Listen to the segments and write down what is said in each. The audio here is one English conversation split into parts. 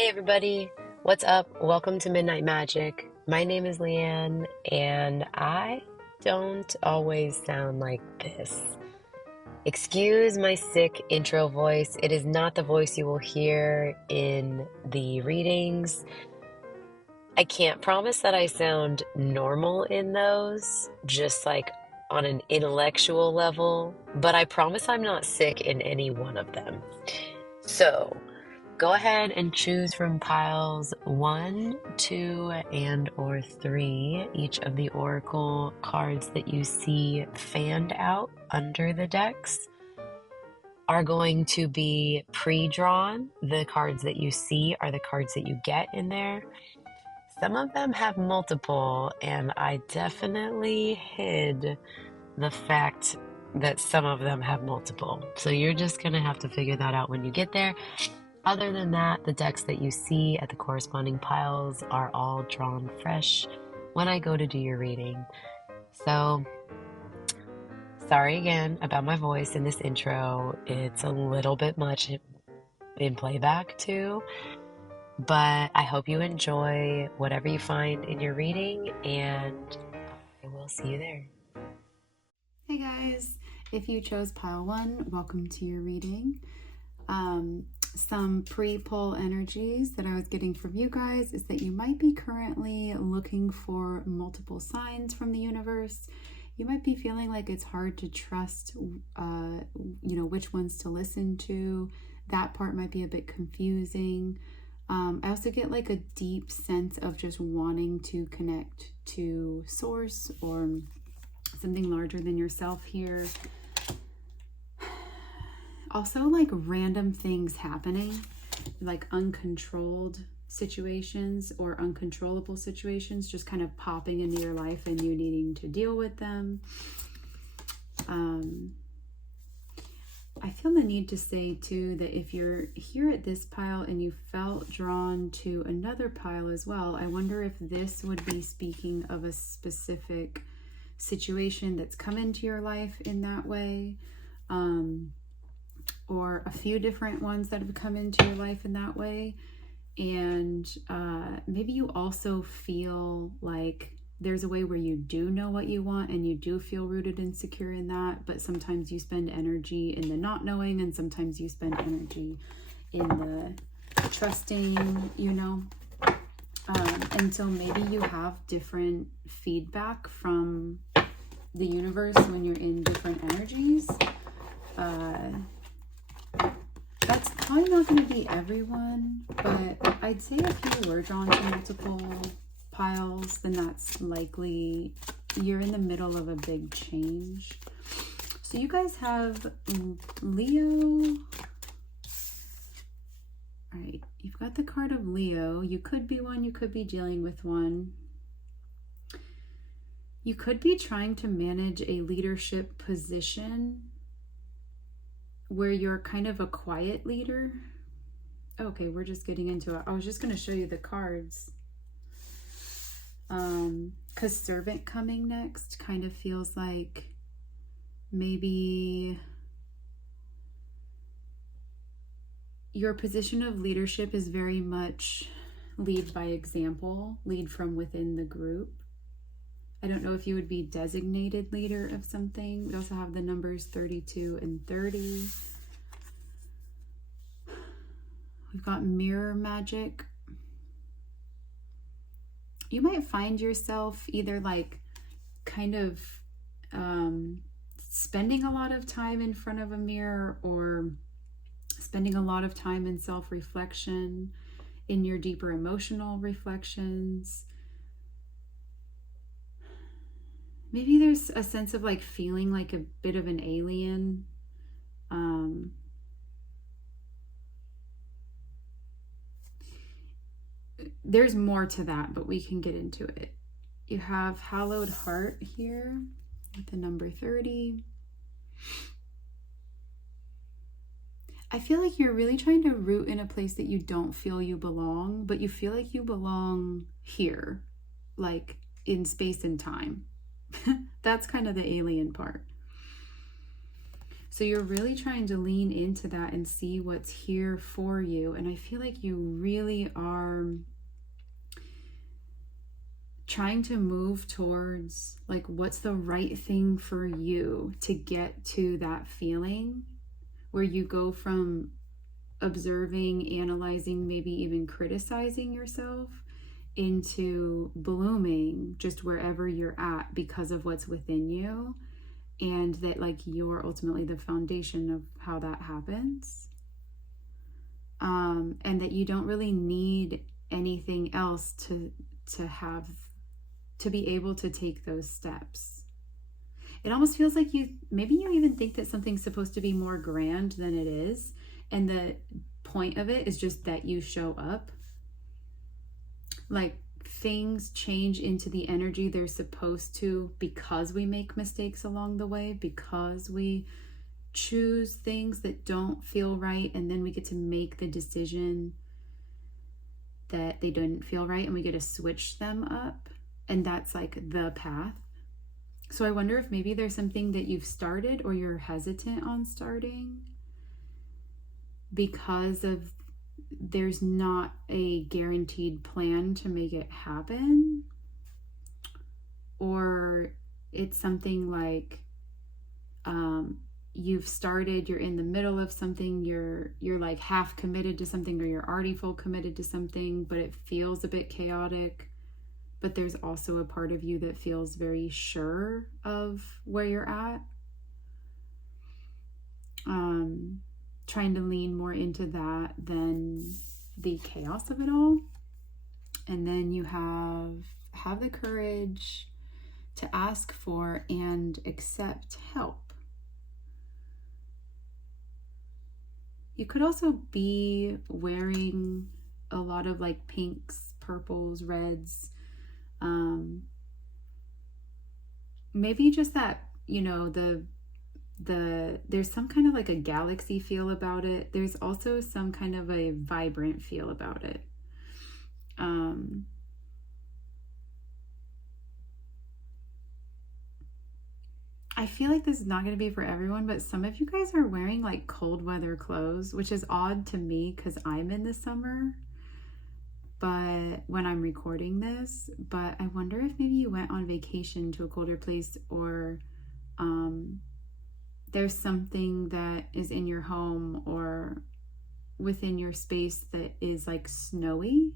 Hey everybody, what's up? Welcome to Midnight Magic. My name is Leanne, and I don't always sound like this. Excuse my sick intro voice. It is not the voice you will hear in the readings. I can't promise that I sound normal in those, just like on an intellectual level, but I promise I'm not sick in any one of them. So, go ahead and choose from piles 1, 2, and or 3, each of the oracle cards that you see fanned out under the decks are going to be pre-drawn. The cards that you see are the cards that you get in there. Some of them have multiple, and I definitely hid the fact that some of them have multiple. So you're just going to have to figure that out when you get there. Other than that, the decks that you see at the corresponding piles are all drawn fresh when I go to do your reading. So, sorry again about my voice in this intro. It's a little bit much in playback too, but I hope you enjoy whatever you find in your reading, and I will see you there. Hey guys, if you chose pile 1, welcome to your reading. Some pre-pull energies that I was getting from you guys is that you might be currently looking for multiple signs from the universe. You might be feeling like it's hard to trust, which ones to listen to. That part might be a bit confusing. I also get like a deep sense of just wanting to connect to source or something larger than yourself here. Also, like random things happening, like uncontrolled situations or uncontrollable situations just kind of popping into your life and you needing to deal with them. I feel the need to say too that if you're here at this pile and you felt drawn to another pile as well, I wonder if this would be speaking of a specific situation that's come into your life in that way, or a few different ones that have come into your life in that way. And maybe you also feel like there's a way where you do know what you want and you do feel rooted and secure in that, but sometimes you spend energy in the not knowing and sometimes you spend energy in the trusting, and so maybe you have different feedback from the universe when you're in different energies. That's probably not going to be everyone, but I'd say if you were drawn to multiple piles, then that's likely you're in the middle of a big change. So you guys have Leo. All right, you've got the card of Leo. You could be one, you could be dealing with one. You could be trying to manage a leadership position where you're kind of a quiet leader. Okay, we're just getting into it. I was just going to show you the cards. Because servant coming next kind of feels like maybe your position of leadership is very much lead by example, lead from within the group. I don't know if you would be designated leader of something. We also have the numbers 32 and 30. We've got mirror magic. You might find yourself either like kind of spending a lot of time in front of a mirror or spending a lot of time in self-reflection, in your deeper emotional reflections. Maybe there's a sense of like feeling like a bit of an alien. There's more to that, but we can get into it. You have hallowed heart here with the number 30. I feel like you're really trying to root in a place that you don't feel you belong, but you feel like you belong here, like in space and time. That's kind of the alien part. So you're really trying to lean into that and see what's here for you. And I feel like you really are trying to move towards like what's the right thing for you to get to that feeling where you go from observing, analyzing, maybe even criticizing yourself into blooming just wherever you're at because of what's within you, and that like you're ultimately the foundation of how that happens, and that you don't really need anything else to have to be able to take those steps. It almost feels like you even think that something's supposed to be more grand than it is, and the point of it is just that you show up. Like things change into the energy they're supposed to because we make mistakes along the way, because we choose things that don't feel right, and then we get to make the decision that they didn't feel right, and we get to switch them up, and that's like the path. So I wonder if maybe there's something that you've started or you're hesitant on starting because of there's not a guaranteed plan to make it happen, or it's something like you've started, you're in the middle of something, you're like half committed to something, or you're already full committed to something, but it feels a bit chaotic. But there's also a part of you that feels very sure of where you're at. Trying to lean more into that than the chaos of it all. And then you have the courage to ask for and accept help. You could also be wearing a lot of like pinks, purples, reds. Maybe just that, there's some kind of like a galaxy feel about it. There's also some kind of a vibrant feel about it. I feel like this is not going to be for everyone, but some of you guys are wearing like cold weather clothes, which is odd to me because I'm in the summer, but when I'm recording this, but I wonder if maybe you went on vacation to a colder place, or there's something that is in your home or within your space that is like snowy.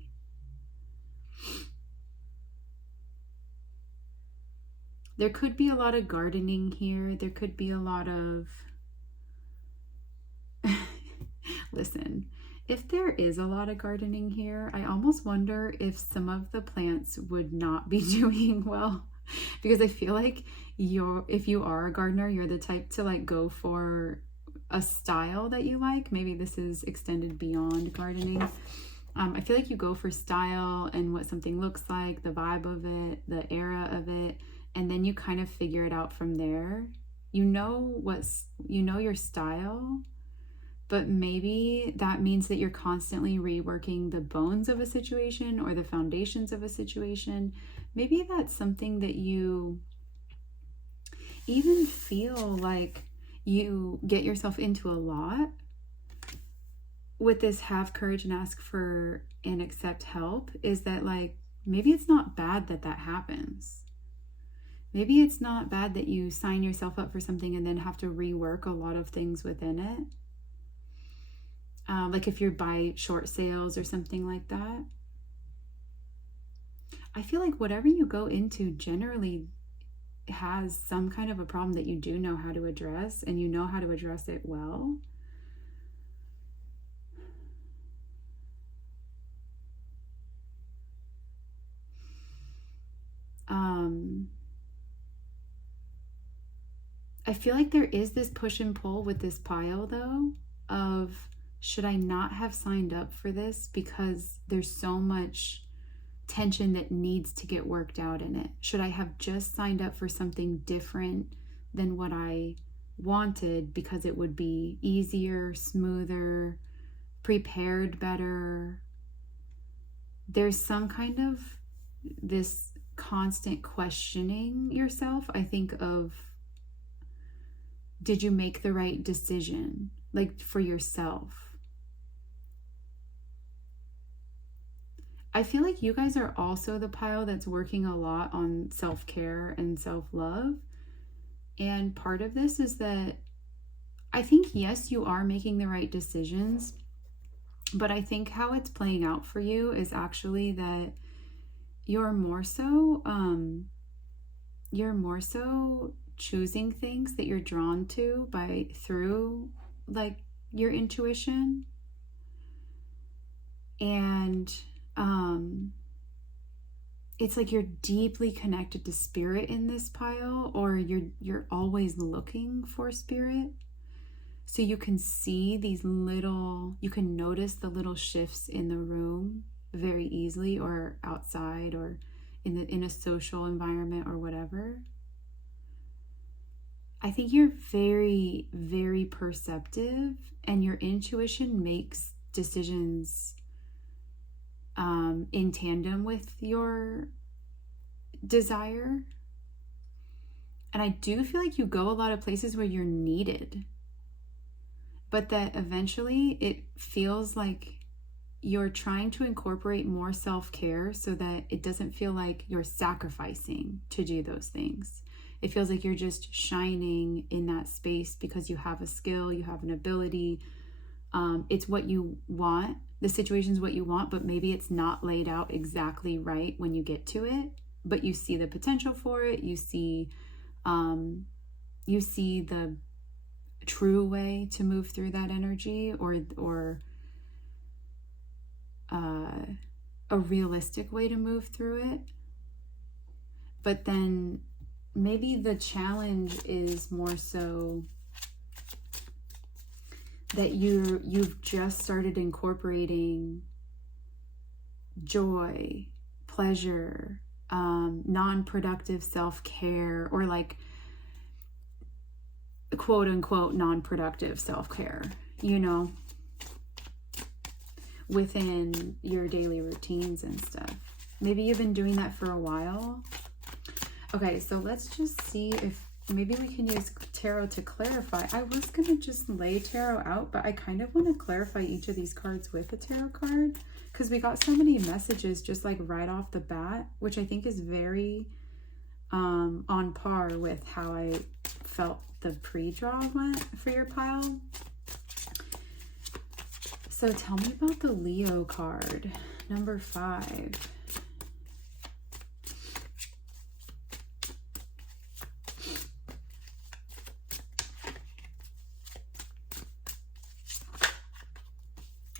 There could be a lot of gardening here. There could be a lot of listen, if there is a lot of gardening here, I almost wonder if some of the plants would not be doing well, because I feel like if you are a gardener, you're the type to like go for a style that you like. Maybe this is extended beyond gardening. I feel like you go for style and what something looks like, the vibe of it, the era of it, and then you kind of figure it out from there. You know your style, but maybe that means that you're constantly reworking the bones of a situation or the foundations of a situation. Maybe that's something that you even feel like you get yourself into a lot. With this have courage and ask for and accept help, is that like maybe it's not bad that happens. Maybe it's not bad that you sign yourself up for something and then have to rework a lot of things within it. Like if you're by short sales or something like that. I feel like whatever you go into generally has some kind of a problem that you do know how to address, and you know how to address it well. I feel like there is this push and pull with this pile though, of should I not have signed up for this because there's so much tension that needs to get worked out in it? Should I have just signed up for something different than what I wanted because it would be easier, smoother, prepared better? There's some kind of this constant questioning yourself, I think, of did you make the right decision, like for yourself? I feel like you guys are also the pile that's working a lot on self-care and self-love. And part of this is that I think, yes, you are making the right decisions, but I think how it's playing out for you is actually that you're more so choosing things that you're drawn to through like your intuition. And it's like you're deeply connected to spirit in this pile, or you're always looking for spirit. So you can see you can notice the little shifts in the room very easily, or outside, or in a social environment or whatever. I think you're very, very perceptive, and your intuition makes decisions in tandem with your desire. And I do feel like you go a lot of places where you're needed, but that eventually it feels like you're trying to incorporate more self-care so that it doesn't feel like you're sacrificing to do those things. It feels like you're just shining in that space because you have a skill, you have an ability. It's what you want. The situation's what you want, but maybe it's not laid out exactly right when you get to it. But you see the potential for it. You see the true way to move through that energy, or a realistic way to move through it. But then maybe the challenge is more so that you've just started incorporating joy, pleasure, non-productive self-care, or like quote unquote non-productive self-care, within your daily routines and stuff. Maybe you've been doing that for a while. Okay, so let's just see if maybe we can use tarot to clarify. I was going to just lay tarot out, but I kind of want to clarify each of these cards with a tarot card, because we got so many messages just like right off the bat, which I think is very on par with how I felt the pre-draw went for your pile. So tell me about the Leo card, number 5.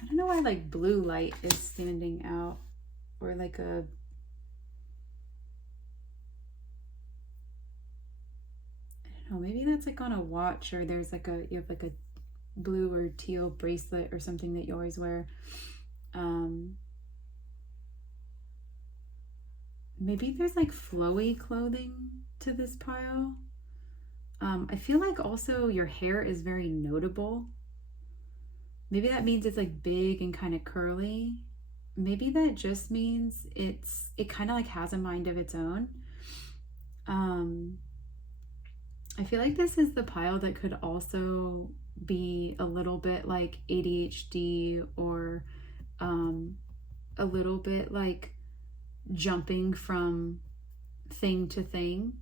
I don't know why like blue light is standing out, or like a maybe that's like on a watch, or there's like you have like a blue or teal bracelet or something that you always wear. Maybe there's like flowy clothing to this pile. I feel like also your hair is very notable. Maybe that means it's like big and kind of curly. Maybe that just means it kind of like has a mind of its own. I feel like this is the pile that could also be a little bit like ADHD, or a little bit like jumping from thing to thing.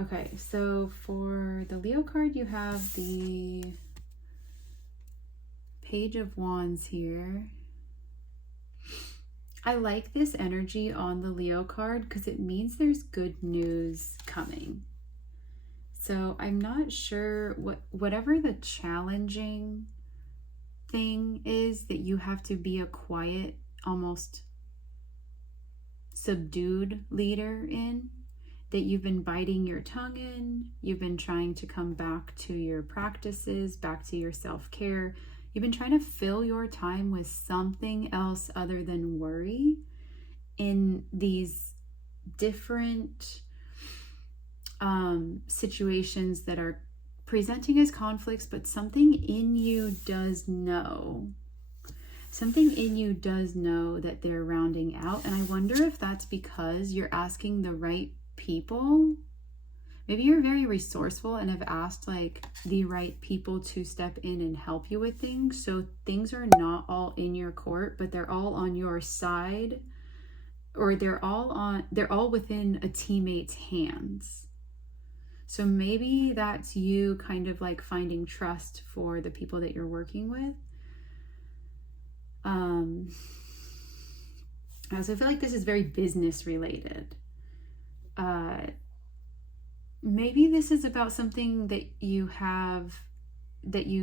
Okay, so for the Leo card, you have the Page of Wands here. I like this energy on the Leo card because it means there's good news coming. So I'm not sure whatever the challenging thing is that you have to be a quiet, almost subdued leader in, that you've been biting your tongue in, you've been trying to come back to your practices, back to your self-care. You've been trying to fill your time with something else other than worry in these different situations that are presenting as conflicts, but something in you does know something in you does know that they're rounding out. And I wonder if that's because you're asking the right people. Maybe you're very resourceful and have asked like the right people to step in and help you with things. So things are not all in your court, but they're all on your side, or they're all within a teammate's hands. So maybe that's you kind of like finding trust for the people that you're working with. I also feel like this is very business related. Maybe this is about something that you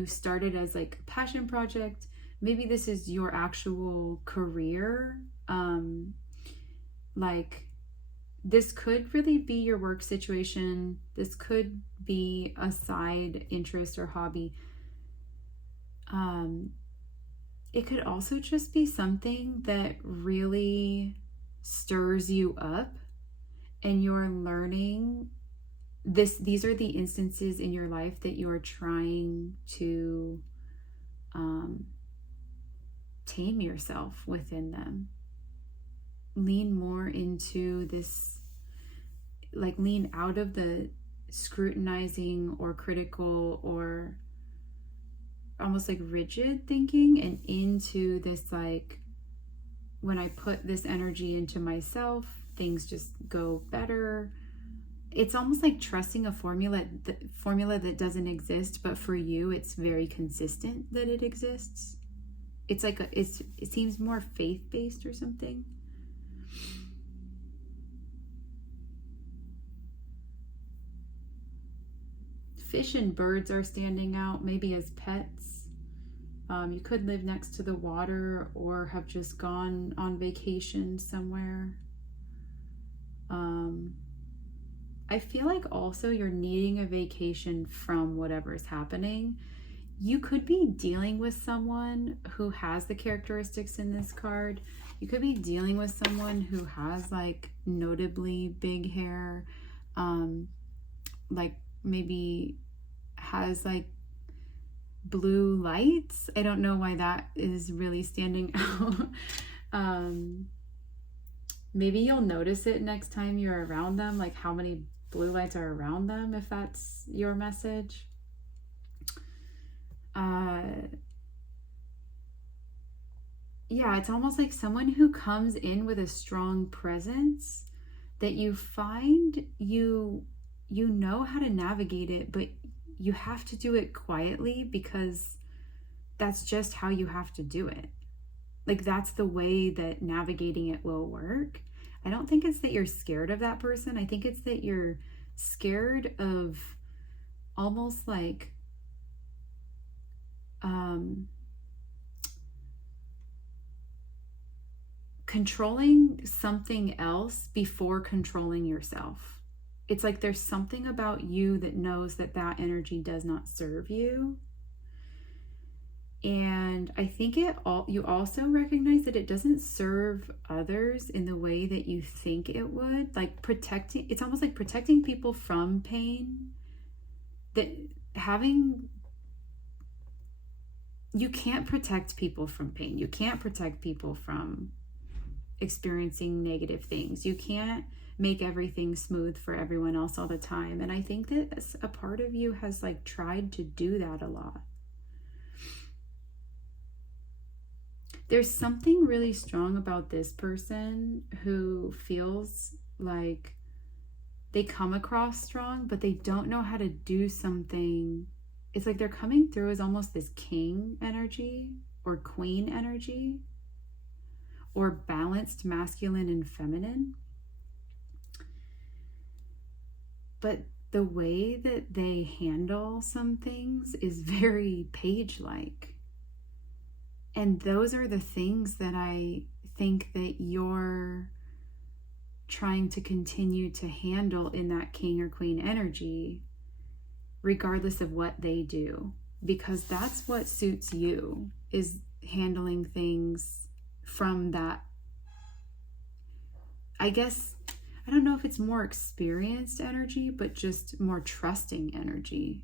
started as like a passion project. Maybe this is your actual career. Like this could really be your work situation. This could be a side interest or hobby. It could also just be something that really stirs you up and you're learning this. These are the instances in your life that you are trying to tame yourself within them. Lean more into this, like lean out of the scrutinizing or critical or almost like rigid thinking and into this, like, when I put this energy into myself, things just go better. It's almost like trusting a formula that doesn't exist, but for you it's very consistent that it exists. It's like it seems more faith-based or something. Fish and birds are standing out, maybe as pets. You could live next to the water or have just gone on vacation somewhere. I feel like also you're needing a vacation from whatever is happening. You could be dealing with someone who has the characteristics in this card. You could be dealing with someone who has like notably big hair, like maybe has like blue lights. I don't know why that is really standing out. Maybe you'll notice it next time you're around them, like how many blue lights are around them, if that's your message. Yeah, it's almost like someone who comes in with a strong presence that you find you know how to navigate it, but you have to do it quietly because that's just how you have to do it. Like that's the way that navigating it will work. I don't think it's that you're scared of that person. I think it's that you're scared of almost like controlling something else before controlling yourself. It's like there's something about you that knows that that energy does not serve you. And I think you also recognize that it doesn't serve others in the way that you think it would. Like it's almost like protecting people from pain. You can't protect people from pain. You can't protect people from experiencing negative things. You can't make everything smooth for everyone else all the time. And I think that a part of you has like tried to do that a lot. There's something really strong about this person who feels like they come across strong, but they don't know how to do something. It's like they're coming through as almost this king energy or queen energy or balanced masculine and feminine. But the way that they handle some things is very page-like. And those are the things that I think that you're trying to continue to handle in that king or queen energy, regardless of what they do, because that's what suits you, is handling things from that. I guess, I don't know if it's more experienced energy, but just more trusting energy.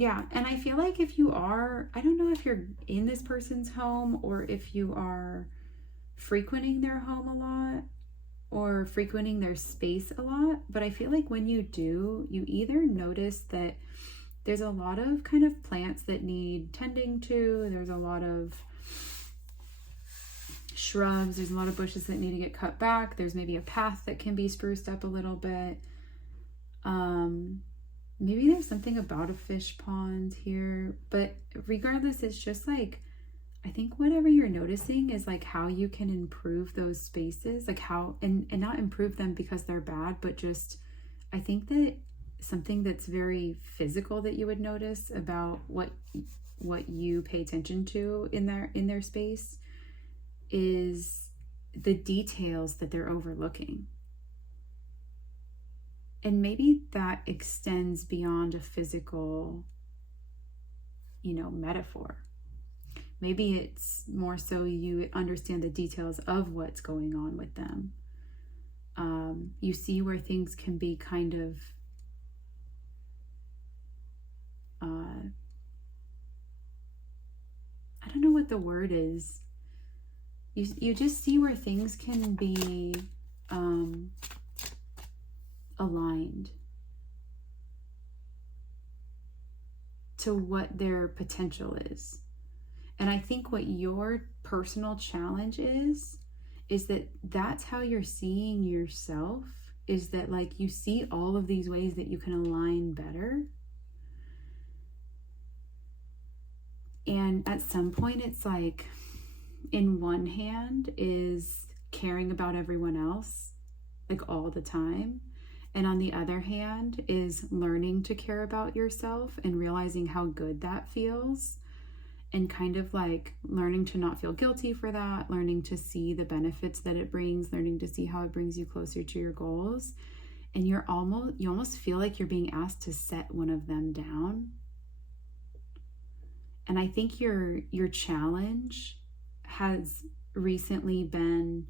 Yeah, and I feel like if you are, I don't know if you're in this person's home or if you are frequenting their home a lot or frequenting their space a lot, but I feel like when you do, you either notice that there's a lot of kind of plants that need tending to, there's a lot of shrubs, there's a lot of bushes that need to get cut back, there's maybe a path that can be spruced up a little bit. Maybe there's something about a fish pond here, but regardless, it's just like, I think whatever you're noticing is like how you can improve those spaces, like how, and not improve them because they're bad, but just, I think that something that's very physical that you would notice about what you pay attention to in their space is the details that they're overlooking. And maybe that extends beyond a physical, metaphor. Maybe it's more so you understand the details of what's going on with them. You see where things can be kind of I don't know what the word is. You just see where things can be aligned to what their potential is. And I think what your personal challenge is that that's how you're seeing yourself, is that like you see all of these ways that you can align better. And at some point it's like, in one hand is caring about everyone else, like all the time. And on the other hand is learning to care about yourself and realizing how good that feels. And kind of like learning to not feel guilty for that, learning to see the benefits that it brings, learning to see how it brings you closer to your goals. And you almost feel like you're being asked to set one of them down. And I think your challenge has recently been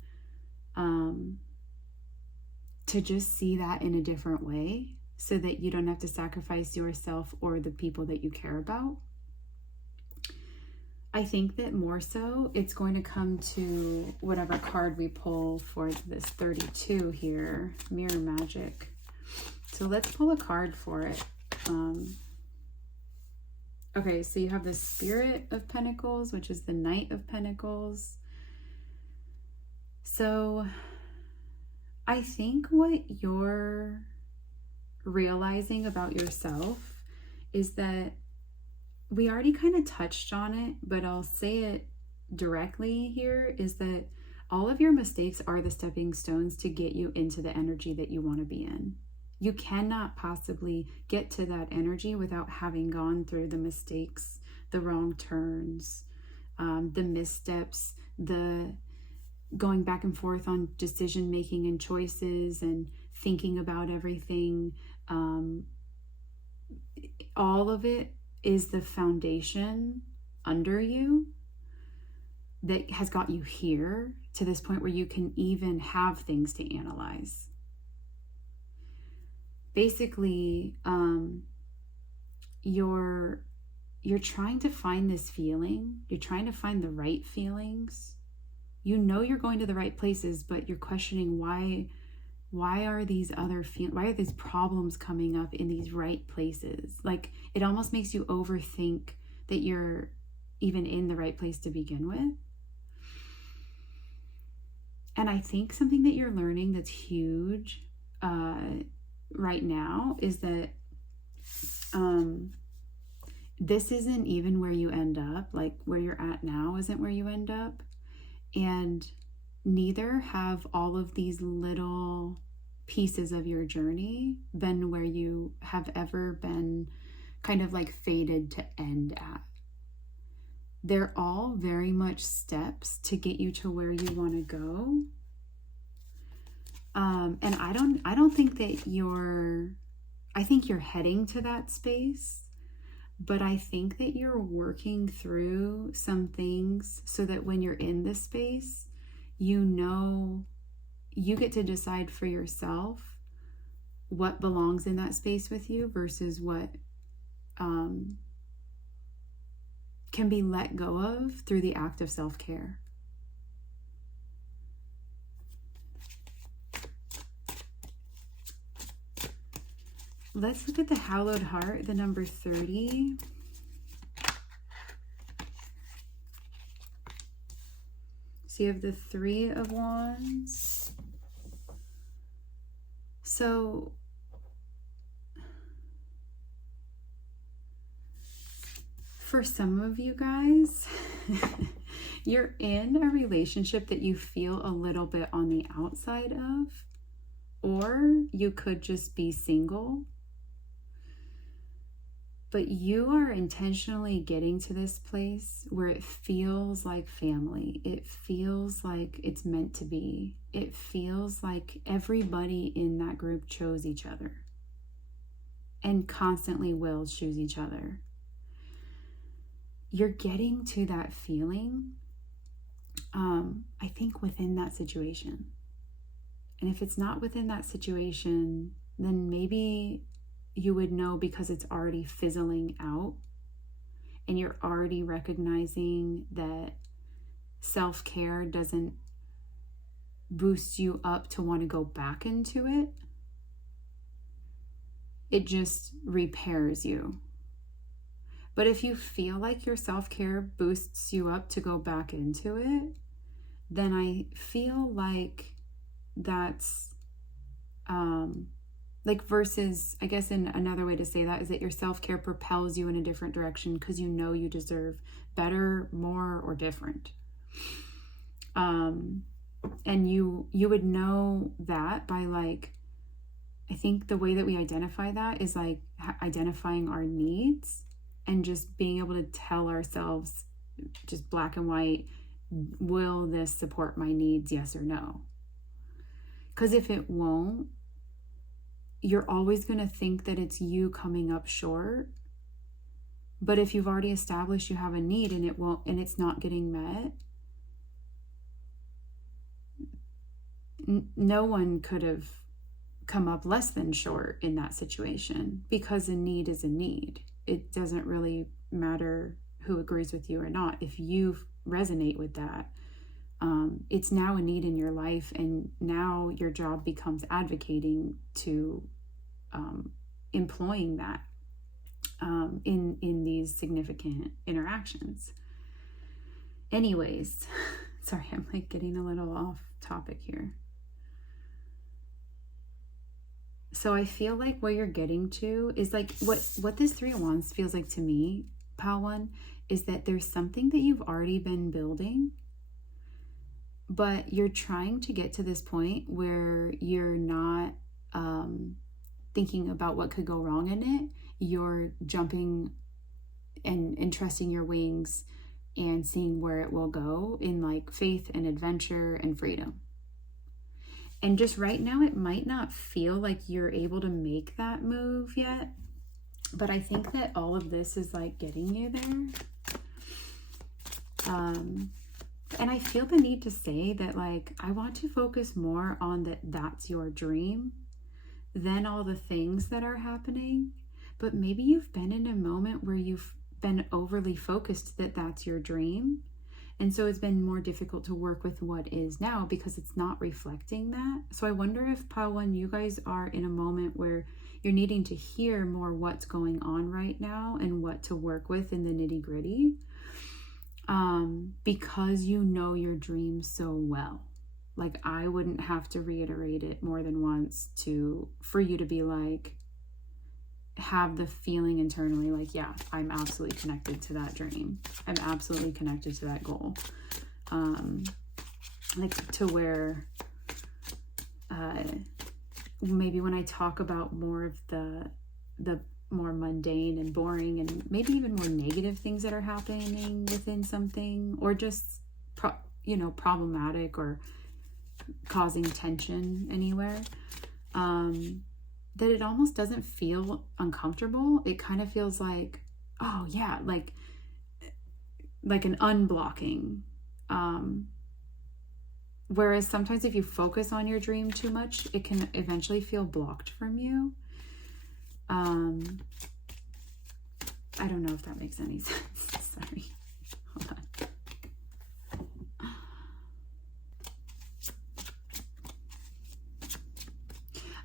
to just see that in a different way so that you don't have to sacrifice yourself or the people that you care about. I think that more so it's going to come to whatever card we pull for this 32 here, Mirror Magic. So let's pull a card for it. Okay, so you have the Spirit of Pentacles, which is the Knight of Pentacles. So I think what you're realizing about yourself is that we already kind of touched on it, but I'll say it directly here, is that all of your mistakes are the stepping stones to get you into the energy that you want to be in. You cannot possibly get to that energy without having gone through the mistakes, the wrong turns, the missteps, the going back and forth on decision making and choices and thinking about everything. All of it is the foundation under you that has got you here to this point where you can even have things to analyze. Basically, you're trying to find this feeling. You're trying to find the right feelings. You know you're going to the right places, but you're questioning why are these problems coming up in these right places? Like, it almost makes you overthink that you're even in the right place to begin with. And I think something that you're learning that's huge right now is that this isn't even where you end up. Like, where you're at now isn't where you end up. And neither have all of these little pieces of your journey been where you have ever been kind of like fated to end at. They're all very much steps to get you to where you want to go. And I don't think that I think you're heading to that space, but I think that you're working through some things so that when you're in this space, you get to decide for yourself what belongs in that space with you versus what can be let go of through the act of self-care. Let's look at the hallowed heart, the number 30. So you have the 3 of Wands. So for some of you guys, you're in a relationship that you feel a little bit on the outside of, or you could just be single. But you are intentionally getting to this place where it feels like family. It feels like it's meant to be. It feels like everybody in that group chose each other and constantly will choose each other. You're getting to that feeling, I think, within that situation. And if it's not within that situation, then maybe you would know because it's already fizzling out and you're already recognizing that self-care doesn't boost you up to want to go back into it. It just repairs you. But if you feel like your self-care boosts you up to go back into it, then I feel like that's like versus, I guess in another way to say that is that your self-care propels you in a different direction because you know you deserve better, more, or different. And you would know that by, like, I think the way that we identify that is like identifying our needs and just being able to tell ourselves just black and white, will this support my needs, yes or no? Because if it won't, you're always going to think that it's you coming up short. But if you've already established you have a need and it won't, and it's not getting met, no one could have come up less than short in that situation, because a need is a need. It doesn't really matter who agrees with you or not. If you resonate with that, it's now a need in your life, and now your job becomes advocating to employing that in these significant interactions. Anyways, sorry, I'm like getting a little off topic here. So I feel like what you're getting to is like what this 3 of Wands feels like to me, Pal One, is that there's something that you've already been building, but you're trying to get to this point where you're not thinking about what could go wrong in it. You're jumping and trusting your wings and seeing where it will go in, like, faith and adventure and freedom. And just right now, it might not feel like you're able to make that move yet, but I think that all of this is like getting you there. And I feel the need to say that, like, I want to focus more on that's your dream than all the things that are happening. But maybe you've been in a moment where you've been overly focused that that's your dream. And so it's been more difficult to work with what is now because it's not reflecting that. So I wonder if, Pile One, you guys are in a moment where you're needing to hear more what's going on right now and what to work with in the nitty gritty. Because you know your dream so well. Like, I wouldn't have to reiterate it more than once for you to be like, have the feeling internally like, yeah, I'm absolutely connected to that dream. I'm absolutely connected to that goal. Like, to where maybe when I talk about more of the more mundane and boring and maybe even more negative things that are happening within something, or just problematic or causing tension anywhere, that it almost doesn't feel uncomfortable. It kind of feels like, oh yeah, like an unblocking. Whereas sometimes if you focus on your dream too much, it can eventually feel blocked from you. I don't know if that makes any sense. Sorry. Hold on.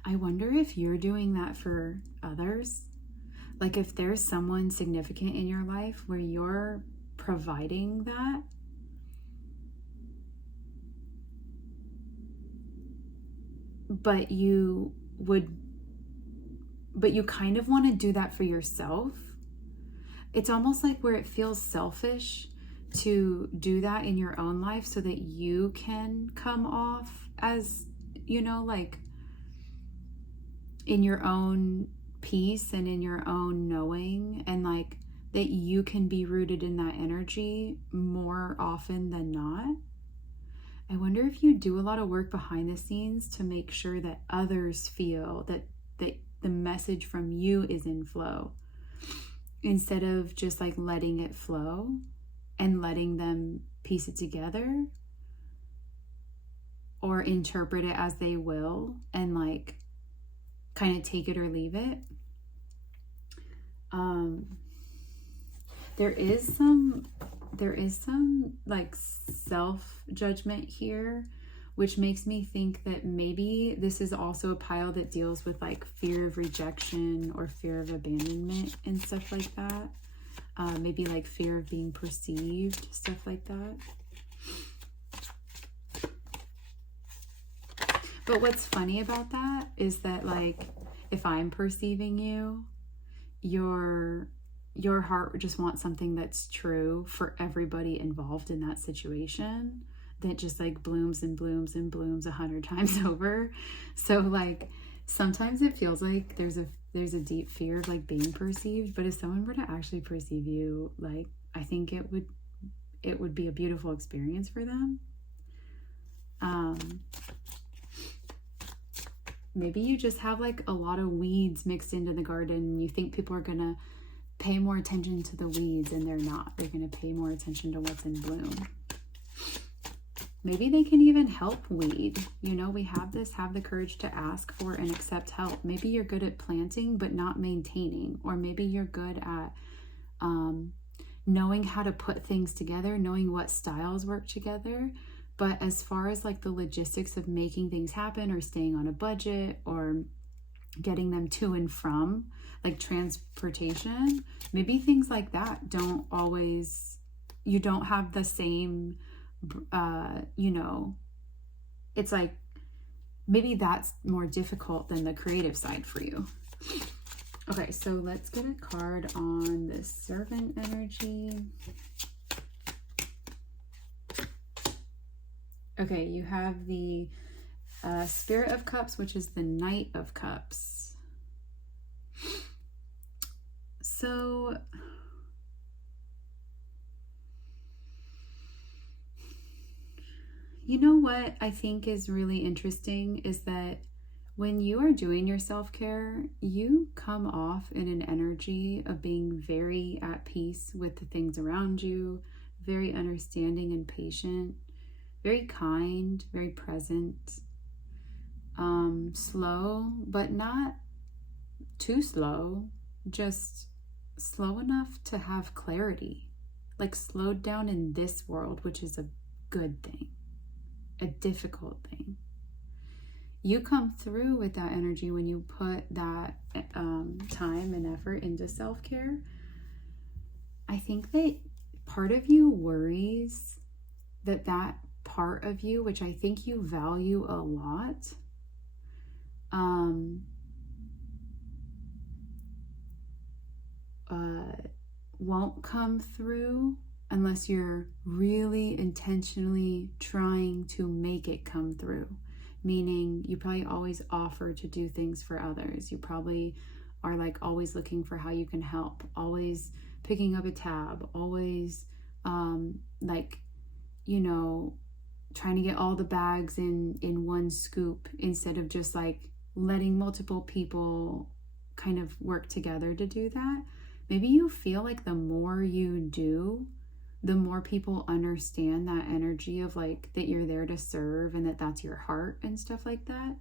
I wonder if you're doing that for others. Like if there's someone significant in your life where you're providing that, but you kind of want to do that for yourself. It's almost like where it feels selfish to do that in your own life so that you can come off as, you know, like in your own peace and in your own knowing, and like that you can be rooted in that energy more often than not. I wonder if you do a lot of work behind the scenes to make sure that others feel that the message from you is in flow, instead of just like letting it flow and letting them piece it together or interpret it as they will and like kind of take it or leave it. There is some like self-judgment here, which makes me think that maybe this is also a pile that deals with like fear of rejection or fear of abandonment and stuff like that. Maybe like fear of being perceived, stuff like that. But what's funny about that is that like if I'm perceiving you, your heart just wants something that's true for everybody involved in that situation, that just like blooms and blooms and blooms 100 times over. So like sometimes it feels like there's a deep fear of like being perceived, but if someone were to actually perceive you, like I think it would be a beautiful experience for them. Maybe you just have like a lot of weeds mixed into the garden and you think people are gonna pay more attention to the weeds, and they're not. They're gonna pay more attention to what's in bloom. Maybe they can even help weed. You know, we have the courage to ask for and accept help. Maybe you're good at planting but not maintaining, or maybe you're good at knowing how to put things together, knowing what styles work together. But as far as like the logistics of making things happen or staying on a budget or getting them to and from, like transportation, maybe things like that you don't have the same, you know, it's like maybe that's more difficult than the creative side for you. Okay, so let's get a card on the servant energy. Okay, you have the Spirit of Cups, which is the Knight of Cups. So, you know what I think is really interesting is that when you are doing your self-care, you come off in an energy of being very at peace with the things around you, very understanding and patient, very kind, very present, slow, but not too slow, just slow enough to have clarity, like slowed down in this world, which is a good thing, a difficult thing. You come through with that energy when you put that time and effort into self-care. I think that part of you worries that part of you, which I think you value a lot, won't come through unless you're really intentionally trying to make it come through. Meaning you probably always offer to do things for others. You probably are like always looking for how you can help, always picking up a tab, always like, you know, trying to get all the bags in one scoop instead of just like letting multiple people kind of work together to do that. Maybe you feel like the more you do, the more people understand that energy of like that you're there to serve and that that's your heart and stuff like that.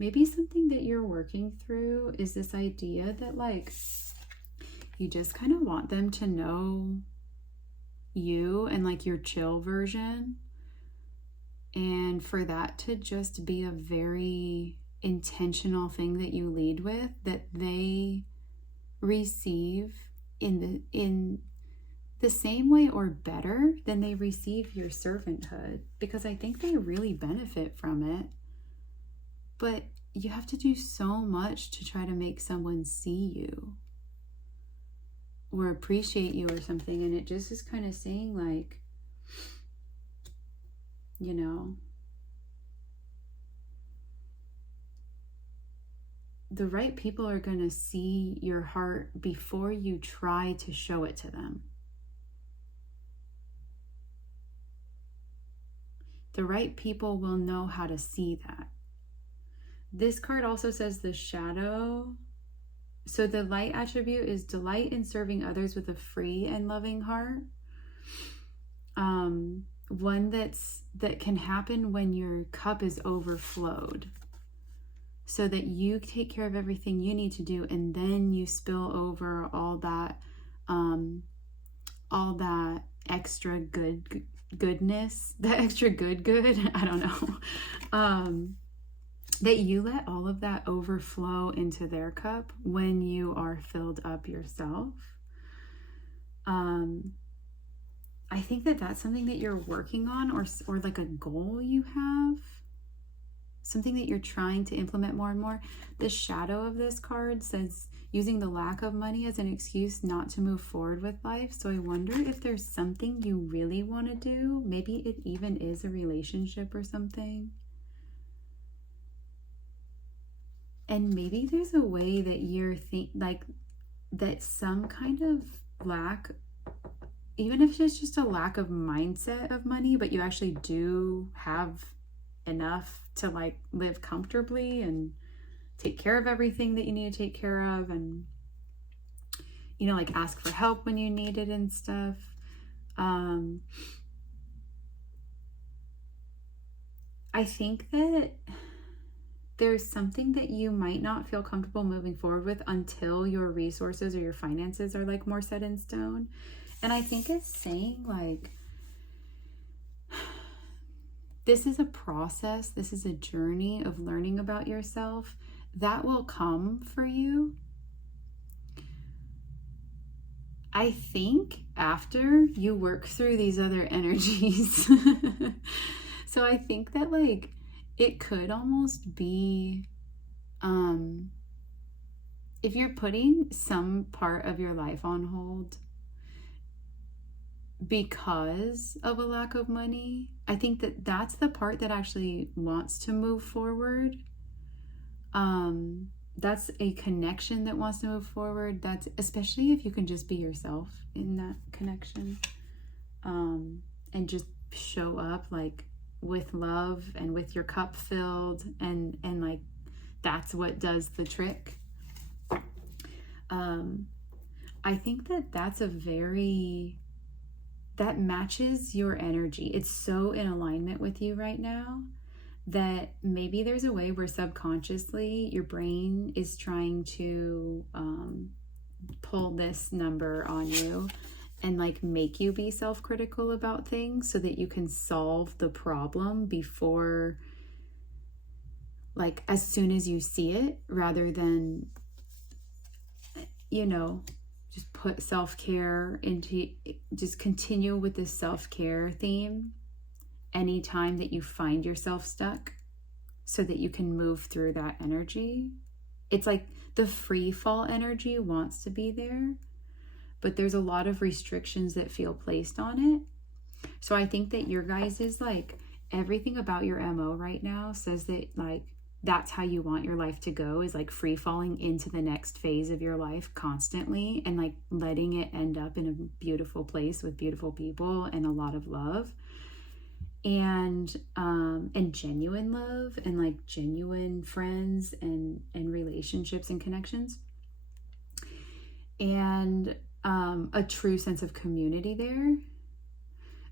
Maybe something that you're working through is this idea that like You just kind of want them to know you and like your chill version. And for that to just be a very intentional thing that you lead with, that they receive in the same way or better than they receive your servanthood, because I think they really benefit from it. But you have to do so much to try to make someone see you or appreciate you or something. And it just is kind of saying like, you know, the right people are going to see your heart before you try to show it to them. The right people will know how to see that. This card also says the shadow. So the light attribute is delight in serving others with a free and loving heart. One that can happen when your cup is overflowed, so that you take care of everything you need to do, and then you spill over all that extra goodness, that extra good, I don't know, that you let all of that overflow into their cup when you are filled up yourself. I think that that's something that you're working on, or like a goal you have, something that you're trying to implement more and more. The shadow of this card says using the lack of money as an excuse not to move forward with life. So I wonder if there's something you really want to do. Maybe it even is a relationship or something. And maybe there's a way that you're that some kind of lack, even if it's just a lack of mindset of money, but you actually do have enough to like live comfortably and take care of everything that you need to take care of, and you know, like ask for help when you need it and stuff. I think that there's something that you might not feel comfortable moving forward with until your resources or your finances are like more set in stone. And I think it's saying like, this is a process, this is a journey of learning about yourself that will come for you. I think after you work through these other energies. So I think that like it could almost be, if you're putting some part of your life on hold because of a lack of money, I think that that's the part that actually wants to move forward. That's a connection that wants to move forward. That's especially if you can just be yourself in that connection, and just show up like with love and with your cup filled, and like that's what does the trick. I think that that's that matches your energy. It's so in alignment with you right now that maybe there's a way where subconsciously your brain is trying to pull this number on you and like make you be self-critical about things so that you can solve the problem before, like as soon as you see it, rather than, you know, just put self-care into, just continue with this self-care theme anytime that you find yourself stuck, so that you can move through that energy. It's like the free fall energy wants to be there, but there's a lot of restrictions that feel placed on it. So I think that your guys is like, everything about your MO right now says that like that's how you want your life to go, is like free falling into the next phase of your life constantly, and like letting it end up in a beautiful place with beautiful people and a lot of love, and genuine love, and like genuine friends and relationships and connections, and a true sense of community there.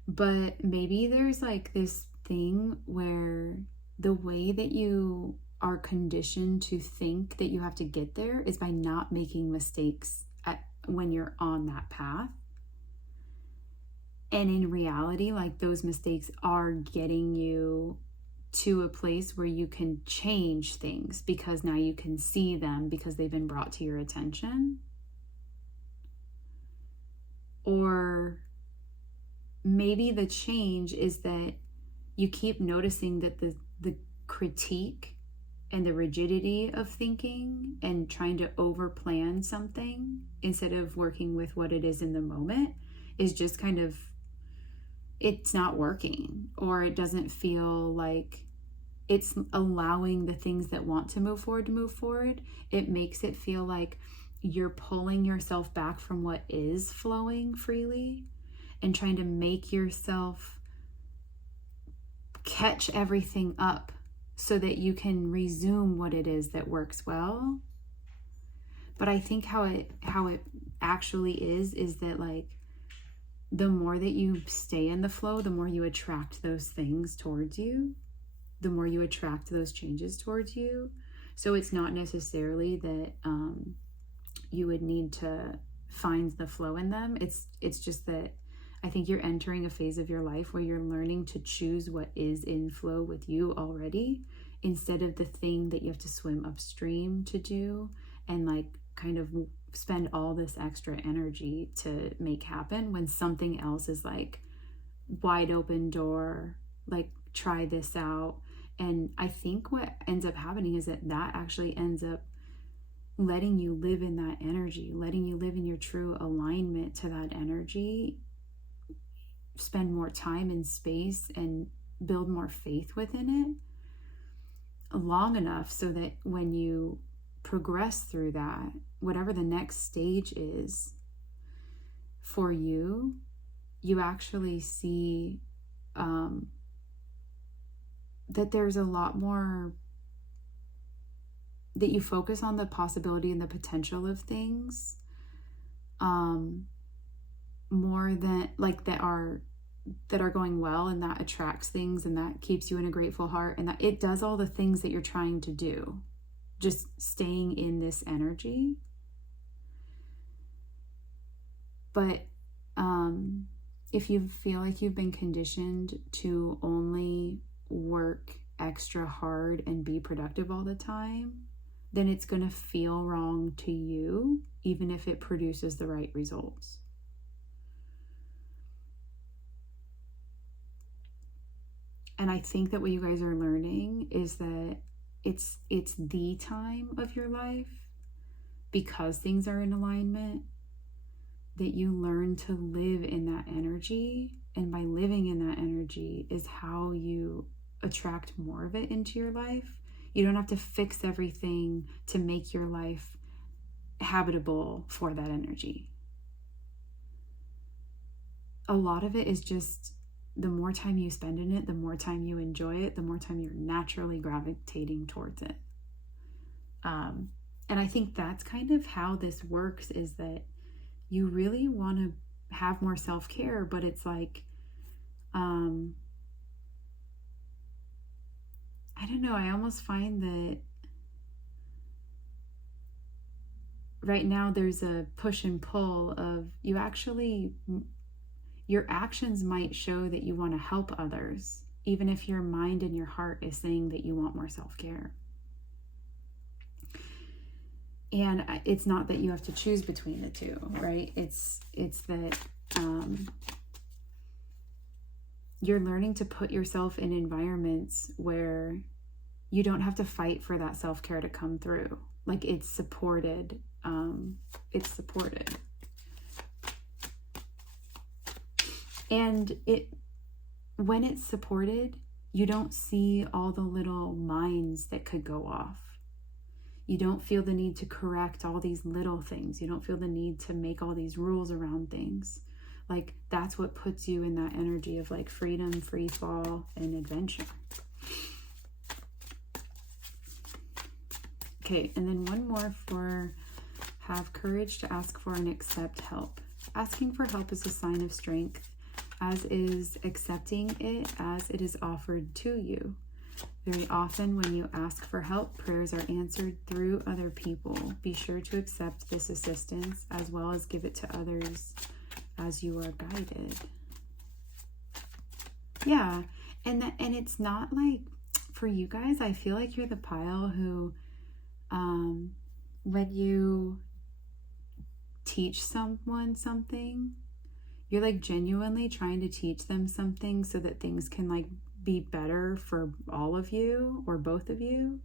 But maybe there's like this thing where the way that you are conditioned to think that you have to get there is by not making mistakes when you're on that path. And in reality, like, those mistakes are getting you to a place where you can change things because now you can see them because they've been brought to your attention. Or maybe the change is that you keep noticing that the critique and the rigidity of thinking and trying to overplan something instead of working with what it is in the moment is just kind of, it's not working, or it doesn't feel like it's allowing the things that want to move forward. It makes it feel like you're pulling yourself back from what is flowing freely and trying to make yourself catch everything up so that you can resume what it is that works well. But I think how it actually is that, like, the more that you stay in the flow, the more you attract those things towards you, the more you attract those changes towards you. So it's not necessarily that you would need to find the flow in them. It's just that I think you're entering a phase of your life where you're learning to choose what is in flow with you already, instead of the thing that you have to swim upstream to do and like kind of spend all this extra energy to make happen, when something else is like wide open door, like try this out. And I think what ends up happening is that actually ends up letting you live in that energy, letting you live in your true alignment to that energy, spend more time and space and build more faith within it long enough so that when you progress through that, whatever the next stage is for you, you actually see that there's a lot more, that you focus on the possibility and the potential of things more than like that are going well, and that attracts things, and that keeps you in a grateful heart, and that it does all the things that you're trying to do, just staying in this energy. But if you feel like you've been conditioned to only work extra hard and be productive all the time, then it's going to feel wrong to you, even if it produces the right results. And I think that what you guys are learning is that it's the time of your life, because things are in alignment, that you learn to live in that energy. And by living in that energy is how you attract more of it into your life. You don't have to fix everything to make your life habitable for that energy. A lot of it is just, the more time you spend in it, the more time you enjoy it, the more time you're naturally gravitating towards it. And I think that's kind of how this works, is that you really want to have more self-care, but it's like, I don't know, I almost find that right now there's a push and pull of your actions might show that you want to help others, even if your mind and your heart is saying that you want more self-care. And it's not that you have to choose between the two, right? It's that you're learning to put yourself in environments where you don't have to fight for that self-care to come through. Like, it's supported. It's supported. And when it's supported, you don't see all the little mines that could go off. You don't feel the need to correct all these little things. You don't feel the need to make all these rules around things. Like, that's what puts you in that energy of like freedom, free fall, and adventure. Okay, and then one more for have courage to ask for and accept help. Asking for help is a sign of strength, as is accepting it as it is offered to you. Very often when you ask for help, prayers are answered through other people. Be sure to accept this assistance as well as give it to others as you are guided. Yeah, and it's not like, for you guys, I feel like you're the pile who, when you teach someone something, you're like genuinely trying to teach them something so that things can like be better for all of you or both of you.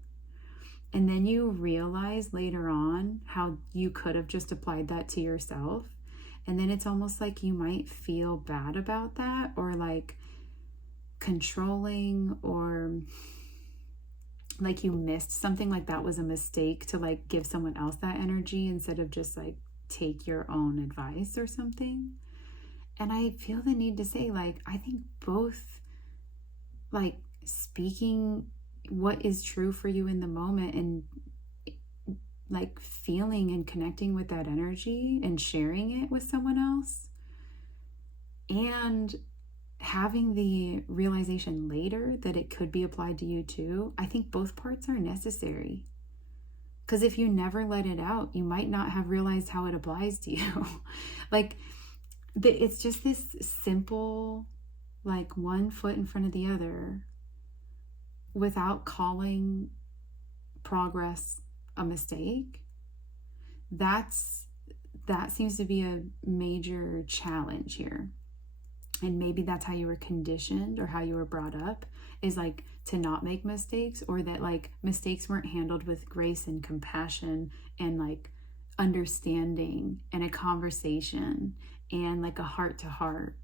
And then you realize later on how you could have just applied that to yourself. And then it's almost like you might feel bad about that, or like controlling, or like you missed something, like that was a mistake to like give someone else that energy instead of just like take your own advice or something. And I feel the need to say, like, I think both, like, speaking what is true for you in the moment and like feeling and connecting with that energy and sharing it with someone else, and having the realization later that it could be applied to you too. I think both parts are necessary. Because if you never let it out, you might not have realized how it applies to you. Like, it's just this simple, like, one foot in front of the other without calling progress a mistake. That seems to be a major challenge here. And maybe that's how you were conditioned or how you were brought up, is like to not make mistakes, or that like mistakes weren't handled with grace and compassion and like understanding and a conversation and like a heart to heart,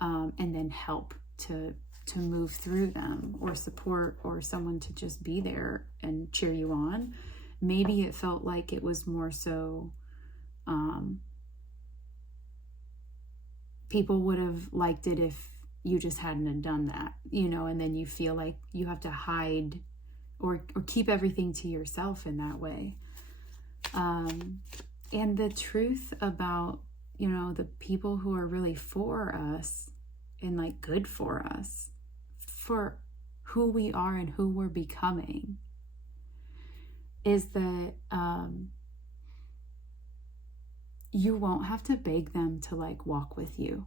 and then help to move through them, or support, or someone to just be there and cheer you on. Maybe it felt like it was more so people would have liked it if you just hadn't have done that, you know, and then you feel like you have to hide or keep everything to yourself in that way. And the truth about, you know, the people who are really for us and like good for us, for who we are and who we're becoming, is that you won't have to beg them to like walk with you.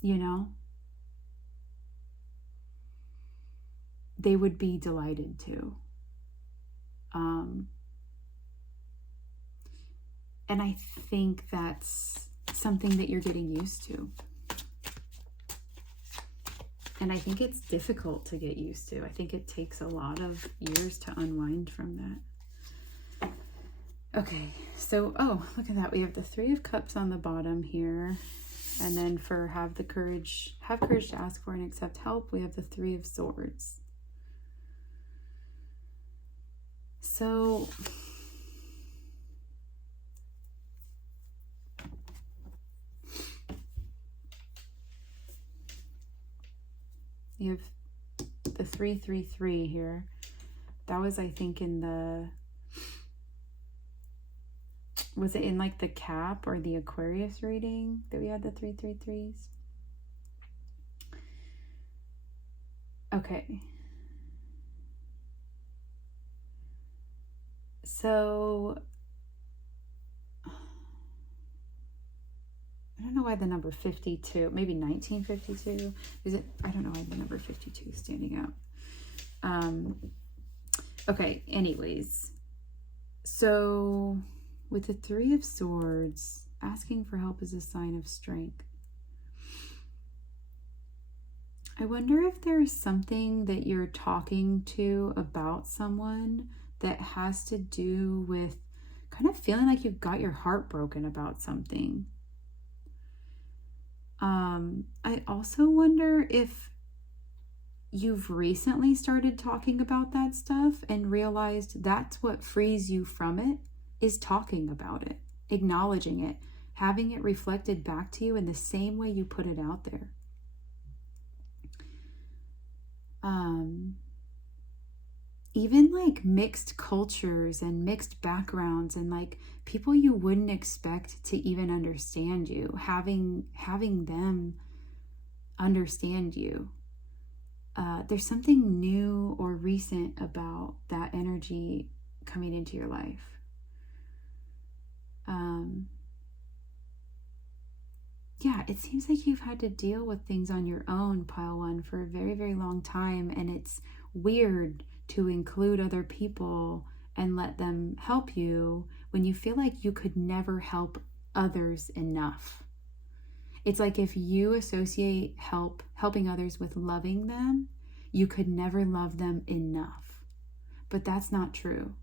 You know? They would be delighted to. And I think that's something that you're getting used to. And I think it's difficult to get used to. I think it takes a lot of years to unwind from that. Okay, so, oh, look at that. We have the Three of Cups on the bottom here. And then for have courage to ask for and accept help, we have the Three of Swords. So, you have the 333 here. That was, I think, in the, was it in like the Cap or the Aquarius reading that we had the 333s? Okay. So, I don't know why the number 52, maybe 1952, is it? I don't know why the number 52 is standing out. Okay, anyways. So, with the Three of Swords, asking for help is a sign of strength. I wonder if there's something that you're talking to about someone that has to do with kind of feeling like you've got your heart broken about something. I also wonder if you've recently started talking about that stuff and realized that's what frees you from it, is talking about it, acknowledging it, having it reflected back to you in the same way you put it out there. Even like mixed cultures and mixed backgrounds and like people you wouldn't expect to even understand you, having them understand you there's something new or recent about that energy coming into your life. Yeah, it seems like you've had to deal with things on your own, Pile 1, for a very, very long time, and it's weird to include other people and let them help you when you feel like you could never help others enough. It's like if you associate helping others with loving them, you could never love them enough. But that's not true.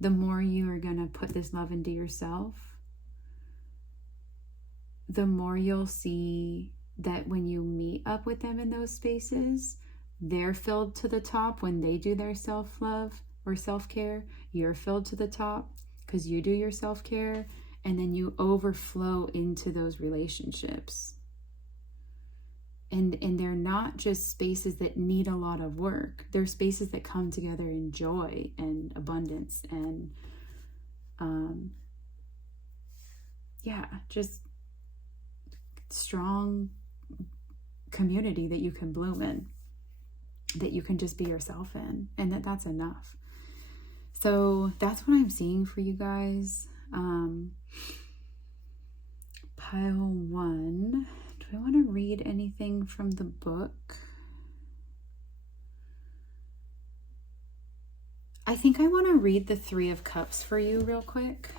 The more you are going to put this love into yourself, the more you'll see that when you meet up with them in those spaces, they're filled to the top when they do their self-love or self-care. You're filled to the top because you do your self-care, and then you overflow into those relationships. And they're not just spaces that need a lot of work. They're spaces that come together in joy and abundance and just strong community that you can bloom in, that you can just be yourself in, and that's enough. So that's what I'm seeing for you guys. Pile 1, do I want to read anything from the book? I think I want to read the 3 of Cups for you real quick.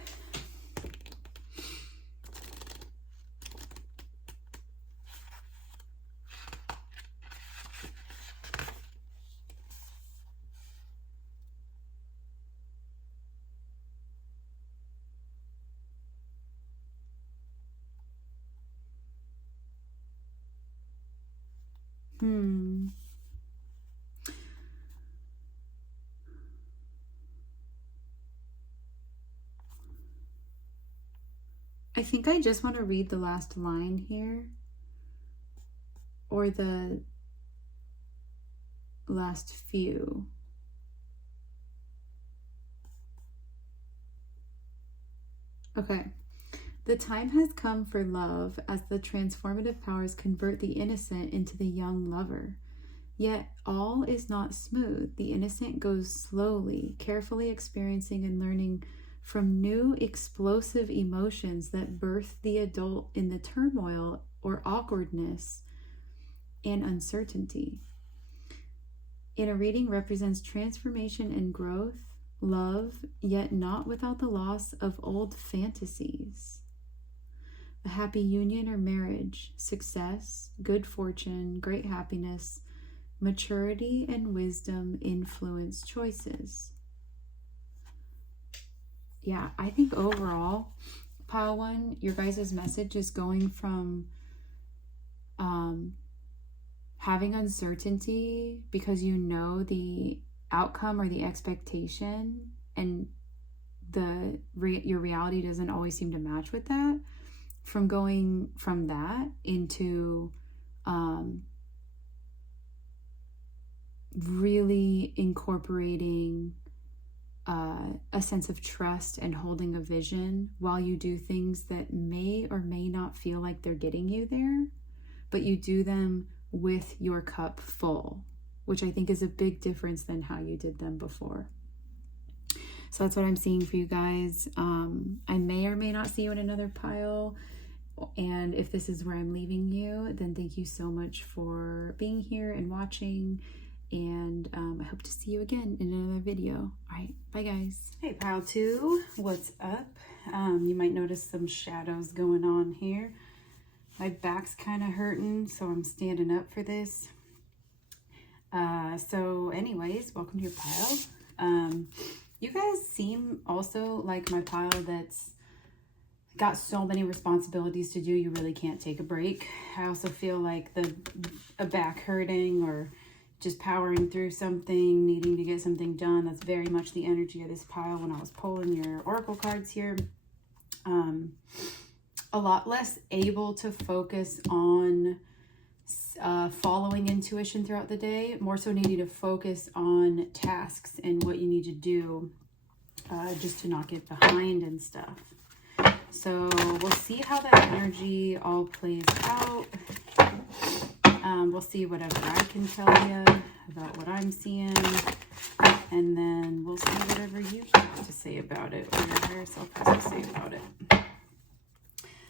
I think I just want to read the last line here, or the last few. Okay. The time has come for love as the transformative powers convert the innocent into the young lover. Yet all is not smooth. The innocent goes slowly, carefully experiencing and learning from new explosive emotions that birth the adult in the turmoil or awkwardness and uncertainty. Inner reading represents transformation and growth, love, yet not without the loss of old fantasies. A happy union or marriage, success, good fortune, great happiness, maturity and wisdom influence choices. Yeah, I think overall, Pile 1, your guys' message is going from having uncertainty because you know the outcome or the expectation, and your reality doesn't always seem to match with that, from going from that into really incorporating a sense of trust and holding a vision while you do things that may or may not feel like they're getting you there, but you do them with your cup full, which I think is a big difference than how you did them before. So that's what I'm seeing for you guys. I may or may not see you in another pile. And if this is where I'm leaving you, then thank you so much for being here and watching. And I hope to see you again in another video. All right, bye guys. Hey, Pile 2, what's up? You might notice some shadows going on here. My back's kind of hurting, so I'm standing up for this. So anyways, welcome to your pile. You guys seem also like my pile that's got so many responsibilities to do, you really can't take a break. I also feel like a back hurting or just powering through something, needing to get something done. That's very much the energy of this pile when I was pulling your oracle cards here. A lot less able to focus on following intuition throughout the day, more so needing to focus on tasks and what you need to do just to not get behind and stuff. So we'll see how that energy all plays out. We'll see whatever I can tell you about what I'm seeing. And then we'll see whatever you have to say about it, or your higher self has to say about it.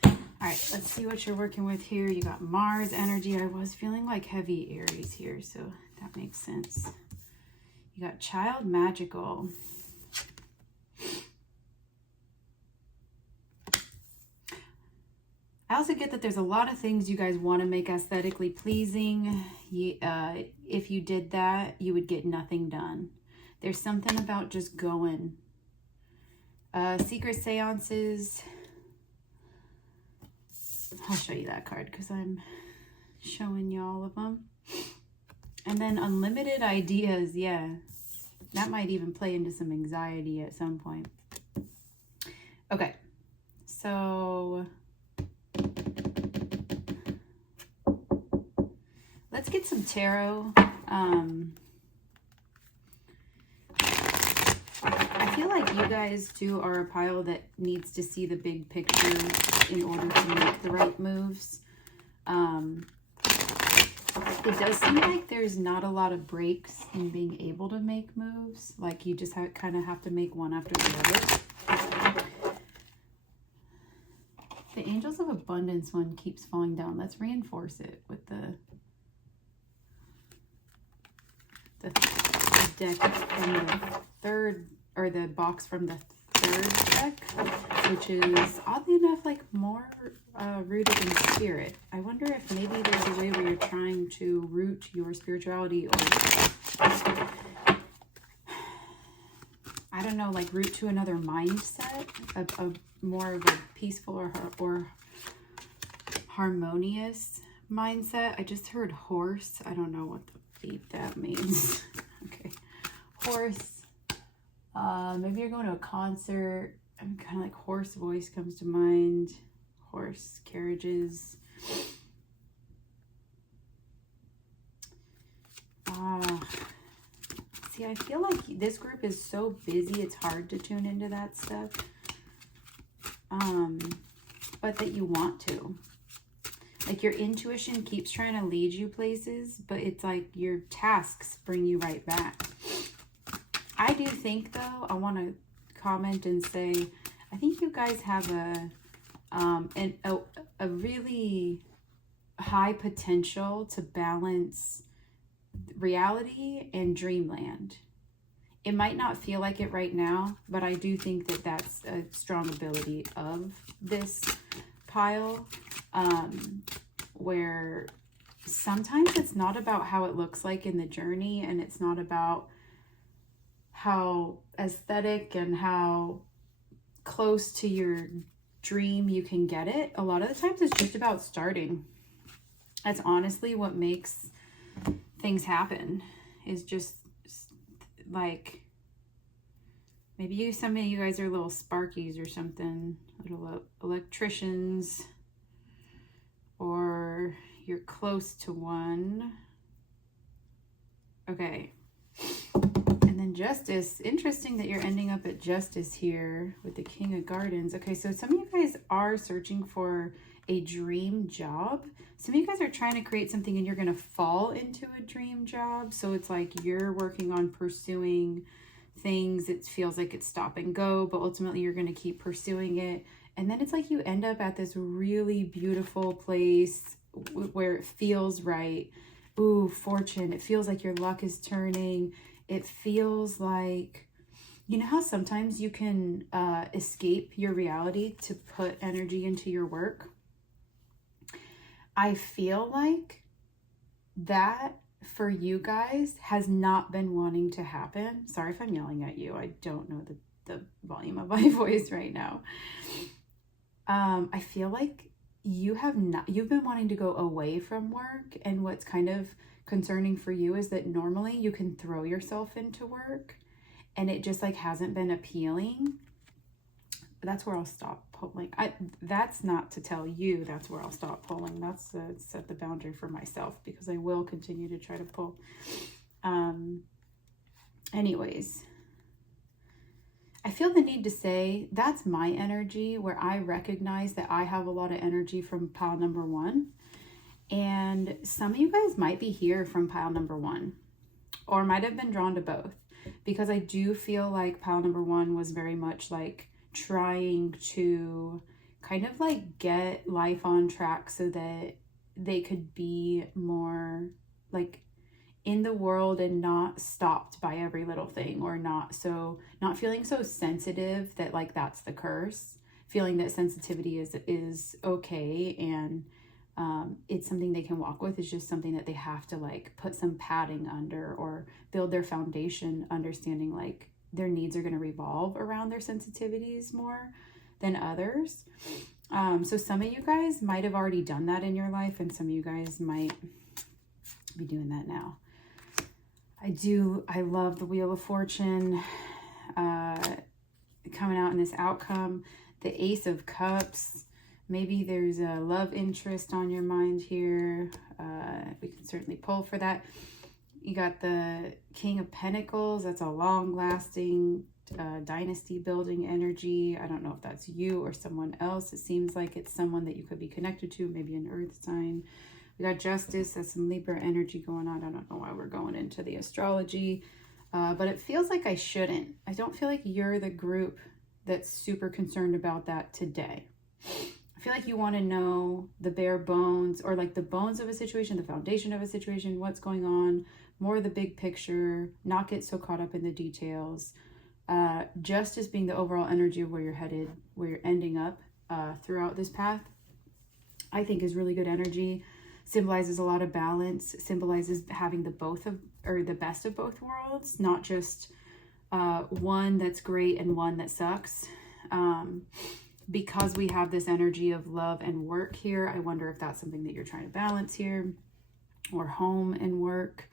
All right, let's see what you're working with here. You got Mars energy. I was feeling like heavy Aries here, so that makes sense. You got Child Magical. I also get that there's a lot of things you guys want to make aesthetically pleasing. If you did that, you would get nothing done. There's something about just going. Secret seances. I'll show you that card because I'm showing you all of them. And then unlimited ideas. Yeah, that might even play into some anxiety at some point. Okay, so let's get some tarot. I feel like you guys too are a pile that needs to see the big picture in order to make the right moves. It does seem like there's not a lot of breaks in being able to make moves. Like you just kind of have to make one after the other. The Angels of Abundance one keeps falling down. Let's reinforce it with the deck from the third, or the box from the third deck, which is oddly enough like more rooted in spirit. I wonder if maybe there's a way where you're trying to root your spirituality, or I don't know, like root to another mindset, of more of a peaceful or harmonious mindset. I just heard horse. I don't know what the beep that means. Okay, horse. Maybe you're going to a concert. I'm kind of like horse voice comes to mind. Horse carriages. See, I feel like this group is so busy, it's hard to tune into that stuff. But that you want to. Like your intuition keeps trying to lead you places, but it's like your tasks bring you right back. I do think, though, I want to comment and say, I think you guys have a really high potential to balance reality and dreamland. It might not feel like it right now, but I do think that that's a strong ability of this pile, where sometimes it's not about how it looks like in the journey, and it's not about how aesthetic and how close to your dream you can get it. A lot of the times it's just about starting. That's honestly what makes things happen, is just like, maybe some of you guys are little sparkies or something, little electricians, or you're close to one. Okay. And then Justice. Interesting that you're ending up at Justice here with the King of Gardens. Okay, so some of you guys are searching for a dream job. Some of you guys are trying to create something and you're going to fall into a dream job. So it's like you're working on pursuing things. It feels like it's stop and go, but ultimately you're going to keep pursuing it. And then it's like you end up at this really beautiful place where it feels right. Ooh, fortune. It feels like your luck is turning. It feels like, you know how sometimes you can escape your reality to put energy into your work? I feel like that for you guys has not been wanting to happen. Sorry if I'm yelling at you. I don't know the volume of my voice right now. I feel like you've been wanting to go away from work, and what's kind of concerning for you is that normally you can throw yourself into work and it just like hasn't been appealing. That's where I'll stop pulling. That's not to tell you that's where I'll stop pulling. That's to set the boundary for myself, because I will continue to try to pull. Anyways, I feel the need to say that's my energy, where I recognize that I have a lot of energy from pile number one. And some of you guys might be here from pile number 1, or might have been drawn to both, because I do feel like pile number 1 was very much like trying to kind of like get life on track so that they could be more like in the world and not stopped by every little thing, or not feeling so sensitive that like that's the curse, feeling that sensitivity is okay, and it's something they can walk with. It's just something that they have to like put some padding under or build their foundation, understanding like their needs are going to revolve around their sensitivities more than others. So some of you guys might have already done that in your life, and some of you guys might be doing that now. I love the Wheel of Fortune coming out in this outcome. The Ace of Cups. Maybe there's a love interest on your mind here. We can certainly pull for that. You got the King of Pentacles. That's a long-lasting dynasty building energy. I don't know if that's you or someone else. It seems like it's someone that you could be connected to, maybe an earth sign. We got Justice. That's some Libra energy going on. I don't know why we're going into the astrology, but it feels like I shouldn't. I don't feel like you're the group that's super concerned about that today. I feel like you want to know the bare bones, or like the bones of a situation, the foundation of a situation, what's going on, more of the big picture, not get so caught up in the details. Justice being the overall energy of where you're headed, where you're ending up throughout this path, I think is really good energy. Symbolizes a lot of balance, symbolizes having the best of both worlds, not just one that's great and one that sucks. Because we have this energy of love and work here, I wonder if that's something that you're trying to balance here, or home and work,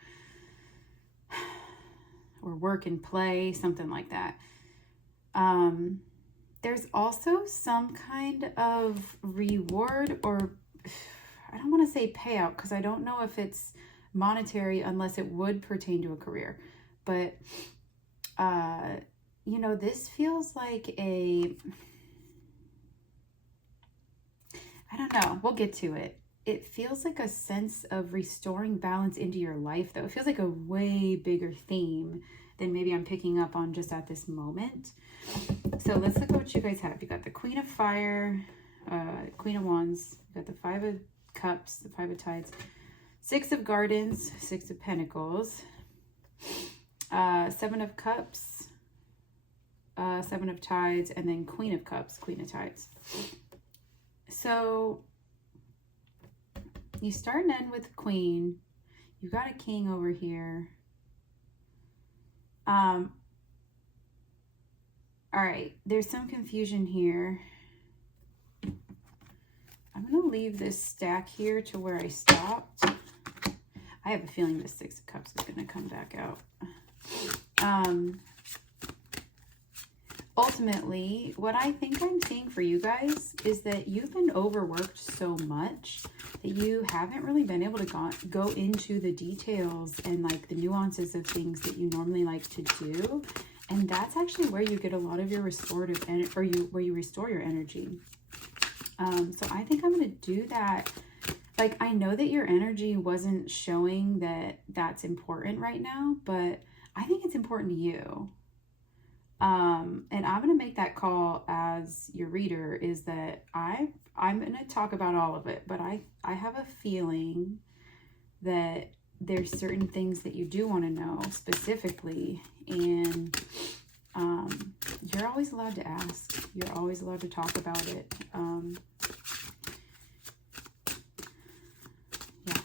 or work and play, something like that. There's also some kind of reward, or I don't want to say payout, because I don't know if it's monetary unless it would pertain to a career. But, you know, this feels like I don't know. We'll get to it. It feels like a sense of restoring balance into your life, though. It feels like a way bigger theme than maybe I'm picking up on just at this moment. So let's look at what you guys have. You got the Queen of Fire, Queen of Wands. You got the Five of Cups, the Five of Tides, Six of Gardens, Six of Pentacles, Seven of Cups, Seven of Tides, and then Queen of Cups, Queen of Tides. So you start and end with Queen. You got a King over here. All right, there's some confusion here. I'm going to leave this stack here to where I stopped. I have a feeling the Six of Cups is going to come back out. Ultimately, what I think I'm seeing for you guys is that you've been overworked so much that you haven't really been able to go into the details and like the nuances of things that you normally like to do. And that's actually where you get a lot of your restorative energy, or where you restore your energy. So I think I'm going to do that. Like, I know that your energy wasn't showing that that's important right now, but I think it's important to you. And I'm going to make that call as your reader, is that I'm going to talk about all of it, but I have a feeling that there's certain things that you do want to know specifically, and you're always allowed to ask. You're always allowed to talk about it. Yeah.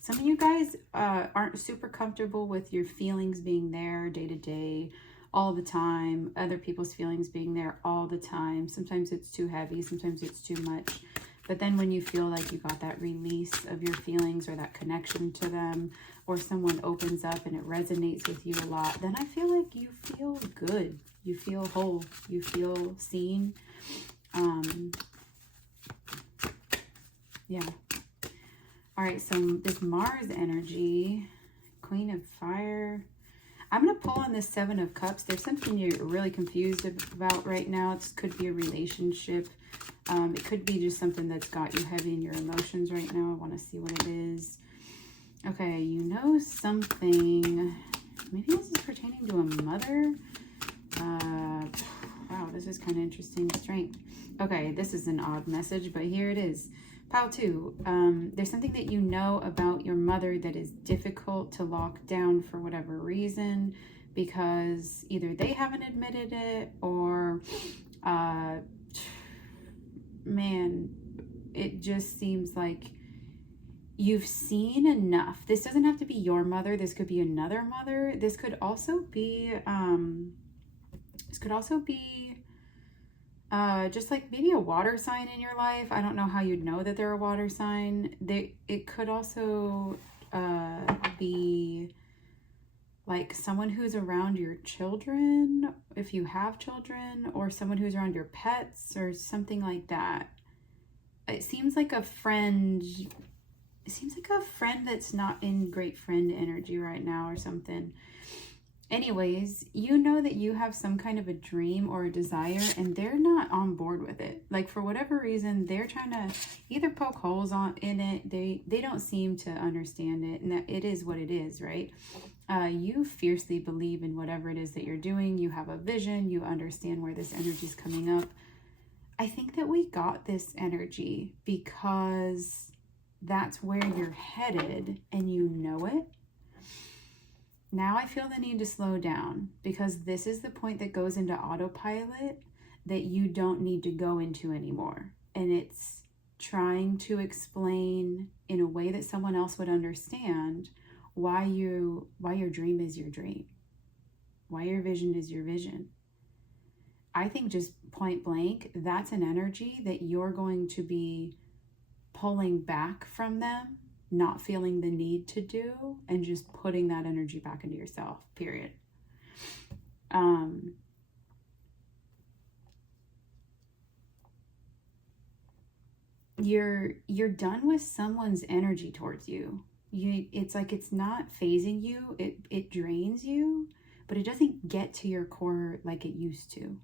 Some of you guys aren't super comfortable with your feelings being there day to day, all the time. Other people's feelings being there all the time. Sometimes it's too heavy. Sometimes it's too much. But then when you feel like you got that release of your feelings, or that connection to them, or someone opens up and it resonates with you a lot, then I feel like you feel good. You feel whole. You feel seen. Yeah. All right, so this Mars energy, Queen of Fire. I'm going to pull on this Seven of Cups. There's something you're really confused about right now. It could be a relationship. It could be just something that's got you heavy in your emotions right now. I want to see what it is. Okay, you know something. Maybe this is pertaining to a mother. Wow, this is kind of interesting. Strength. Okay, this is an odd message, but here it is. Pile 2. There's something that you know about your mother that is difficult to lock down for whatever reason, because either they haven't admitted it or, man, it just seems like you've seen enough. This doesn't have to be your mother. This could be another mother. This could also be, just like maybe a water sign in your life. I don't know how you'd know that they're a water sign. It could also be like someone who's around your children, if you have children, or someone who's around your pets or something like that. It seems like a friend. It seems like a friend that's not in great friend energy right now or something. Anyways, you know that you have some kind of a dream or a desire and they're not on board with it. Like for whatever reason, they're trying to either poke holes in it. They don't seem to understand it, and that it is what it is, right? You fiercely believe in whatever it is that you're doing. You have a vision. You understand where this energy is coming up. I think that we got this energy because that's where you're headed and you know it. Now I feel the need to slow down because this is the point that goes into autopilot that you don't need to go into anymore. And it's trying to explain in a way that someone else would understand why your dream is your dream, why your vision is your vision. I think just point blank, that's an energy that you're going to be pulling back from them, not feeling the need to do, and just putting that energy back into yourself, period. You're done with someone's energy towards you. It's like it's not phasing you, it drains you, but it doesn't get to your core like it used to.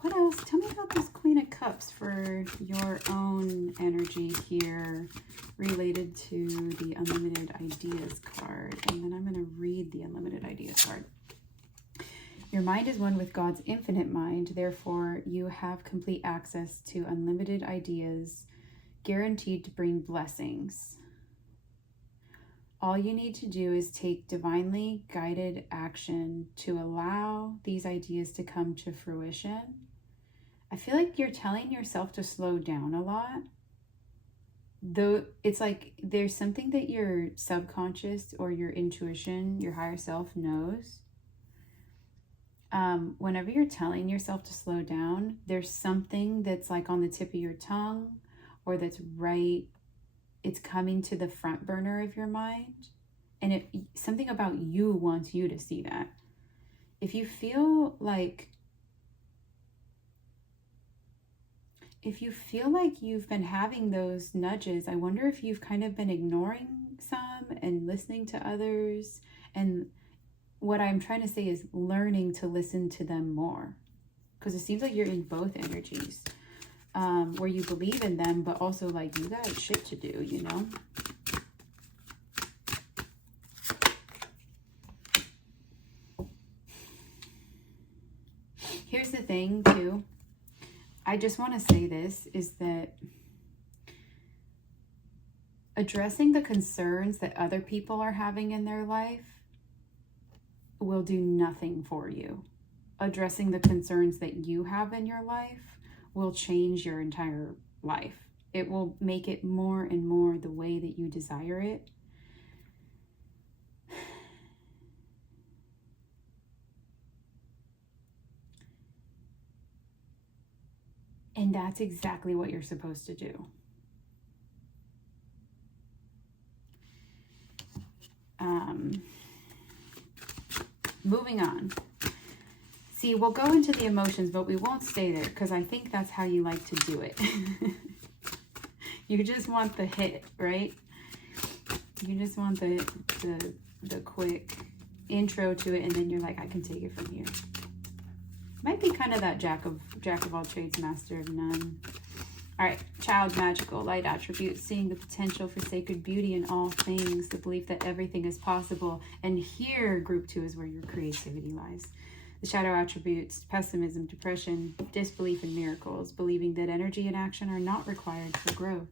What else? Tell me about this Queen of Cups for your own energy here related to the Unlimited Ideas card. And then I'm going to read the Unlimited Ideas card. Your mind is one with God's infinite mind. Therefore, you have complete access to unlimited ideas guaranteed to bring blessings. All you need to do is take divinely guided action to allow these ideas to come to fruition. I feel like you're telling yourself to slow down a lot. Though it's like there's something that your subconscious or your intuition, your higher self knows. Whenever you're telling yourself to slow down, there's something that's like on the tip of your tongue or that's right. It's coming to the front burner of your mind. And something about you wants you to see that. If you feel like you've been having those nudges, I wonder if you've kind of been ignoring some and listening to others. And what I'm trying to say is learning to listen to them more. Because it seems like you're in both energies. Where you believe in them, but also like you got shit to do, you know? Here's the thing too. I just want to say this is that addressing the concerns that other people are having in their life will do nothing for you. Addressing the concerns that you have in your life will change your entire life. It will make it more and more the way that you desire it. And that's exactly what you're supposed to do. Moving on. See, we'll go into the emotions, but we won't stay there because I think that's how you like to do it. You just want the hit, right? You just want the quick intro to it, and then you're like, I can take it from here. Might be kind of that jack of all trades, master of none. All right, child magical, light attributes, seeing the potential for sacred beauty in all things, the belief that everything is possible. And here, group 2 is where your creativity lies. The shadow attributes, pessimism, depression, disbelief in miracles, believing that energy and action are not required for growth.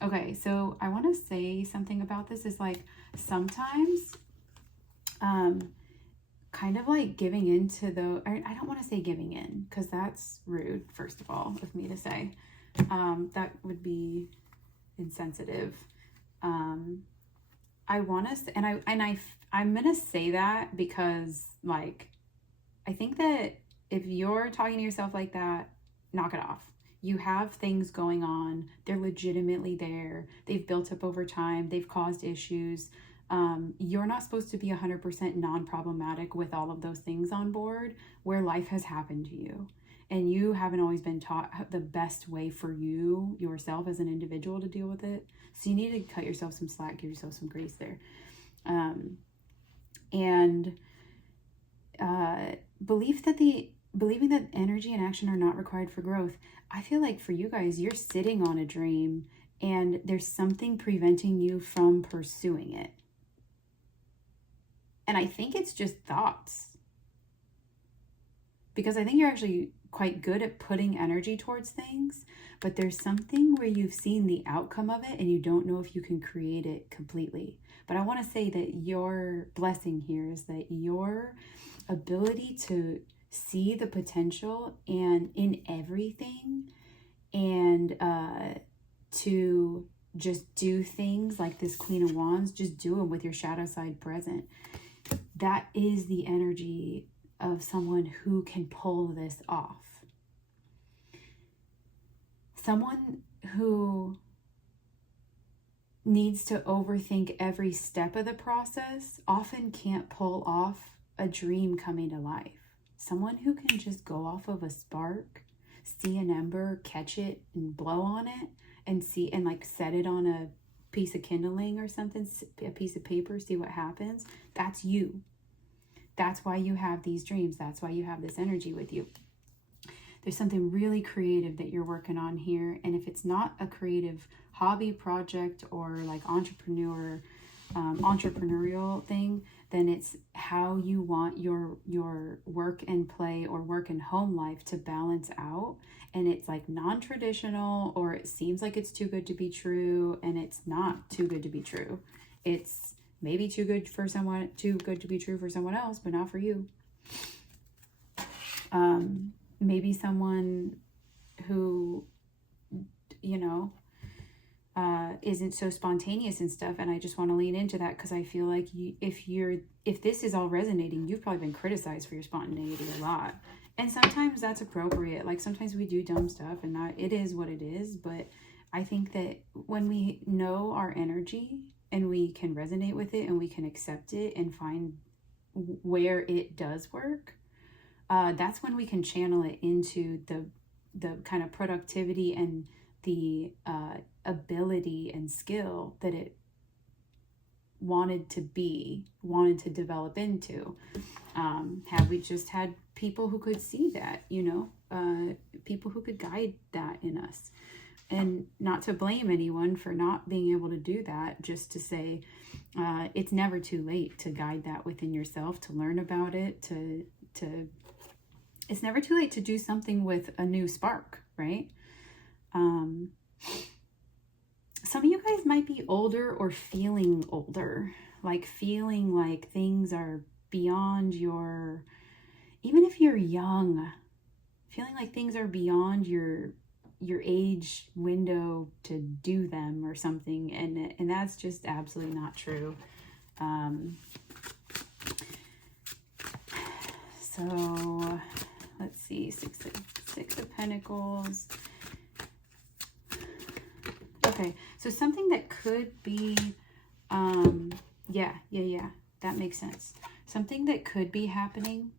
Okay, so I want to say something about this is like sometimes kind of like giving into the, I don't want to say giving in because that's rude, first of all, of me to say. That would be insensitive. I want to, I'm going to say that because like, I think that if you're talking to yourself like that, knock it off. You have things going on. They're legitimately there. They've built up over time. They've caused issues. You're not supposed to be 100% non-problematic with all of those things on board where life has happened to you. And you haven't always been taught the best way for you, yourself as an individual, to deal with it. So you need to cut yourself some slack, give yourself some grace there. Believing that energy and action are not required for growth. I feel like for you guys, you're sitting on a dream and there's something preventing you from pursuing it. And I think it's just thoughts. Because I think you're actually quite good at putting energy towards things, but there's something where you've seen the outcome of it and you don't know if you can create it completely. But I want to say that your blessing here is that your ability to see the potential and in everything and to just do things like this Queen of Wands, just do them with your shadow side present. That is the energy of someone who can pull this off. Someone who needs to overthink every step of the process often can't pull off a dream coming to life. Someone who can just go off of a spark, see an ember, catch it and blow on it and see and like set it on a piece of kindling or something, a piece of paper, see what happens. That's you. That's why you have these dreams. That's why you have this energy with you. There's something really creative that you're working on here. And if it's not a creative hobby project or like entrepreneurial thing, then it's how you want your work and play or work and home life to balance out. And it's like non-traditional, or it seems like it's too good to be true, and it's not too good to be true. It's maybe too good to be true for someone else, but not for you. Maybe someone who, isn't so spontaneous and stuff. And I just want to lean into that because I feel like if this is all resonating, you've probably been criticized for your spontaneity a lot. And sometimes that's appropriate. Like sometimes we do dumb stuff and it is what it is. But I think that when we know our energy and we can resonate with it and we can accept it and find where it does work, that's when we can channel it into the kind of productivity and the ability and skill that it wanted to develop into. Have we just had people who could see that, people who could guide that in us? And not to blame anyone for not being able to do that, just to say it's never too late to guide that within yourself, to learn about it, it's never too late to do something with a new spark, right? Some of you guys might be older or feeling older, like feeling like things are beyond your, even if you're young, feeling like things are beyond your age window to do them or something. And that's just absolutely not true. So let's see, Six of Pentacles. Okay, so something that could be, that makes sense. Something that could be happening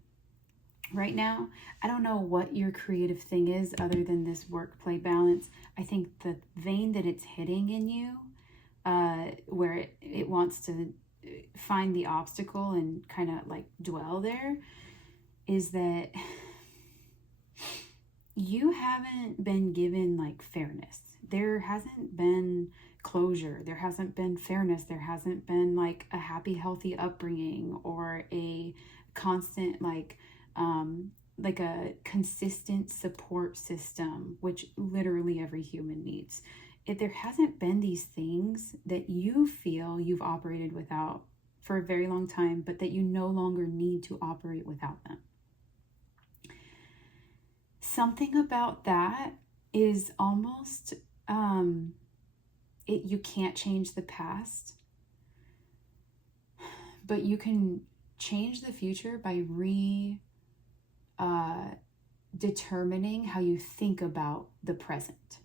right now. I don't know what your creative thing is other than this work-play balance. I think the vein that it's hitting in you, where it wants to find the obstacle and kind of like dwell there is that you haven't been given like fairness. There hasn't been closure. There hasn't been fairness. There hasn't been like a happy, healthy upbringing or a constant like a consistent support system, which literally every human needs. If there hasn't been these things that you feel you've operated without for a very long time, but that you no longer need to operate without them. Something about that is almost, you can't change the past, but you can change the future by determining how you think about the present.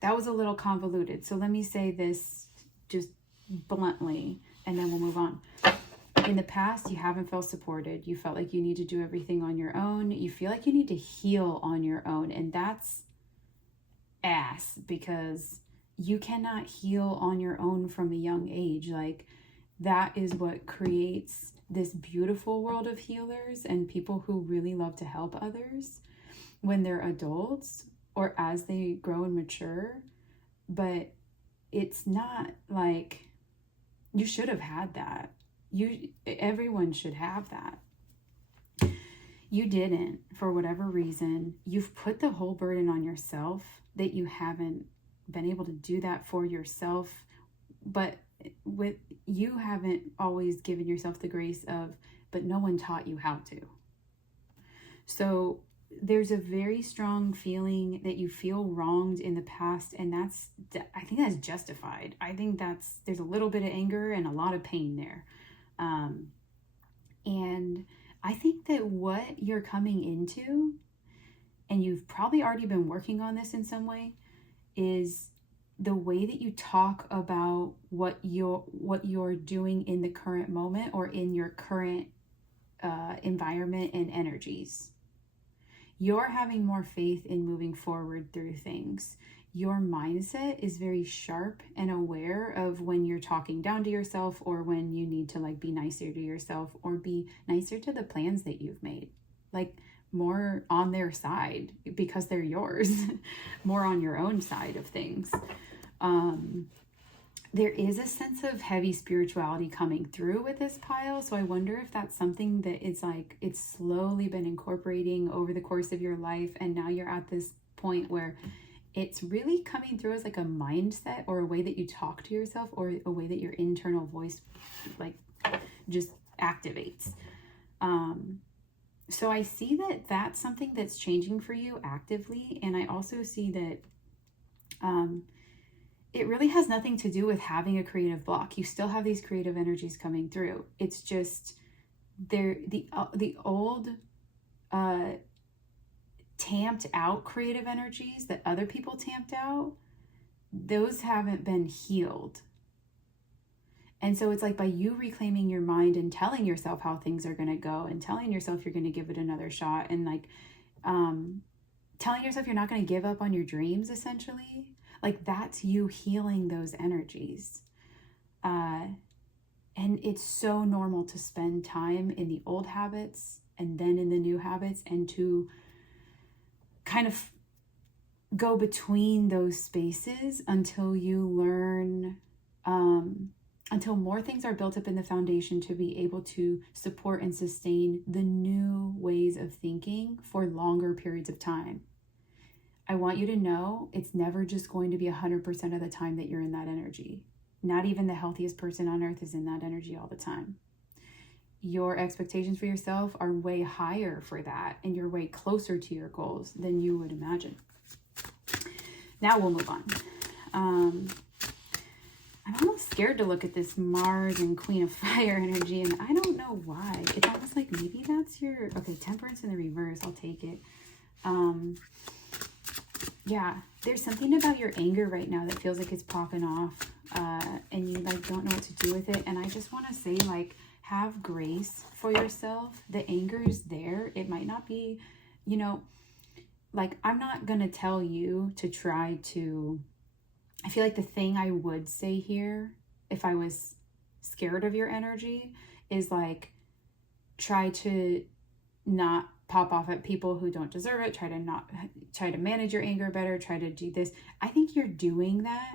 That was a little convoluted, so let me say this just bluntly, and then we'll move on. In the past, you haven't felt supported. You felt like you need to do everything on your own. You feel like you need to heal on your own, and that's ass, because you cannot heal on your own from a young age. Like, that is what creates this beautiful world of healers and people who really love to help others when they're adults or as they grow and mature. But it's not like you should have had that. Everyone should have that. You didn't, for whatever reason. You've put the whole burden on yourself that you haven't been able to do that for yourself. But you haven't always given yourself the grace of, but no one taught you how to. So there's a very strong feeling that you feel wronged in the past, and I think that's justified. I think there's a little bit of anger and a lot of pain there. And I think that what you're coming into, and you've probably already been working on this in some way, is the way that you talk about what you're doing in the current moment or in your current environment and energies. You're having more faith in moving forward through things. Your mindset is very sharp and aware of when you're talking down to yourself, or when you need to like be nicer to yourself or be nicer to the plans that you've made. Like, more on their side because they're yours, more on your own side of things. There is a sense of heavy spirituality coming through with this pile. So I wonder if that's something that is like, it's slowly been incorporating over the course of your life. And now you're at this point where it's really coming through as like a mindset or a way that you talk to yourself or a way that your internal voice like just activates. So I see that that's something that's changing for you actively. And I also see that it really has nothing to do with having a creative block. You still have these creative energies coming through. It's just the old tamped out creative energies that other people tamped out, those haven't been healed. And so it's like, by you reclaiming your mind and telling yourself how things are going to go and telling yourself you're going to give it another shot, and like telling yourself you're not going to give up on your dreams, essentially, like that's you healing those energies. And it's so normal to spend time in the old habits and then in the new habits, and to kind of go between those spaces until you learn, until more things are built up in the foundation to be able to support and sustain the new ways of thinking for longer periods of time. I want you to know it's never just going to be 100% of the time that you're in that energy. Not even the healthiest person on earth is in that energy all the time. Your expectations for yourself are way higher for that, and you're way closer to your goals than you would imagine. Now we'll move on. I'm almost scared to look at this Mars and Queen of Fire energy, and I don't know why. It's almost like maybe that's your... Okay, Temperance in the reverse. I'll take it. Yeah, there's something about your anger right now that feels like it's popping off, and you like don't know what to do with it. And I just want to say, like, have grace for yourself. The anger is there. It might not be, like, I'm not gonna tell you to try to I feel like the thing I would say here, if I was scared of your energy, is like, try to not pop off at people who don't deserve it. Try to manage your anger better. Try to do this. I think you're doing that.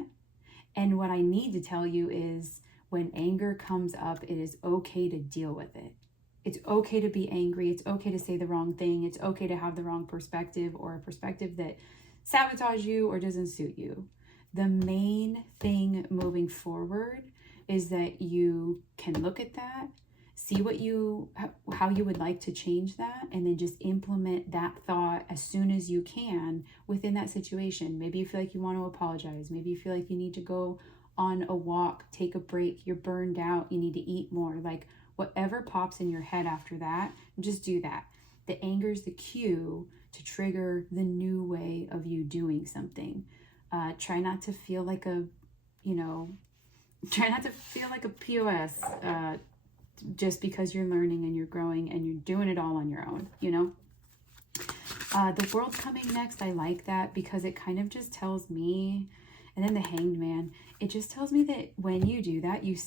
And what I need to tell you is, when anger comes up, it is okay to deal with it. It's okay to be angry. It's okay to say the wrong thing. It's okay to have the wrong perspective, or a perspective that sabotages you or doesn't suit you. The main thing moving forward is that you can look at that, see how you would like to change that, and then just implement that thought as soon as you can within that situation. Maybe you feel like you want to apologize. Maybe you feel like you need to go on a walk, take a break, you're burned out, you need to eat more. Like, whatever pops in your head after that, just do that. The anger is the cue to trigger the new way of you doing something. Try not to feel like a POS, just because you're learning and you're growing and you're doing it all on your own, The World coming next, I like that, because it kind of just tells me, and then the Hanged Man, it just tells me that when you do that, you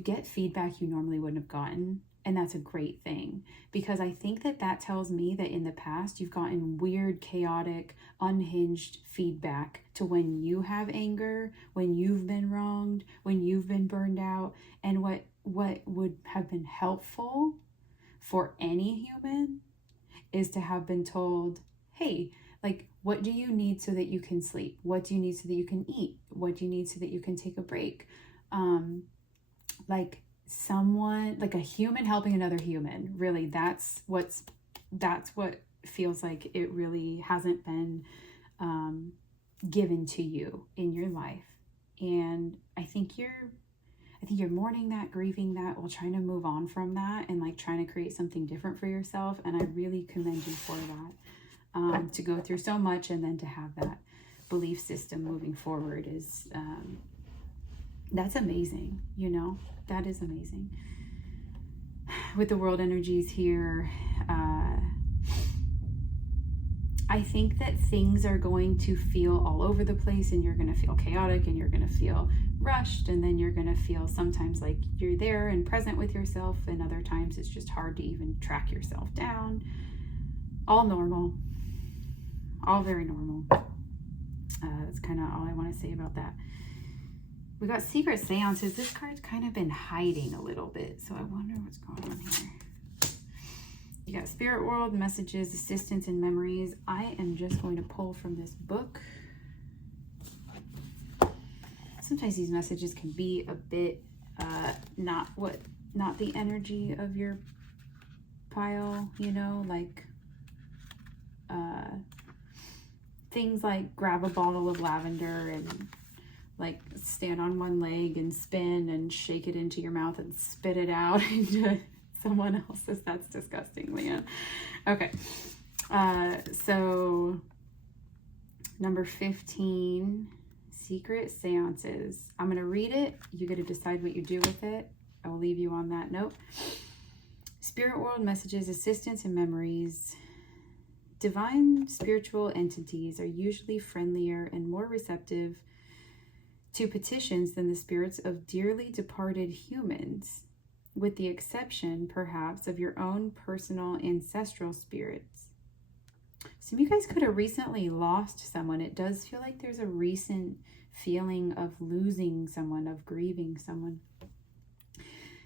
get feedback you normally wouldn't have gotten. And that's a great thing, because I think that tells me that in the past you've gotten weird, chaotic, unhinged feedback to when you have anger, when you've been wronged, when you've been burned out. And what would have been helpful for any human is to have been told, hey, like, what do you need so that you can sleep? What do you need so that you can eat? What do you need so that you can take a break? Like, someone, like a human helping another human, really, that's what feels like it really hasn't been given to you in your life. And I think you're mourning that, grieving that, while trying to move on from that, and like trying to create something different for yourself. And I really commend you for that. To go through so much and then to have that belief system moving forward is that's amazing. That is amazing. With the world energies here, I think that things are going to feel all over the place, and you're going to feel chaotic, and you're going to feel rushed, and then you're going to feel sometimes like you're there and present with yourself, and other times it's just hard to even track yourself down. All normal. All very normal. That's kind of all I want to say about that. We got Secret Seances. This card's kind of been hiding a little bit, so I wonder what's going on here. You got Spirit World, Messages, Assistance, and Memories. I am just going to pull from this book. Sometimes these messages can be a bit not the energy of your pile, like things like grab a bottle of lavender and like stand on one leg and spin and shake it into your mouth and spit it out into someone else's. That's disgusting, Leah. Okay. So number 15, Secret Seances. I'm going to read it. You get to decide what you do with it. I will leave you on that note. Spirit World, Messages, Assistance, and Memories. Divine spiritual entities are usually friendlier and more receptive to petitions than the spirits of dearly departed humans, with the exception, perhaps, of your own personal ancestral spirits. Some of you guys could have recently lost someone. It does feel like there's a recent feeling of losing someone, of grieving someone.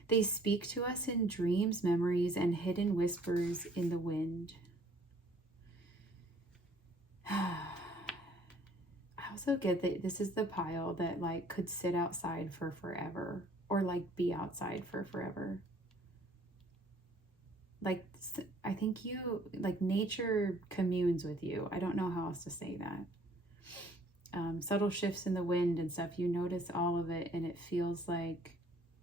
They speak to us in dreams, memories, and hidden whispers in the wind. I also get that this is the pile that like could sit outside for forever, or like be outside for forever. Like, I think you, like, nature communes with you. I don't know how else to say that. Subtle shifts in the wind and stuff, you notice all of it, and it feels like,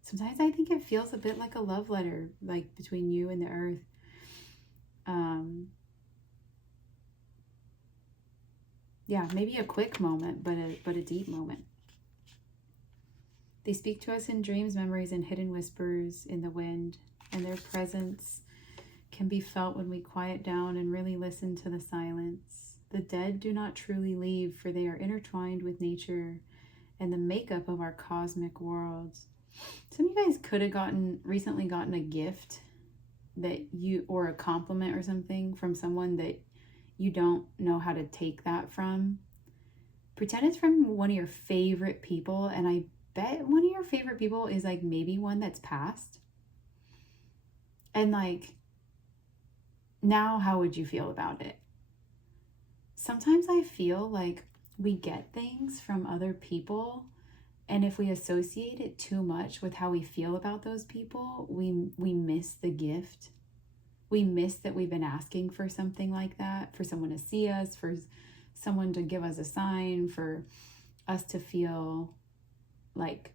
sometimes I think it feels a bit like a love letter, like between you and the earth. Yeah, maybe a quick moment, but a deep moment. They speak to us in dreams, memories, and hidden whispers in the wind, and their presence can be felt when we quiet down and really listen to the silence. The dead do not truly leave, for they are intertwined with nature and the makeup of our cosmic world. Some of you guys could have recently gotten a gift or a compliment or something from someone that you don't know how to take that from. Pretend it's from one of your favorite people, and I bet one of your favorite people is like maybe one that's passed. And like, now how would you feel about it? Sometimes I feel like we get things from other people, and if we associate it too much with how we feel about those people, we miss the gift. We miss that we've been asking for something like that, for someone to see us, for someone to give us a sign, for us to feel like,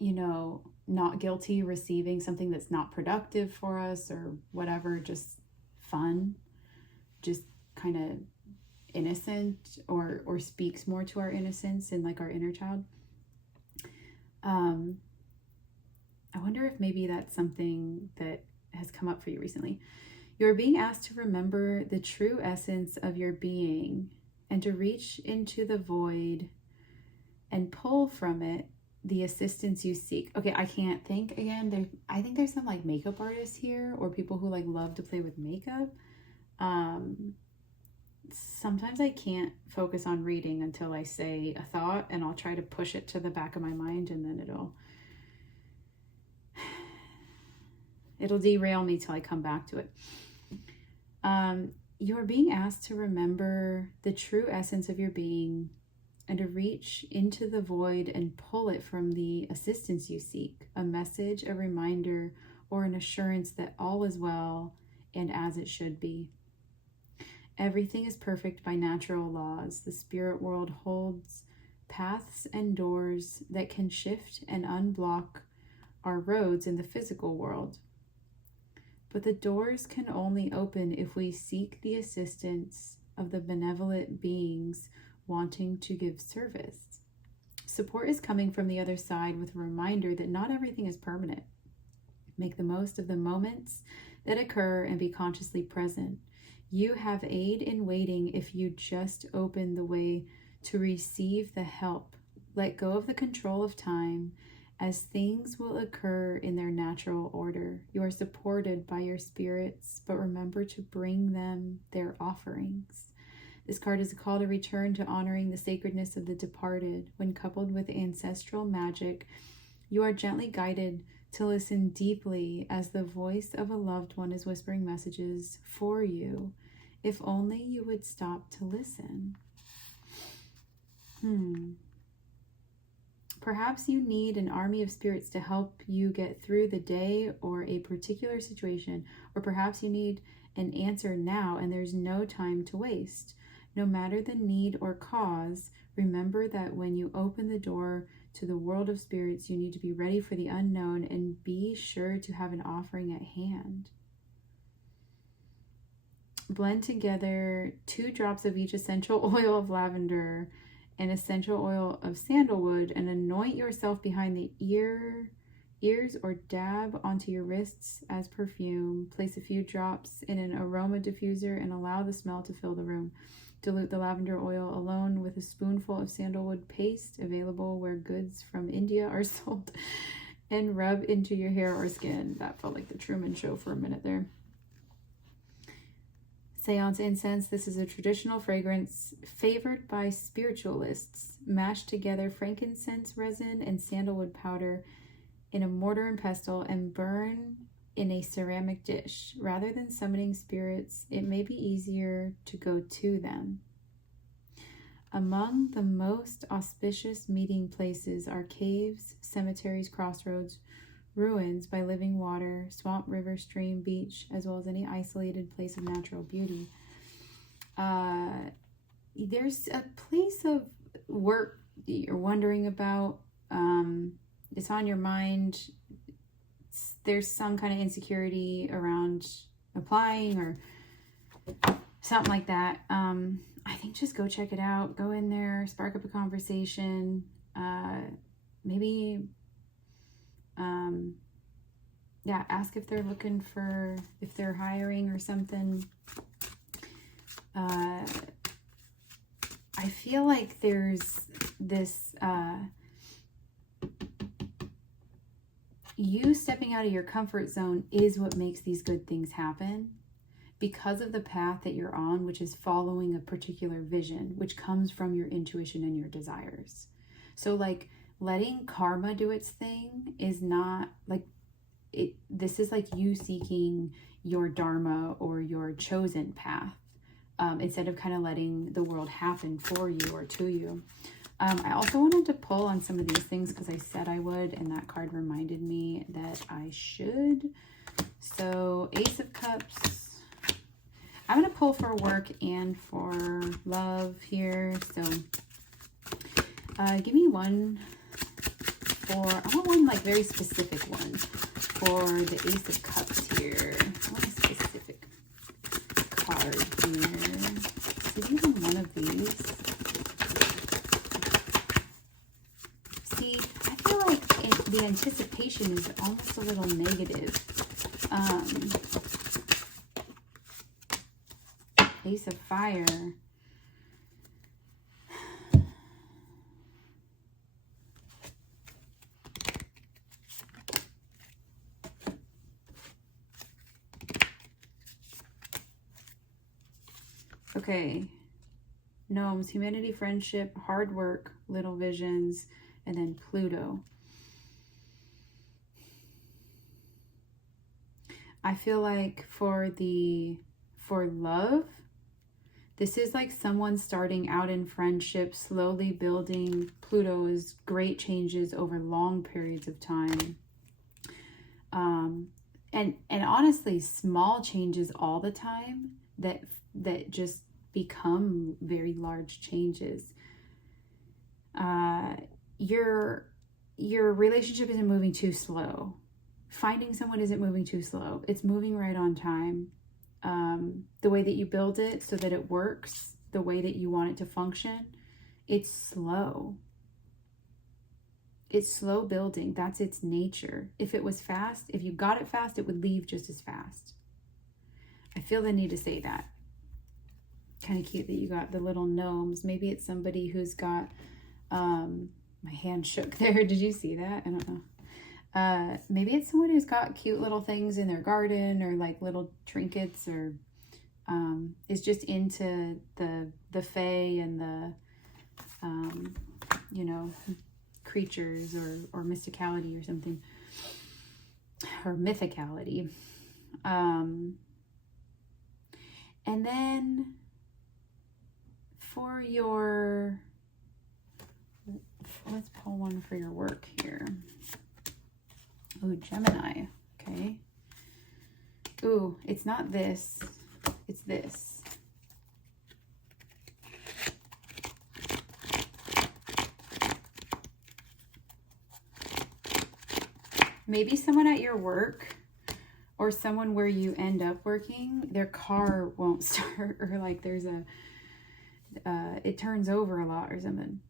not guilty receiving something that's not productive for us or whatever, just fun, just kind of innocent or speaks more to our innocence and like our inner child. I wonder if maybe that's something that has come up for you recently. You're being asked to remember the true essence of your being and to reach into the void and pull from it the assistance you seek. Okay, I can't think again. I think there's some like makeup artists here or people who like love to play with makeup. Sometimes I can't focus on reading until I say a thought, and I'll try to push it to the back of my mind, and then it'll derail me till I come back to it. You're being asked to remember the true essence of your being and to reach into the void and pull it from the assistance you seek, a message, a reminder, or an assurance that all is well and as it should be. Everything is perfect by natural laws. The spirit world holds paths and doors that can shift and unblock our roads in the physical world. But the doors can only open if we seek the assistance of the benevolent beings wanting to give service. Support is coming from the other side with a reminder that not everything is permanent. Make the most of the moments that occur and be consciously present. You have aid in waiting if you just open the way to receive the help. Let go of the control of time, as things will occur in their natural order. You are supported by your spirits, but remember to bring them their offerings. This card is a call to return to honoring the sacredness of the departed. When coupled with ancestral magic, you are gently guided to listen deeply as the voice of a loved one is whispering messages for you. If only you would stop to listen. Perhaps you need an army of spirits to help you get through the day or a particular situation, or perhaps you need an answer now and there's no time to waste. No matter the need or cause, remember that when you open the door to the world of spirits, you need to be ready for the unknown and be sure to have an offering at hand. Blend together 2 drops of each essential oil of lavender and essential oil of sandalwood and anoint yourself behind the ears or dab onto your wrists as perfume. Place a few drops in an aroma diffuser and allow the smell to fill the room. Dilute the lavender oil alone with a spoonful of sandalwood paste, available where goods from India are sold, and rub into your hair or skin. That felt like the Truman Show for a minute there. Seance incense. This is a traditional fragrance favored by spiritualists. Mash together frankincense resin and sandalwood powder in a mortar and pestle and burn in a ceramic dish. Rather than summoning spirits, it may be easier to go to them. Among the most auspicious meeting places are caves, cemeteries, crossroads, ruins by living water, swamp, river, stream, beach, as well as any isolated place of natural beauty. There's a place of work you're wondering about. It's on your mind. There's some kind of insecurity around applying or something like that. I think just go check it out. Go in there, spark up a conversation. Maybe ask if they're if they're hiring or something. feel like there's this, you stepping out of your comfort zone is what makes these good things happen because of the path that you're on, which is following a particular vision, which comes from your intuition and your desires. So like letting karma do its thing is not like it. This is like you seeking your dharma or your chosen path, instead of kind of letting the world happen for you or to you. I also wanted to pull on some of these things because I said I would, and that card reminded me that I should. So Ace of Cups. I'm going to pull for work and for love here. So give me one for, I want one like very specific one for the Ace of Cups here. I want a specific card here. Is even one of these? See, I feel like the anticipation is almost a little negative. Ace of Fire. Okay. Gnomes, humanity, friendship, hard work, little visions, and then Pluto. I feel like for love, this is like someone starting out in friendship, slowly building. Pluto is great changes over long periods of time. And honestly, small changes all the time that just become very large changes. Your relationship isn't moving too slow. Finding someone isn't moving too slow. It's moving right on time. The way that you build it so that it works, the way that you want it to function, it's slow. It's slow building. That's its nature. If it was fast, if you got it fast, it would leave just as fast. I feel the need to say that. Kind of cute that you got the little gnomes. Maybe it's somebody who's got, my hand shook there. Did you see that? I don't know. Maybe it's someone who's got cute little things in their garden or like little trinkets, or is just into the fae and the, you know, creatures or mysticality or something, or mythicality. And then for your, let's pull one for your work here. Ooh, Gemini. Okay. Ooh, it's not this. It's this. Maybe someone at your work or someone where you end up working, their car won't start, or like there's a, it turns over a lot or something.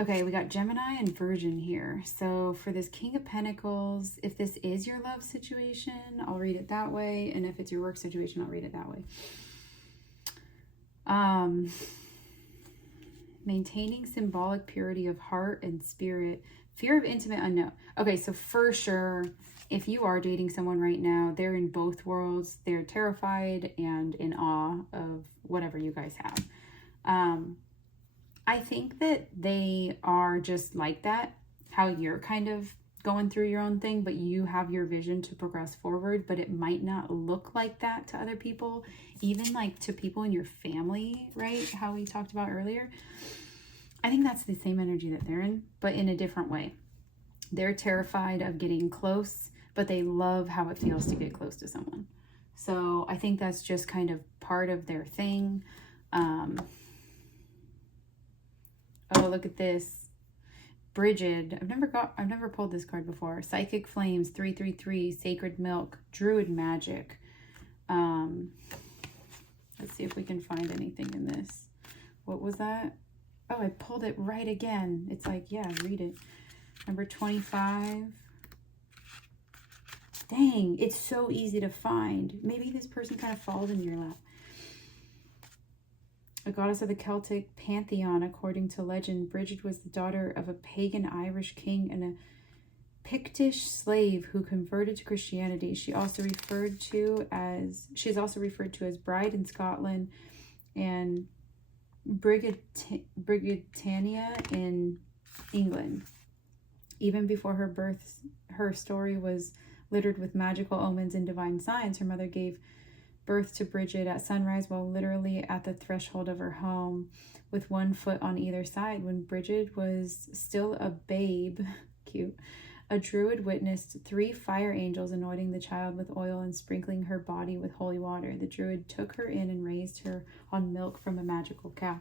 Okay, we got Gemini and Virgin here. So for this King of Pentacles, if this is your love situation, I'll read it that way. And if it's your work situation, I'll read it that way. Maintaining symbolic purity of heart and spirit. Fear of intimate unknown. Okay, so for sure, if you are dating someone right now, they're in both worlds. They're terrified and in awe of whatever you guys have. I think that they are just like that, how you're kind of going through your own thing, but you have your vision to progress forward, but it might not look like that to other people, even like to people in your family, right? How we talked about earlier. I think that's the same energy that they're in, but in a different way. They're terrified of getting close, but they love how it feels to get close to someone. So I think that's just kind of part of their thing. Oh, look at this. Brigid. I've never pulled this card before. Psychic Flames, 333, Sacred Milk, Druid Magic. Let's see if we can find anything in this. What was that? Oh, I pulled it right again. It's like, yeah, read it. Number 25. Dang, it's so easy to find. Maybe this person kind of falls in your lap. a goddess of the Celtic pantheon. According to legend, Brigid was the daughter of a pagan Irish king and a Pictish slave who converted to Christianity. She's also referred to as Bride in Scotland and Brigitannia in England. Even before her birth, her story was littered with magical omens and divine signs. Her mother gave birth to Brigid at sunrise while literally at the threshold of her home with one foot on either side. When Brigid was still a babe, cute, a druid witnessed 3 fire angels anointing the child with oil and sprinkling her body with holy water. The druid took her in and raised her on milk from a magical cow.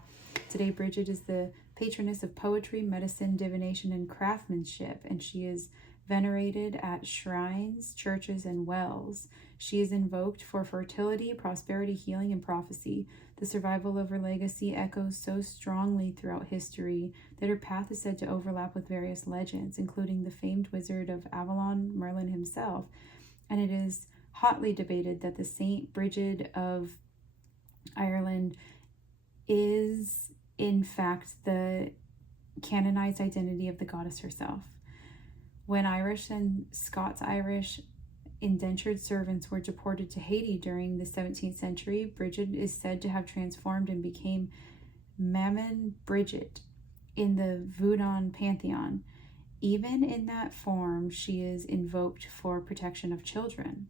Today, Brigid is the patroness of poetry, medicine, divination, and craftsmanship, and she is venerated at shrines, churches, and wells. She is invoked for fertility, prosperity, healing, and prophecy. The survival of her legacy echoes so strongly throughout history that her path is said to overlap with various legends, including the famed wizard of Avalon, Merlin himself. And it is hotly debated that the Saint Brigid of Ireland is, in fact, the canonized identity of the goddess herself. When Irish and Scots-Irish indentured servants were deported to Haiti during the 17th century, Brigid is said to have transformed and became Mammon Brigid in the Vodun pantheon. Even in that form, she is invoked for protection of children.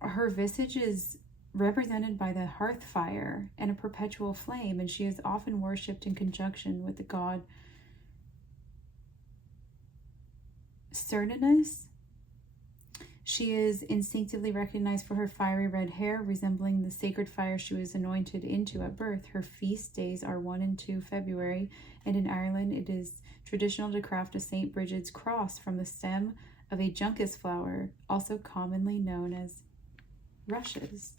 Her visage is represented by the hearth fire and a perpetual flame, and she is often worshipped in conjunction with the god Cernunnos. She is instinctively recognized for her fiery red hair, resembling the sacred fire she was anointed into at birth. Her feast days are 1 and 2 February, and in Ireland it is traditional to craft a St. Brigid's cross from the stem of a juncus flower, also commonly known as rushes.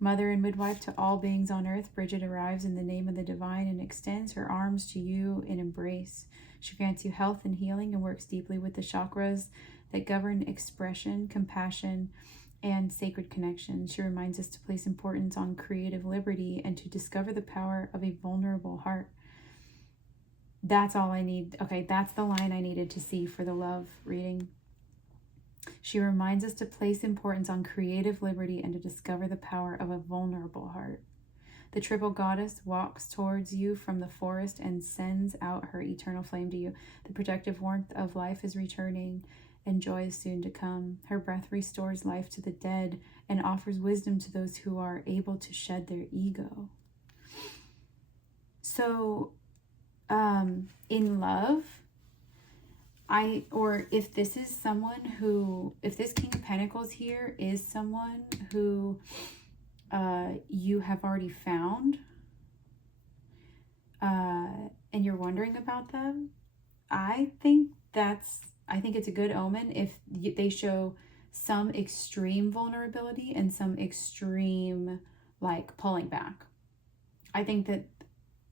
Mother and midwife to all beings on earth, Brigid arrives in the name of the divine and extends her arms to you in embrace. She grants you health and healing and works deeply with the chakras that govern expression, compassion, and sacred connection. She reminds us to place importance on creative liberty and to discover the power of a vulnerable heart. That's all I need. Okay, that's the line I needed to see for the love reading. She reminds us to place importance on creative liberty and to discover the power of a vulnerable heart. The triple goddess walks towards you from the forest and sends out her eternal flame to you. The protective warmth of life is returning, and joy is soon to come. Her breath restores life to the dead and offers wisdom to those who are able to shed their ego. So, in love, if this is someone who, if this King of Pentacles here is someone who you have already found, and you're wondering about them, I think it's a good omen if they show some extreme vulnerability and some extreme pulling back. I think that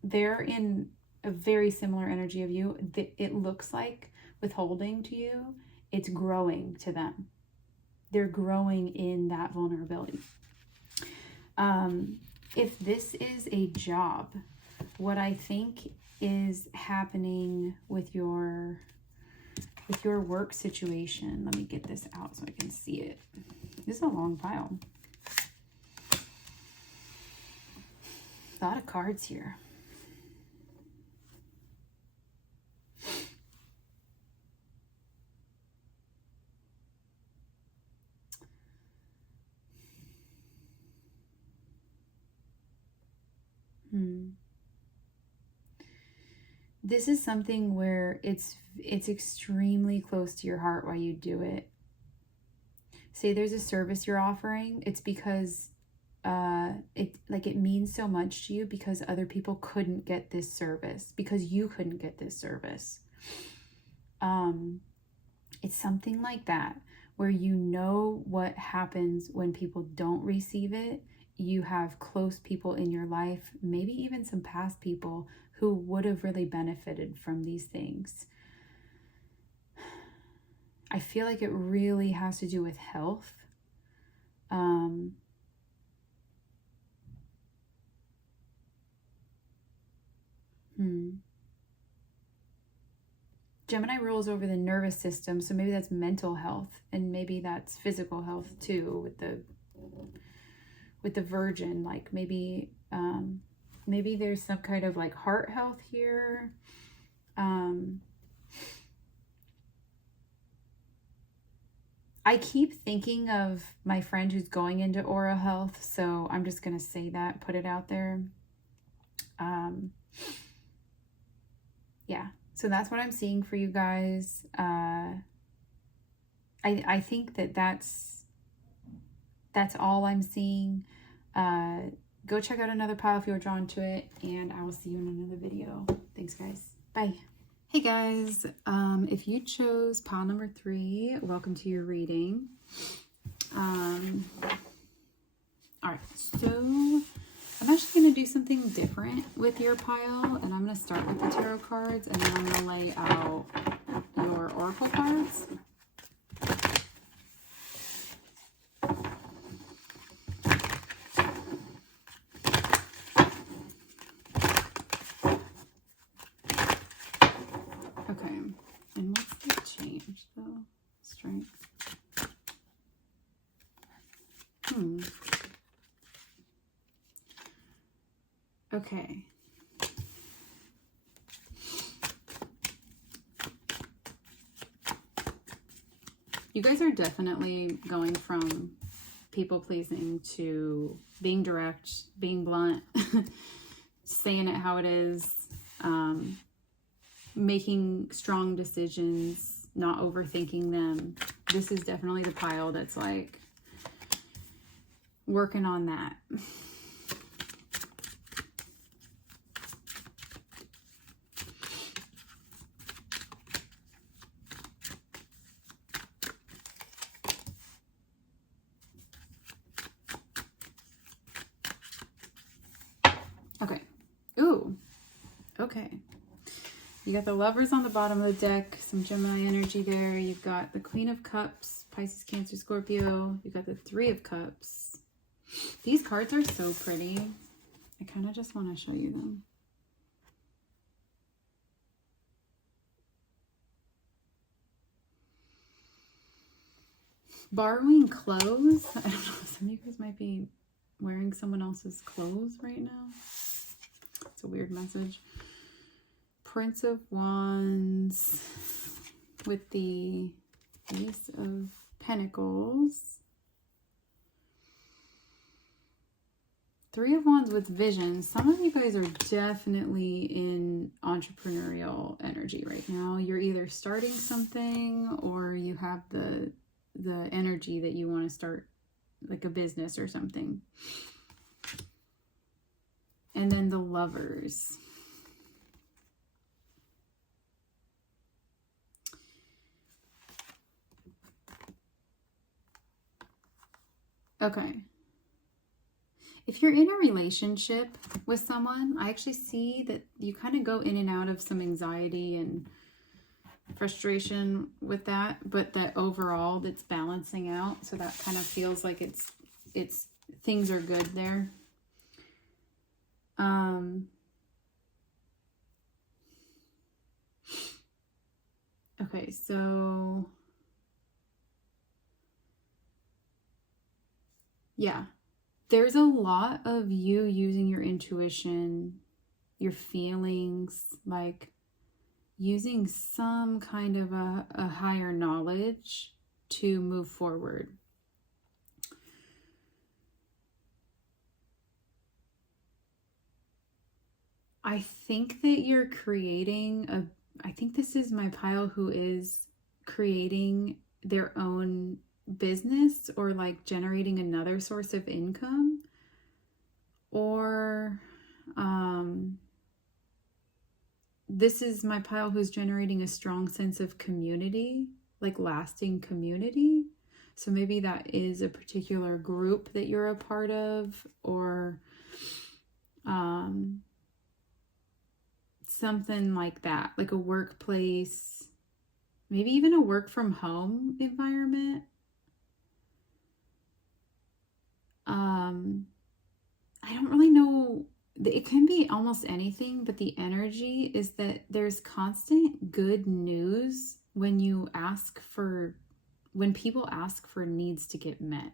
they're in a very similar energy of you. It looks like withholding to you, it's growing to them. They're growing in that vulnerability. If this is a job, what I think is happening with your work situation, let me get this out so I can see it. This is a long pile. A lot of cards here. This is something where it's extremely close to your heart while you do it. Say there's a service you're offering, it's because it means so much to you because other people couldn't get this service, because you couldn't get this service. It's something like that, where you know what happens when people don't receive it. You have close people in your life, maybe even some past people who would have really benefited from these things. I feel like it really has to do with health. Gemini rules over the nervous system, so maybe that's mental health, and maybe that's physical health too with the Virgin. Like maybe there's some kind of like heart health here. I keep thinking of my friend who's going into Aura Health, so I'm just gonna say that, put it out there. Yeah, so that's what I'm seeing for you guys. I think that's all I'm seeing. Go check out another pile if you're drawn to it, and I will see you in another video. Thanks, guys. Bye. Hey guys, if you chose pile number 3, welcome to your reading. All right, so I'm actually going to do something different with your pile, and I'm going to start with the tarot cards, and then I'm going to lay out your oracle cards. Okay, and what's the change though? Strength. Okay. You guys are definitely going from people pleasing to being direct, being blunt, saying it how it is, making strong decisions, not overthinking them. This is definitely the pile that's like working on that. Okay. Ooh. Okay. You got the Lovers on the bottom of the deck, some Gemini energy there. You've got the Queen of Cups, Pisces, Cancer, Scorpio. You've got the Three of Cups. These cards are so pretty. I kind of just want to show you them. Borrowing clothes. I don't know. Some of you guys might be wearing someone else's clothes right now. It's a weird message. Prince of Wands with the Ace of Pentacles. Three of Wands with Vision. Some of you guys are definitely in entrepreneurial energy right now. You're either starting something or you have the energy that you want to start like a business or something. And then the Lovers. Okay. If you're in a relationship with someone, I actually see that you kind of go in and out of some anxiety and frustration with that, but that overall that's balancing out. So that kind of feels like it's things are good there. Okay, so yeah, there's a lot of you using your intuition, your feelings, like using some kind of a higher knowledge to move forward. I think that you're creating I think this is my pile who is creating their own business or like generating another source of income, or this is my pile who's generating a strong sense of community, like lasting community. So maybe that is a particular group that you're a part of, or something like that, like a workplace, maybe even a work from home environment. I don't really know it can be almost anything, but the energy is that there's constant good news when people ask for needs to get met.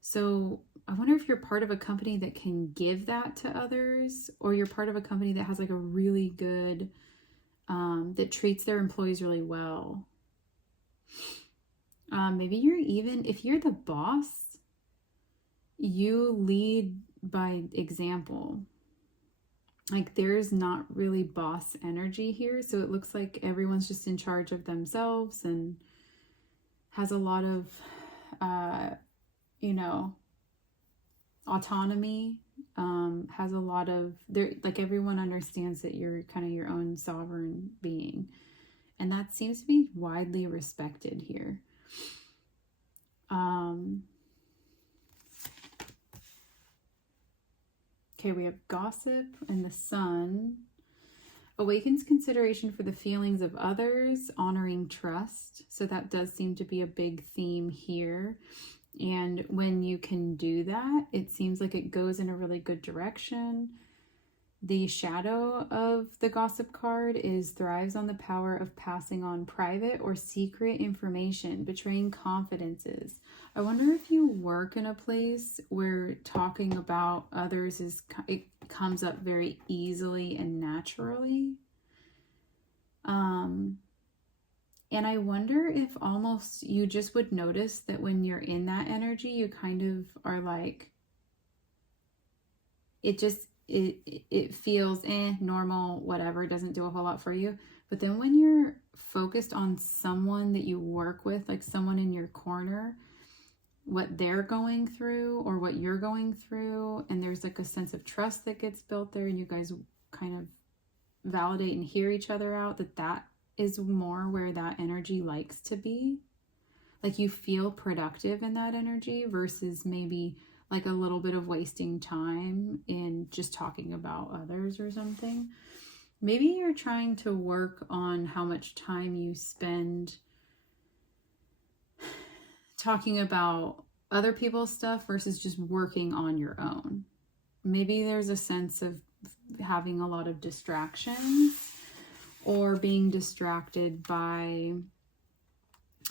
So I wonder if you're part of a company that can give that to others, or you're part of a company that has like a really good, that treats their employees really well. Maybe if you're the boss, you lead by example. Like there's not really boss energy here. So it looks like everyone's just in charge of themselves and has a lot of, autonomy, has a lot of, like everyone understands that you're kind of your own sovereign being. And that seems to be widely respected here. Okay, we have gossip and the sun. Awakens consideration for the feelings of others, honoring trust. So that does seem to be a big theme here. And when you can do that, it seems like it goes in a really good direction. The shadow of the gossip card is thrives on the power of passing on private or secret information, betraying confidences. I wonder if you work in a place where talking about others it comes up very easily and naturally. And I wonder if almost you just would notice that when you're in that energy, you kind of are like, it feels normal, whatever, doesn't do a whole lot for you. But then when you're focused on someone that you work with, like someone in your corner, what they're going through or what you're going through, and there's like a sense of trust that gets built there, and you guys kind of validate and hear each other out, that is more where that energy likes to be. Like you feel productive in that energy versus maybe like a little bit of wasting time in just talking about others or something. Maybe you're trying to work on how much time you spend talking about other people's stuff versus just working on your own. Maybe there's a sense of having a lot of distractions or being distracted by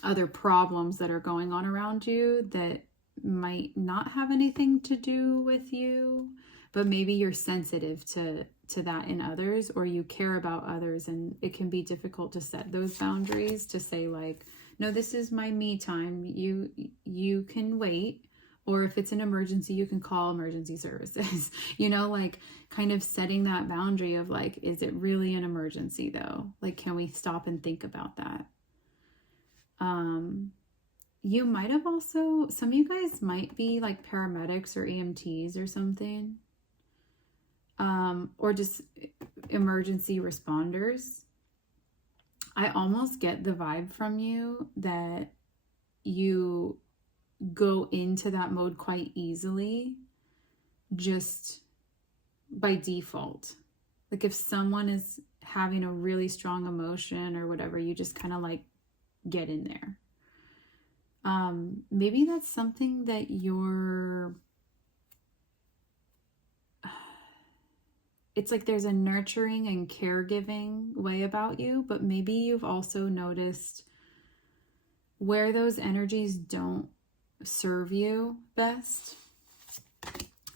other problems that are going on around you that might not have anything to do with you, but maybe you're sensitive to that in others, or you care about others, and it can be difficult to set those boundaries to say like, no, this is my me time, you can wait, or if it's an emergency, you can call emergency services. Like kind of setting that boundary of like, is it really an emergency though? Like, can we stop and think about that? You might have also, some of you guys might be like paramedics or EMTs or something, or just emergency responders. I almost get the vibe from you that you go into that mode quite easily, just by default. Like if someone is having a really strong emotion or whatever, you just kind of like get in there. Maybe that's something that it's like there's a nurturing and caregiving way about you, but maybe you've also noticed where those energies don't serve you best,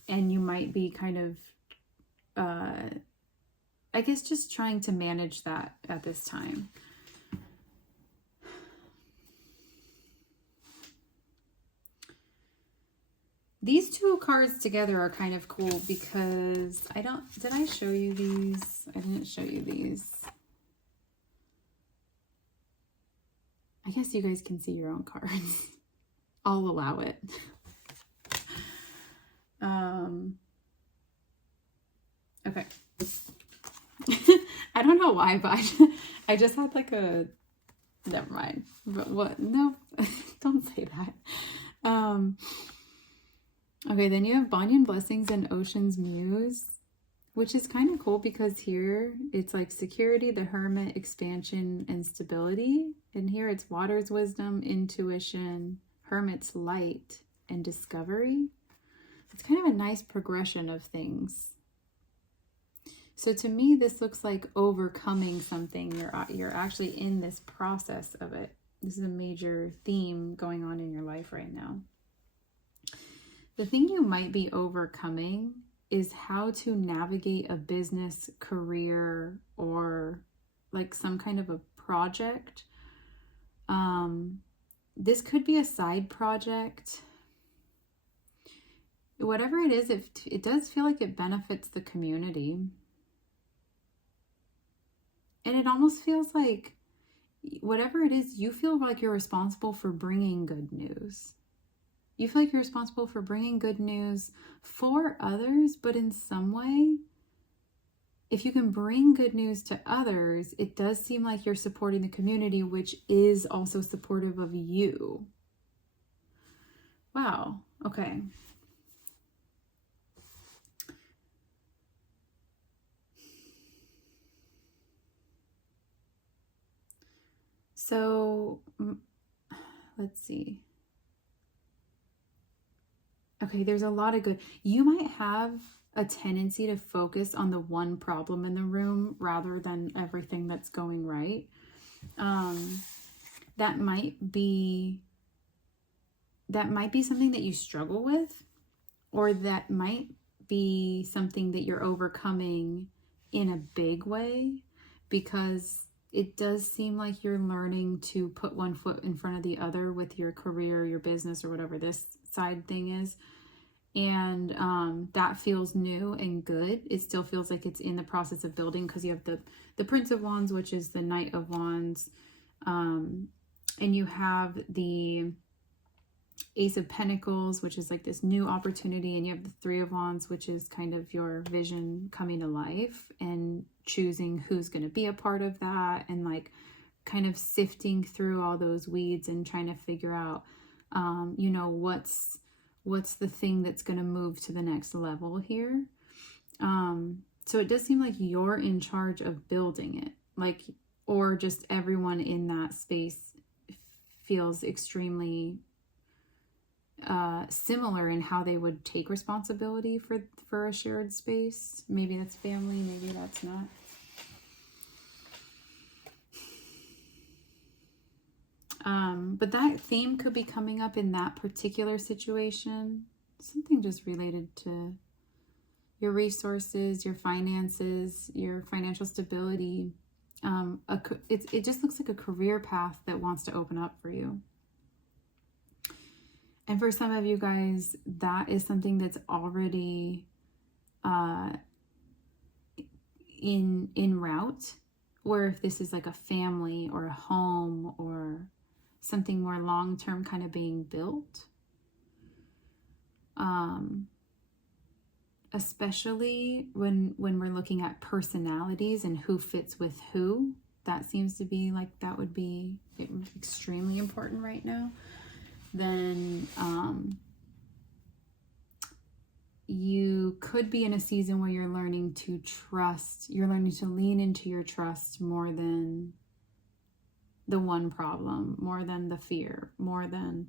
and you might be kind of I guess just trying to manage that at this time. These two cards together are kind of cool because did I show you these? I didn't show you these. I guess you guys can see your own cards. I'll allow it. Okay. I don't know why, but I just had like never mind. But what? No, don't say that. Okay, then you have Banyan Blessings and Ocean's Muse, which is kind of cool because here it's like security, the Hermit, expansion, and stability. And here it's Water's wisdom, intuition, Hermit's light, and discovery. It's kind of a nice progression of things. So to me, this looks like overcoming something. You're actually in this process of it. This is a major theme going on in your life right now. The thing you might be overcoming is how to navigate a business, career, or like some kind of a project. This could be a side project. Whatever it is, it does feel like it benefits the community. And it almost feels like whatever it is, you feel like you're responsible for bringing good news. You feel like you're responsible for bringing good news for others, but in some way, if you can bring good news to others, it does seem like you're supporting the community, which is also supportive of you. Wow. Okay. So, let's see. Okay, there's a lot of good. You might have a tendency to focus on the one problem in the room rather than everything that's going right. That might be something that you struggle with, or that might be something that you're overcoming in a big way, because it does seem like you're learning to put one foot in front of the other with your career, your business, or whatever this side thing is. And that feels new and good. It still feels like it's in the process of building, because you have the Prince of Wands, which is the Knight of Wands. And you have the Ace of Pentacles, which is like this new opportunity. And you have the Three of Wands, which is kind of your vision coming to life and choosing who's going to be a part of that, and like kind of sifting through all those weeds and trying to figure out, what's the thing that's going to move to the next level here. So it does seem like you're in charge of building it, like, or just everyone in that space feels extremely similar in how they would take responsibility for a shared space. Maybe that's family, maybe that's not. But that theme could be coming up in that particular situation. Something just related to your resources, your finances, your financial stability. It just looks like a career path that wants to open up for you. And for some of you guys, that is something that's already in route. Or if this is like a family or a home or something more long-term kind of being built. Especially when we're looking at personalities and who fits with who, that seems to be like, that would be extremely important right now. Then you could be in a season where you're learning to trust, you're learning to lean into your trust more than the one problem, more than the fear, more than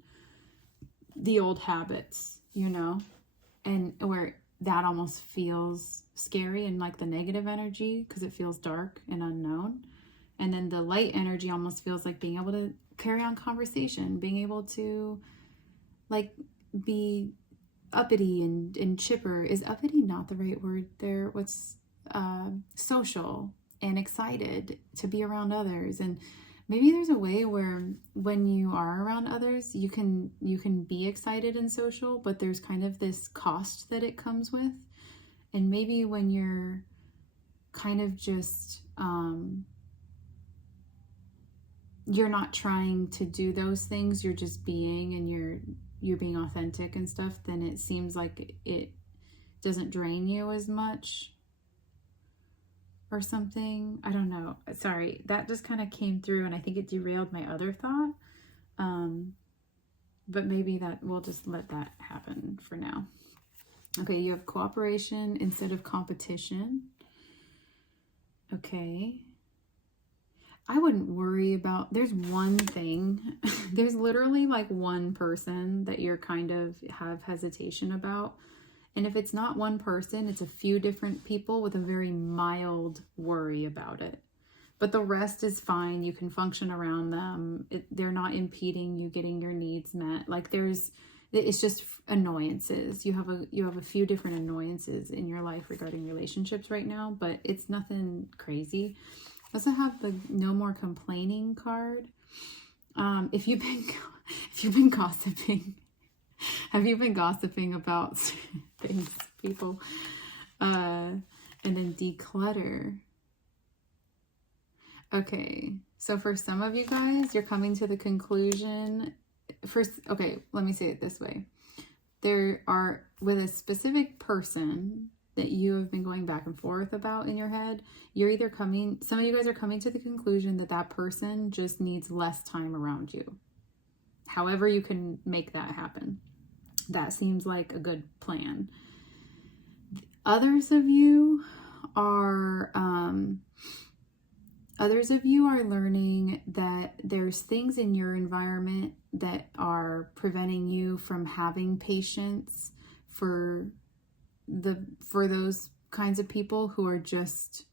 the old habits, and where that almost feels scary and like the negative energy, because it feels dark and unknown. And then the light energy almost feels like being able to carry on conversation, being able to like be uppity and chipper. Is uppity not the right word there? What's social and excited to be around others. And maybe there's a way where when you are around others, you can be excited and social, but there's kind of this cost that it comes with. And maybe when you're kind of just you're not trying to do those things, you're just being, and you're being authentic and stuff, then it seems like it doesn't drain you as much or something. I don't know. Sorry, that just kind of came through, and I think it derailed my other thought. But maybe that we'll just let that happen for now. Okay, you have cooperation instead of competition. Okay. I wouldn't worry about, there's one thing, there's literally like one person that you're kind of have hesitation about. And if it's not one person, it's a few different people with a very mild worry about it. But the rest is fine. You can function around them. They're not impeding you getting your needs met. Like it's just annoyances. You have a few different annoyances in your life regarding relationships right now, but it's nothing crazy. I also have the no more complaining card. If you've been gossiping, have you been gossiping about things, people? And then declutter. Okay, so for some of you guys, you're coming to the conclusion. Okay, let me say it this way. There are, with a specific person that you have been going back and forth about in your head, some of you guys are coming to the conclusion that that person just needs less time around you. However you can make that happen. That seems like a good plan. Others of you are learning that there's things in your environment that are preventing you from having patience for those kinds of people who are just,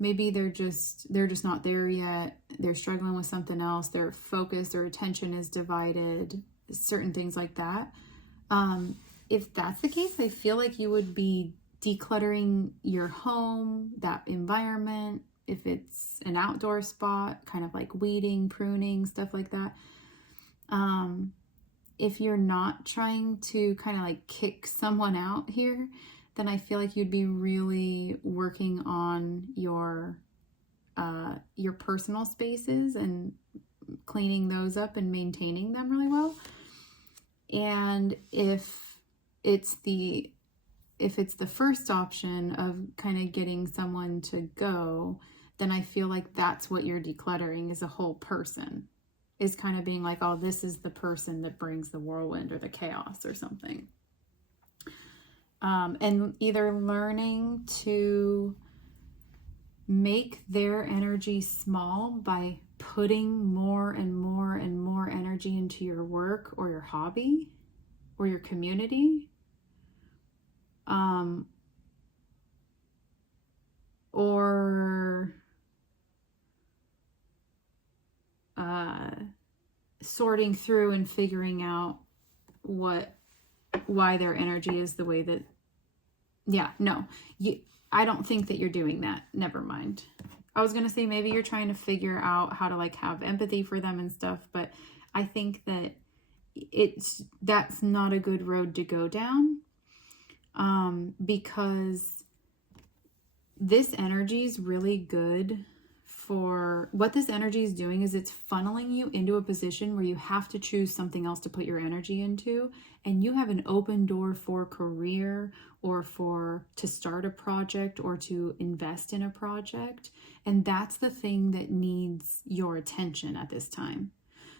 maybe they're just not there yet. They're struggling with something else. Their focus, their attention is divided, certain things like that. If that's the case, I feel like you would be decluttering your home, that environment. If it's an outdoor spot, kind of like weeding, pruning, stuff like that. If you're not trying to kind of like kick someone out here, then I feel like you'd be really working on your personal spaces and cleaning those up and maintaining them really well. And if it's the first option of kind of getting someone to go, then I feel like that's what you're decluttering, is a whole person. Is kind of being like, oh, this is the person that brings the whirlwind or the chaos or something. And either learning to make their energy small by putting more and more and more energy into your work or your hobby or your community. Or sorting through and figuring out why their energy is the way that, I don't think that you're doing that. Never mind. I was going to say maybe you're trying to figure out how to like have empathy for them and stuff, but I think that that's not a good road to go down, because this energy is really good. For what this energy is doing is it's funneling you into a position where you have to choose something else to put your energy into, and you have an open door for career or to start a project or to invest in a project, and that's the thing that needs your attention at this time.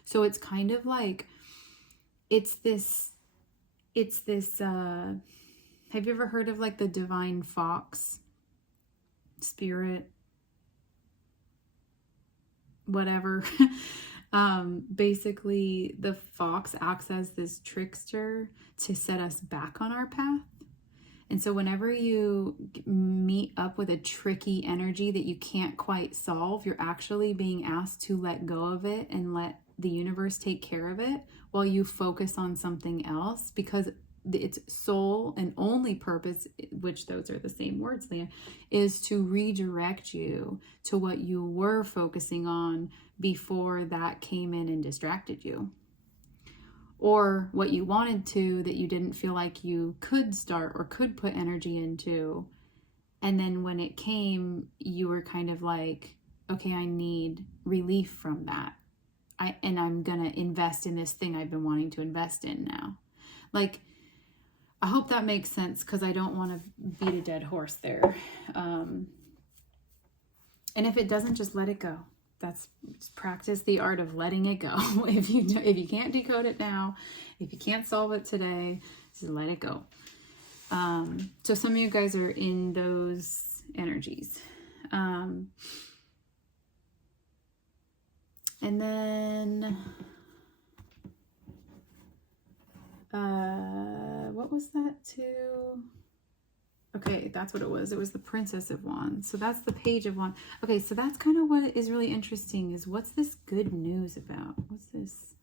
So it's kind of like it's this have you ever heard of like the divine fox spirit, whatever? Basically the fox acts as this trickster to set us back on our path. And so whenever you meet up with a tricky energy that you can't quite solve, you're actually being asked to let go of it and let the universe take care of it while you focus on something else, because its sole and only purpose, which those are the same words, Leah, is to redirect you to what you were focusing on before that came in and distracted you. Or what you wanted to that you didn't feel like you could start or could put energy into. And then when it came, you were kind of like, okay, I need relief from that. I'm going to invest in this thing I've been wanting to invest in now. Like, I hope that makes sense, because I don't want to beat a dead horse there. And if it doesn't, just let it go. Just practice the art of letting it go. If you can't decode it now, if you can't solve it today, just let it go. So some of you guys are in those energies. And then what was that too? Okay, that's what it was. It was the Princess of Wands. So that's the Page of Wands. Okay, so that's kind of what is really interesting is what's this good news about? What's this?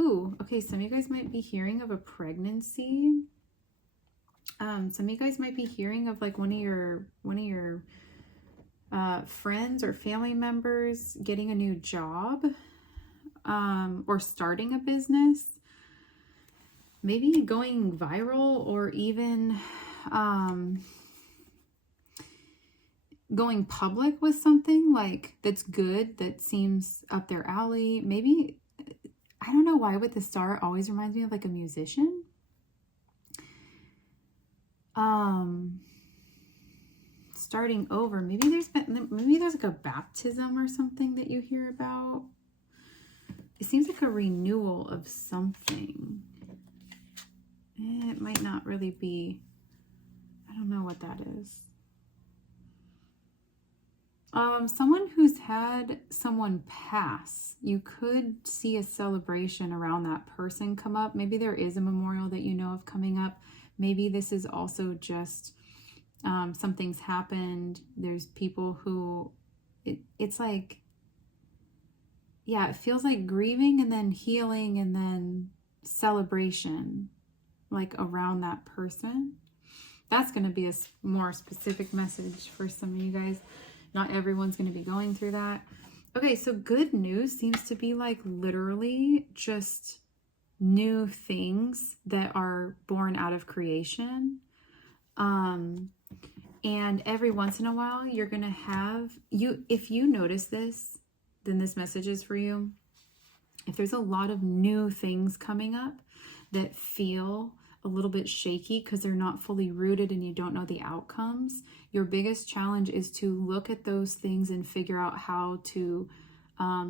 Ooh, okay, some of you guys might be hearing of a pregnancy. Some of you guys might be hearing of like one of your friends or family members getting a new job, or starting a business, maybe going viral, or even going public with something like that's good, that seems up their alley. Maybe, I don't know why with the star it always reminds me of like a musician. Starting over, maybe there's like a baptism or something that you hear about. It seems like a renewal of something. It might not really be, I don't know what that is. Someone who's had someone pass, you could see a celebration around that person come up. Maybe there is a memorial that you know of coming up. Maybe this is also just something's happened. There's people who, it's like, yeah, it feels like grieving and then healing and then celebration, like around that person. That's going to be a more specific message for some of you guys. Not everyone's going to be going through that. Okay, so good news seems to be like literally just new things that are born out of creation. And every once in a while, you're going to have, if you notice this, then this message is for you. If there's a lot of new things coming up that feel a little bit shaky because they're not fully rooted and you don't know the outcomes, your biggest challenge is to look at those things and figure out how to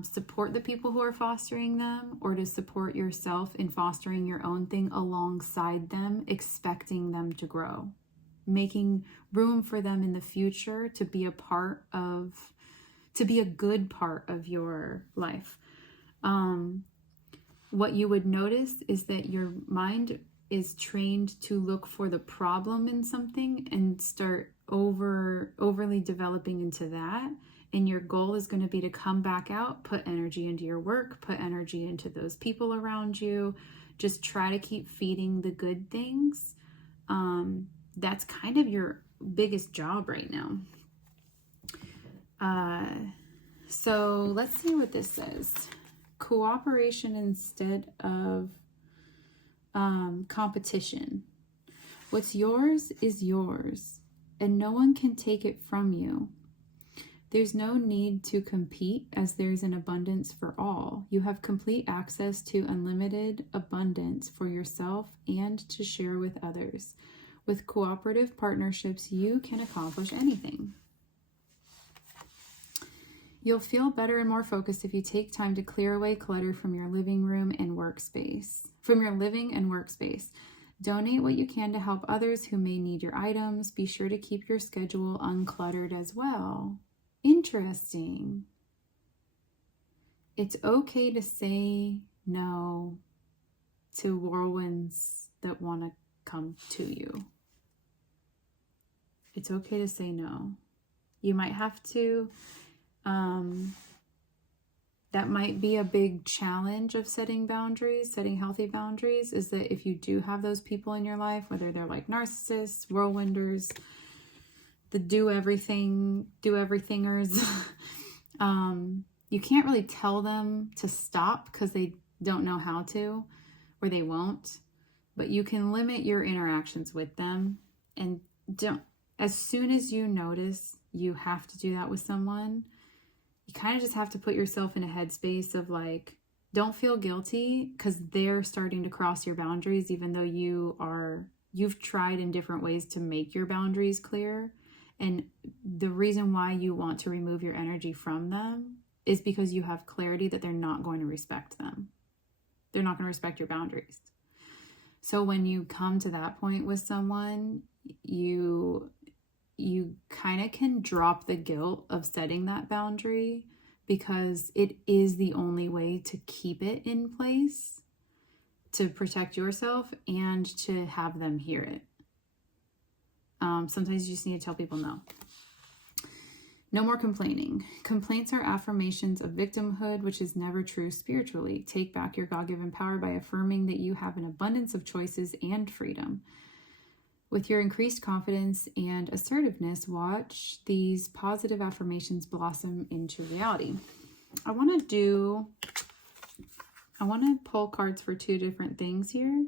support the people who are fostering them, or to support yourself in fostering your own thing alongside them, expecting them to grow, making room for them in the future to be a part of, to be a good part of your life. What you would notice is that your mind is trained to look for the problem in something and start overly developing into that. And your goal is going to be to come back out, put energy into your work, put energy into those people around you. Just try to keep feeding the good things. That's kind of your biggest job right now. So let's see what this says. Cooperation instead of competition. What's yours is yours, and no one can take it from you. There's no need to compete, as there's an abundance for all. You have complete access to unlimited abundance for yourself and to share with others. With cooperative partnerships, you can accomplish anything. You'll feel better and more focused if you take time to clear away clutter from your living room and workspace. Donate what you can to help others who may need your items. Be sure to keep your schedule uncluttered as well. Interesting. It's okay to say no to whirlwinds that want to come to you. It's okay to say no. You might have to, that might be a big challenge of setting boundaries, setting healthy boundaries, is that if you do have those people in your life, whether they're like narcissists, whirlwinders, the do everythingers, you can't really tell them to stop because they don't know how to, or they won't, but you can limit your interactions with them. And don't, as soon as you notice you have to do that with someone, you kind of just have to put yourself in a headspace of like, don't feel guilty because they're starting to cross your boundaries, even though you've tried in different ways to make your boundaries clear. And the reason why you want to remove your energy from them is because you have clarity that they're not going to respect them. They're not going to respect your boundaries. So when you come to that point with someone, you kind of can drop the guilt of setting that boundary, because it is the only way to keep it in place. to protect yourself and to have them hear it. Sometimes you just need to tell people no. No more complaining. Complaints are affirmations of victimhood, which is never true spiritually. Take back your God-given power by affirming that you have an abundance of choices and freedom. With your increased confidence and assertiveness, watch these positive affirmations blossom into reality. I want to pull cards for two different things here.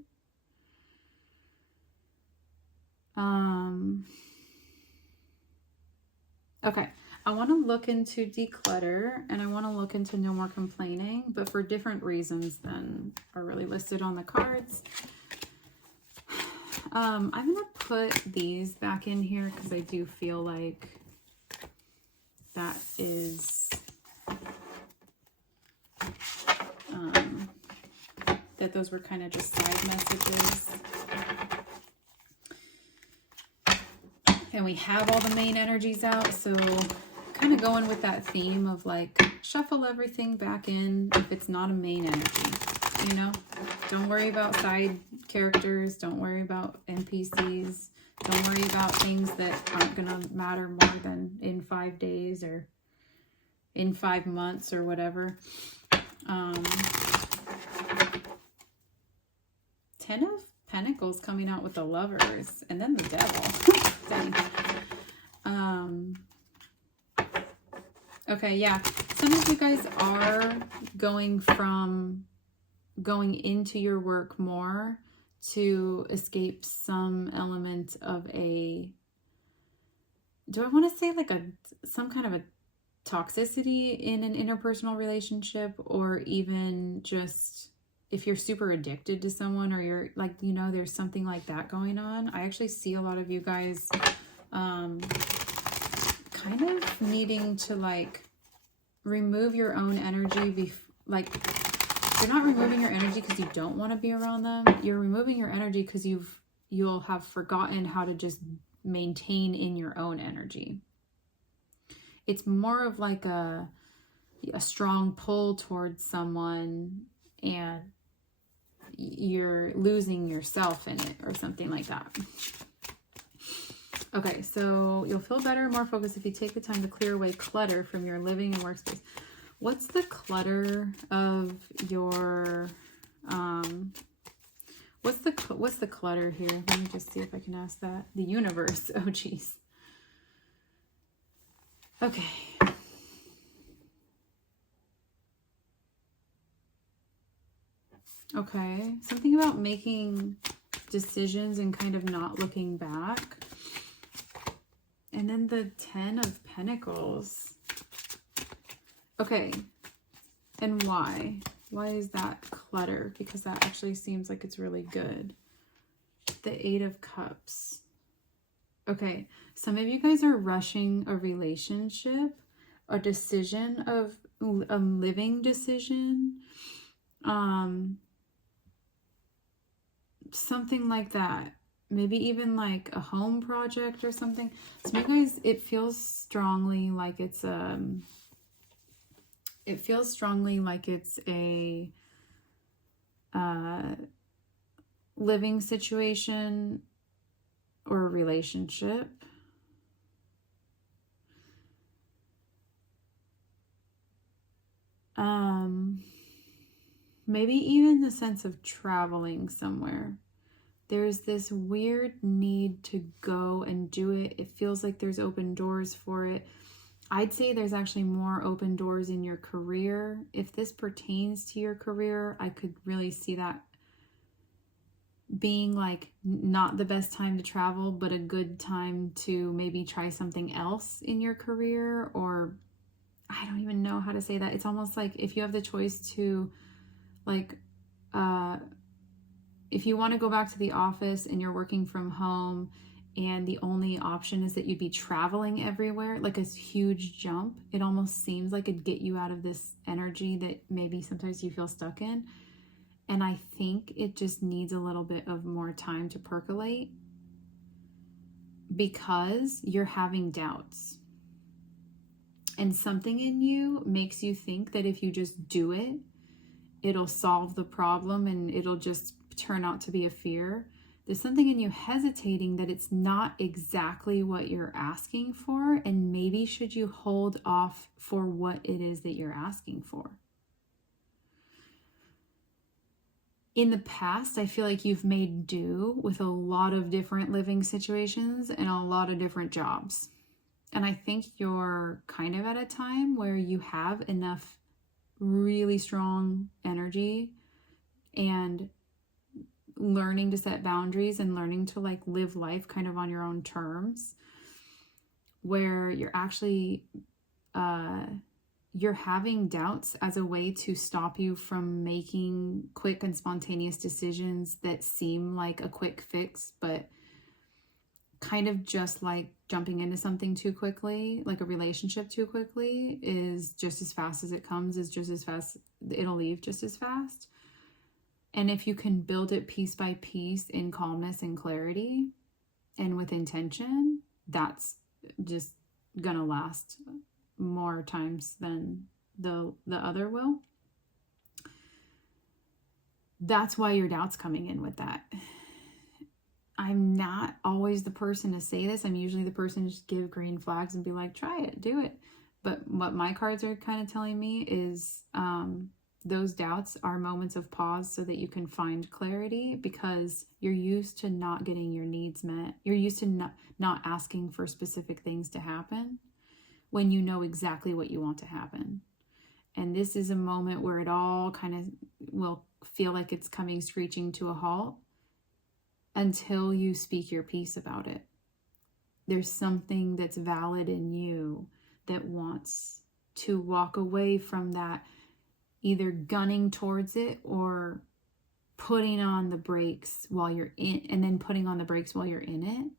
Okay. I want to look into declutter and I want to look into no more complaining, but for different reasons than are really listed on the cards. I'm going to put these back in here because I do feel like that is that those were kind of just side messages. And we have all the main energies out, so kind of going with that theme of like shuffle everything back in if it's not a main energy, you know? Don't worry about side characters, don't worry about NPCs, don't worry about things that aren't gonna matter more than in 5 days or in 5 months or whatever. 10 of Pentacles coming out with the Lovers and then the Devil. Dang. Okay, yeah. Some of you guys are going into your work more to escape some element of a, do I want to say like some kind of a toxicity in an interpersonal relationship, or even just if you're super addicted to someone, or you're like, you know, there's something like that going on. I actually see a lot of you guys kind of needing to like remove your own energy. Like, you're not removing your energy because you don't want to be around them. You're removing your energy because you'll have forgotten how to just maintain in your own energy. It's more of like a strong pull towards someone and you're losing yourself in it or something like that. Okay, so you'll feel better and more focused if you take the time to clear away clutter from your living and workspace. What's the clutter of your, what's the clutter here? Let me just see if I can ask that. The universe. Oh, geez. Okay. Okay. Something about making decisions and kind of not looking back. And then the 10 of Pentacles. Okay. And why? Why is that clutter? Because that actually seems like it's really good. The 8 of Cups. Okay. Some of you guys are rushing a relationship, a decision of a living decision. Something like that. Maybe even like a home project or something. So you guys, it feels strongly like it's a living situation or a relationship. Maybe even the sense of traveling somewhere. There's this weird need to go and do it. It feels like there's open doors for it. I'd say there's actually more open doors in your career. If this pertains to your career, I could really see that being like not the best time to travel, but a good time to maybe try something else in your career. Or I don't even know how to say that. It's almost like if you have the choice to like, if you want to go back to the office and you're working from home and the only option is that you'd be traveling everywhere, like a huge jump, it almost seems like it'd get you out of this energy that maybe sometimes you feel stuck in. And I think it just needs a little bit of more time to percolate because you're having doubts. And something in you makes you think that if you just do it it'll solve the problem and it'll just turn out to be a fear. There's something in you hesitating that it's not exactly what you're asking for, and maybe should you hold off for what it is that you're asking for. In the past, I feel like you've made do with a lot of different living situations and a lot of different jobs. And I think you're kind of at a time where you have enough really strong energy and learning to set boundaries and learning to like live life kind of on your own terms, where you're actually you're having doubts as a way to stop you from making quick and spontaneous decisions that seem like a quick fix, but kind of just like jumping into something too quickly, like a relationship too quickly, is just as fast as it comes, is just as fast, it'll leave just as fast. And if you can build it piece by piece in calmness and clarity and with intention, that's just gonna last more times than the other will. That's why your doubt's coming in with that. I'm not always the person to say this. I'm usually the person to just give green flags and be like, try it, do it. But what my cards are kind of telling me is those doubts are moments of pause so that you can find clarity, because you're used to not getting your needs met. You're used to not asking for specific things to happen when you know exactly what you want to happen. And this is a moment where it all kind of will feel like it's coming screeching to a halt until you speak your piece about it. There's something that's valid in you that wants to walk away from that, either gunning towards it or putting on the brakes while you're in, and then putting on the brakes while you're in it.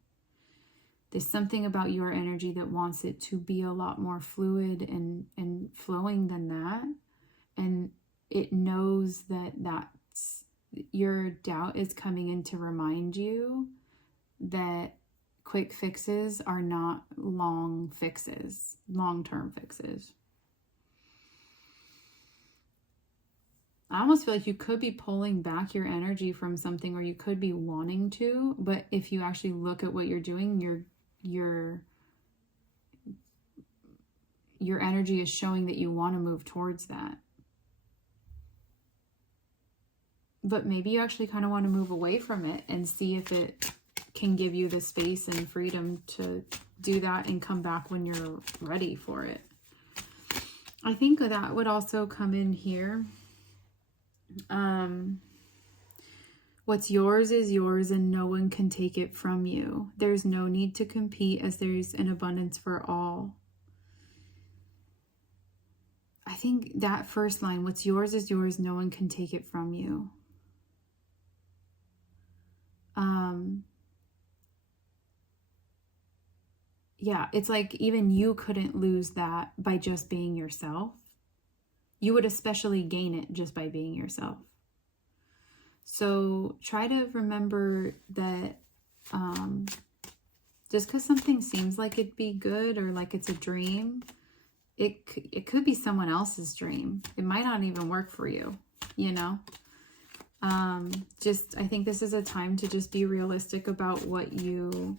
There's something about your energy that wants it to be a lot more fluid and flowing than that. And it knows that that's, your doubt is coming in to remind you that quick fixes are not long-term fixes. I almost feel like you could be pulling back your energy from something, or you could be wanting to, but if you actually look at what you're doing, your energy is showing that you want to move towards that. But maybe you actually kind of want to move away from it and see if it can give you the space and freedom to do that and come back when you're ready for it. I think that would also come in here. What's yours is yours and no one can take it from you. There's no need to compete, as there's an abundance for all. I think that first line, what's yours is yours, no one can take it from you. Yeah, it's like even you couldn't lose that by just being yourself. You would especially gain it just by being yourself. So try to remember that just because something seems like it'd be good or like it's a dream, it could be someone else's dream. It might not even work for you, you know? I think this is a time to just be realistic about what you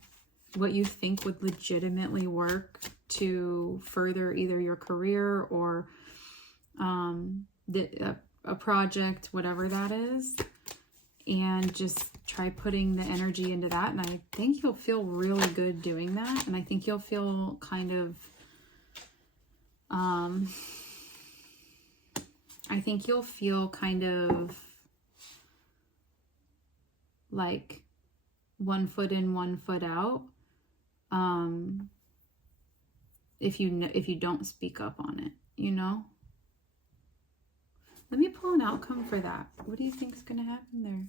think would legitimately work to further either your career or a project, whatever that is, and just try putting the energy into that. And I think you'll feel really good doing that. And I think you'll feel kind of, like 1 foot in, 1 foot out. If you don't speak up on it, you know? Let me pull an outcome for that. What do you think is going to happen there?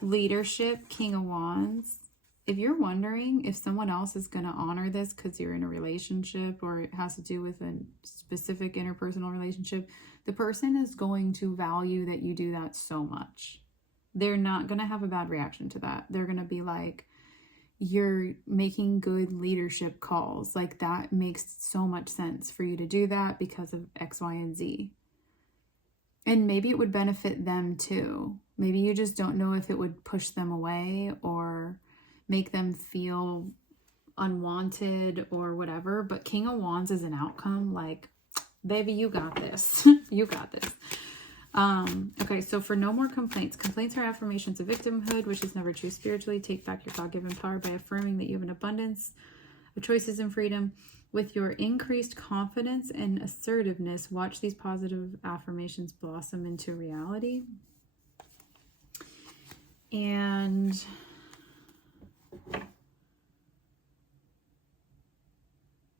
Leadership, King of Wands. If you're wondering if someone else is going to honor this because you're in a relationship or it has to do with a specific interpersonal relationship, the person is going to value that you do that so much. They're not going to have a bad reaction to that. They're going to be like, you're making good leadership calls. Like, that makes so much sense for you to do that because of X, Y, and Z. And maybe it would benefit them too. Maybe you just don't know if it would push them away or make them feel unwanted or whatever. But King of Wands is an outcome. Like, baby, you got this. You got this. Okay, so for no more complaints. Complaints are affirmations of victimhood, which is never true spiritually. Take back your God-given power by affirming that you have an abundance of choices and freedom. With your increased confidence and assertiveness, watch these positive affirmations blossom into reality. And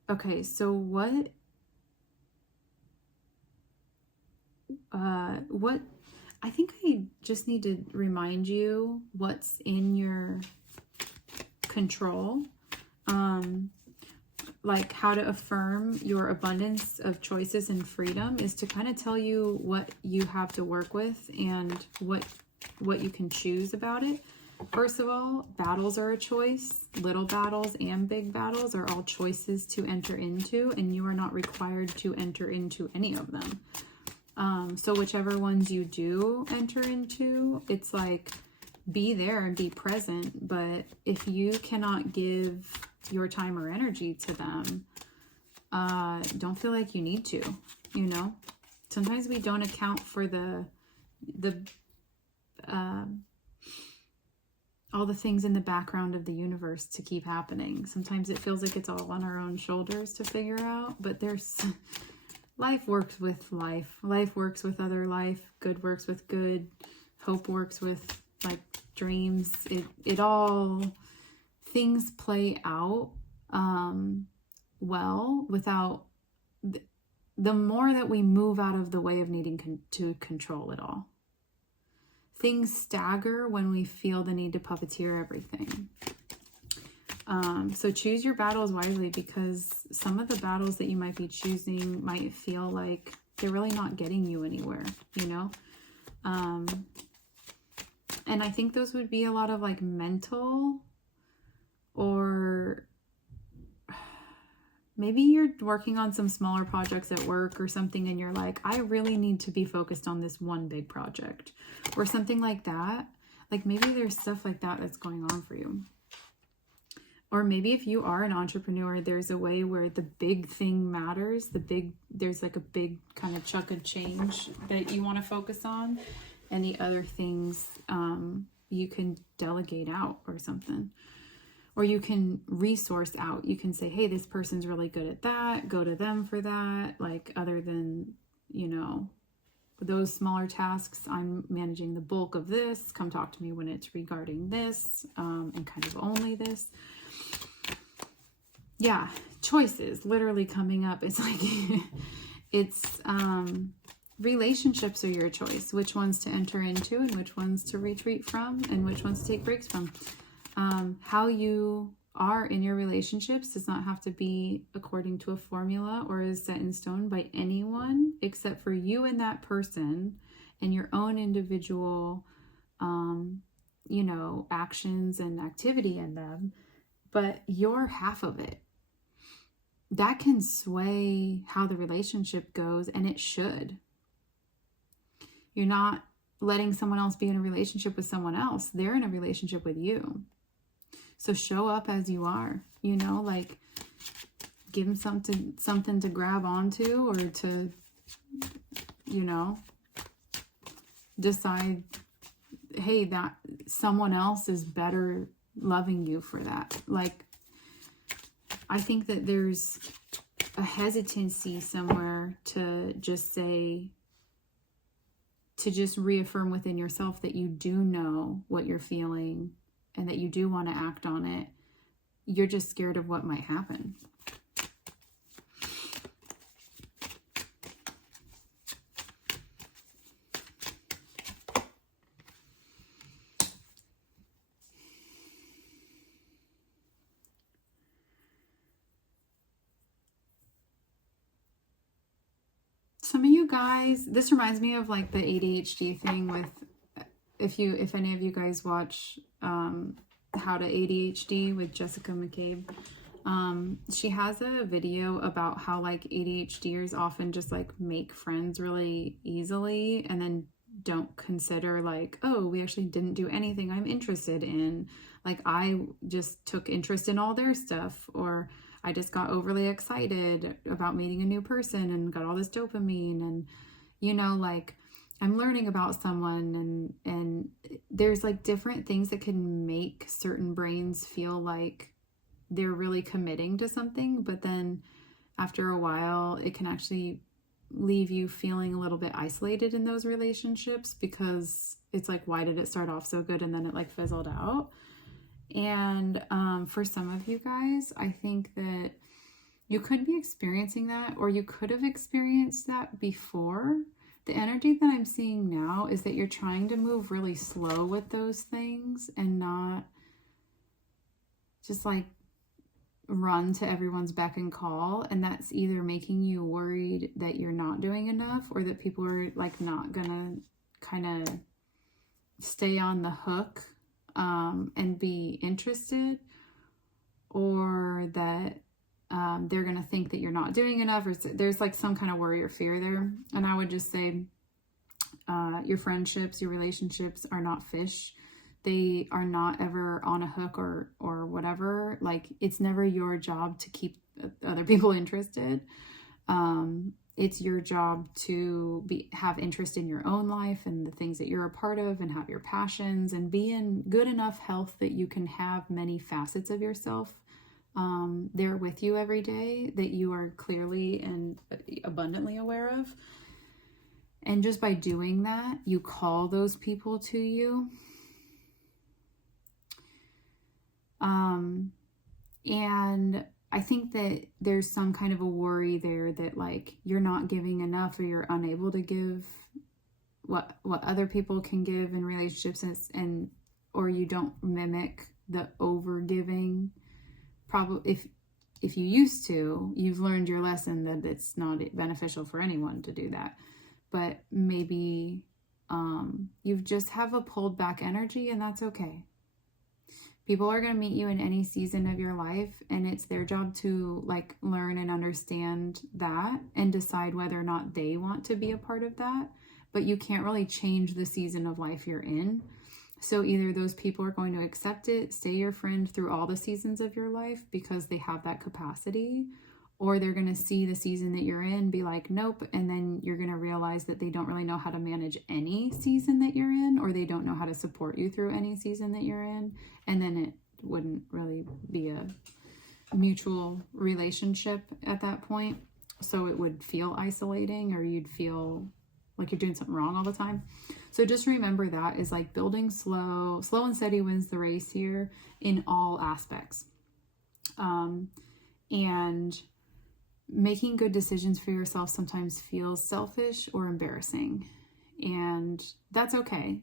okay, so what I think I just need to remind you what's in your control. Like how to affirm your abundance of choices and freedom is to kind of tell you what you have to work with and what you can choose about it. First of all, battles are a choice. Little battles and big battles are all choices to enter into, and you are not required to enter into any of them. So whichever ones you do enter into, it's like, be there and be present. But if you cannot give your time or energy to them, don't feel like you need to, you know. Sometimes we don't account for all the things in the background of the universe to keep happening. Sometimes it feels like it's all on our own shoulders to figure out, but there's life works with life. Life works with other life. Good works with good. Hope works with like dreams. It all, things play out well without the more that we move out of the way of needing to control it all. Things stagger when we feel the need to puppeteer everything. So choose your battles wisely, because some of the battles that you might be choosing might feel like they're really not getting you anywhere, you know? And I think those would be a lot of like mental, or maybe you're working on some smaller projects at work or something and you're like, I really need to be focused on this one big project or something like that. Like maybe there's stuff like that that's going on for you. Or maybe if you are an entrepreneur, there's a way where the big thing matters. There's like a big kind of chunk of change that you want to focus on. And the other things you can delegate out or something. Or you can resource out. You can say, hey, this person's really good at that. Go to them for that. Like, other than, you know, those smaller tasks, I'm managing the bulk of this. Come talk to me when it's regarding this, and kind of only this. Yeah, choices literally coming up. It's like, it's, relationships are your choice. Which ones to enter into and which ones to retreat from and which ones to take breaks from. How you are in your relationships does not have to be according to a formula or is set in stone by anyone except for you and that person and your own individual, you know, actions and activity in them. But you're half of it. That can sway how the relationship goes, and it should. You're not letting someone else be in a relationship with someone else. They're in a relationship with you. So show up as you are, you know, like give them something to grab onto, or to, you know, decide, hey, that someone else is better loving you for that. Like, I think that there's a hesitancy somewhere to just say, to just reaffirm within yourself that you do know what you're feeling and that you do want to act on it. You're just scared of what might happen. Some of you guys, this reminds me of like the ADHD thing with, if any of you guys watch How to ADHD with Jessica McCabe, She has a video about how like ADHDers often just like make friends really easily and then don't consider like, oh, we actually didn't do anything I'm interested in. Like I just took interest in all their stuff, or I just got overly excited about meeting a new person and got all this dopamine, and like I'm learning about someone, and there's like different things that can make certain brains feel like they're really committing to something, but then after a while it can actually leave you feeling a little bit isolated in those relationships, because it's like, why did it start off so good and then it like fizzled out? And for some of you guys, I think that you could be experiencing that, or you could have experienced that before. The energy that I'm seeing now is that you're trying to move really slow with those things and not just like run to everyone's beck and call. And that's either making you worried that you're not doing enough, or that people are like not gonna kind of stay on the hook and be interested, or that they're gonna think that you're not doing enough, or there's like some kind of worry or fear there. And I would just say your friendships, your relationships are not fish. They are not ever on a hook or whatever. Like, it's never your job to keep other people interested. It's your job to have interest in your own life and the things that you're a part of, and have your passions, and be in good enough health that you can have many facets of yourself there with you every day that you are clearly and abundantly aware of. And just by doing that, you call those people to you. And I think that there's some kind of a worry there that like you're not giving enough, or you're unable to give what other people can give in relationships, and or you don't mimic the over giving. Probably if you used to, you've learned your lesson that it's not beneficial for anyone to do that. But maybe you just have a pulled back energy, and that's okay. People are going to meet you in any season of your life, and it's their job to like learn and understand that and decide whether or not they want to be a part of that. But you can't really change the season of life you're in. So either those people are going to accept it, stay your friend through all the seasons of your life because they have that capacity, or they're going to see the season that you're in, be like, nope. And then you're going to realize that they don't really know how to manage any season that you're in, or they don't know how to support you through any season that you're in. And then it wouldn't really be a mutual relationship at that point. So it would feel isolating, or you'd feel like you're doing something wrong all the time. So just remember that is like building slow and steady wins the race here in all aspects. And making good decisions for yourself sometimes feels selfish or embarrassing, and that's okay.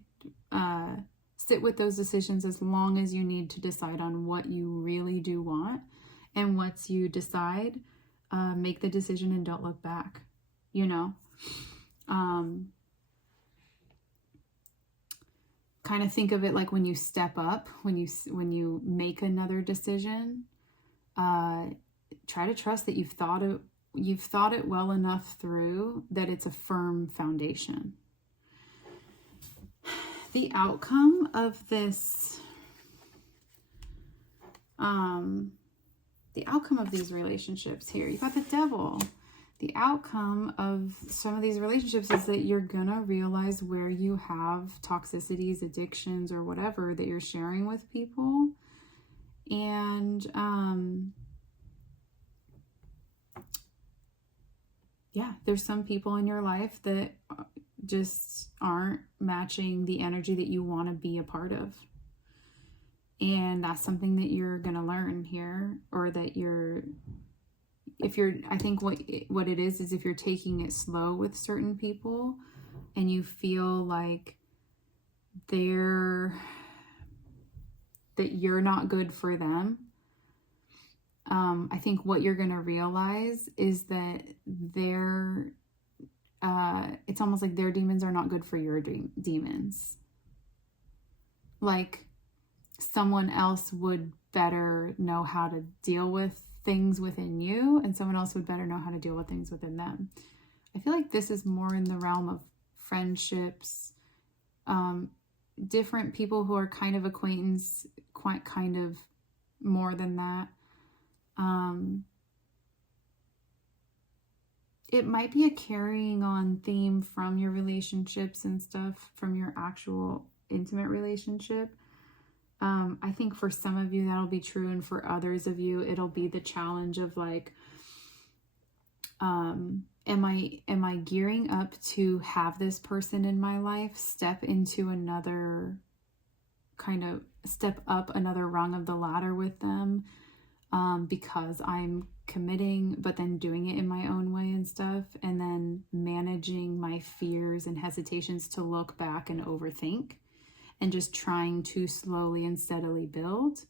Sit with those decisions as long as you need to decide on what you really do want. And once you decide, make the decision and don't look back, kind of think of it like when you step up, when you make another decision, try to trust that you've thought it well enough through that it's a firm foundation. The outcome of this, the outcome of these relationships here, you've got the Devil. The outcome of some of these relationships is that you're gonna realize where you have toxicities, addictions, or whatever that you're sharing with people. And there's some people in your life that just aren't matching the energy that you want to be a part of. And that's something that you're going to learn here, or that I think what it is if you're taking it slow with certain people and you feel like that you're not good for them. I think what you're going to realize is that it's almost like their demons are not good for your demons. Like, someone else would better know how to deal with things within you, and someone else would better know how to deal with things within them. I feel like this is more in the realm of friendships, different people who are kind of acquaintance, quite kind of more than that. It might be a carrying on theme from your relationships and stuff, from your actual intimate relationship. I think for some of you that'll be true, and for others of you it'll be the challenge of like, am I gearing up to have this person in my life step into another kind of step up another rung of the ladder with them, because I'm committing but then doing it in my own way and stuff, and then managing my fears and hesitations to look back and overthink and just trying to slowly and steadily build.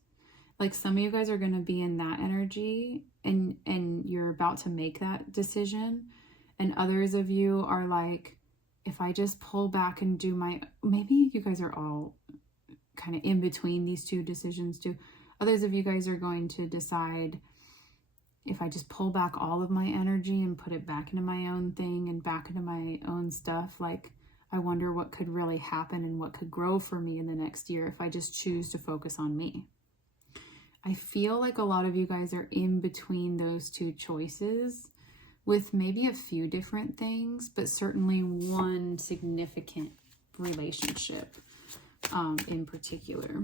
Like, some of you guys are going to be in that energy and you're about to make that decision, and others of you are like, if I just pull back and do my, maybe you guys are all kind of in between these two decisions too. Others of you guys are going to decide, if I just pull back all of my energy and put it back into my own thing and back into my own stuff, like, I wonder what could really happen and what could grow for me in the next year if I just choose to focus on me. I feel like a lot of you guys are in between those two choices with maybe a few different things, but certainly one significant relationship in particular.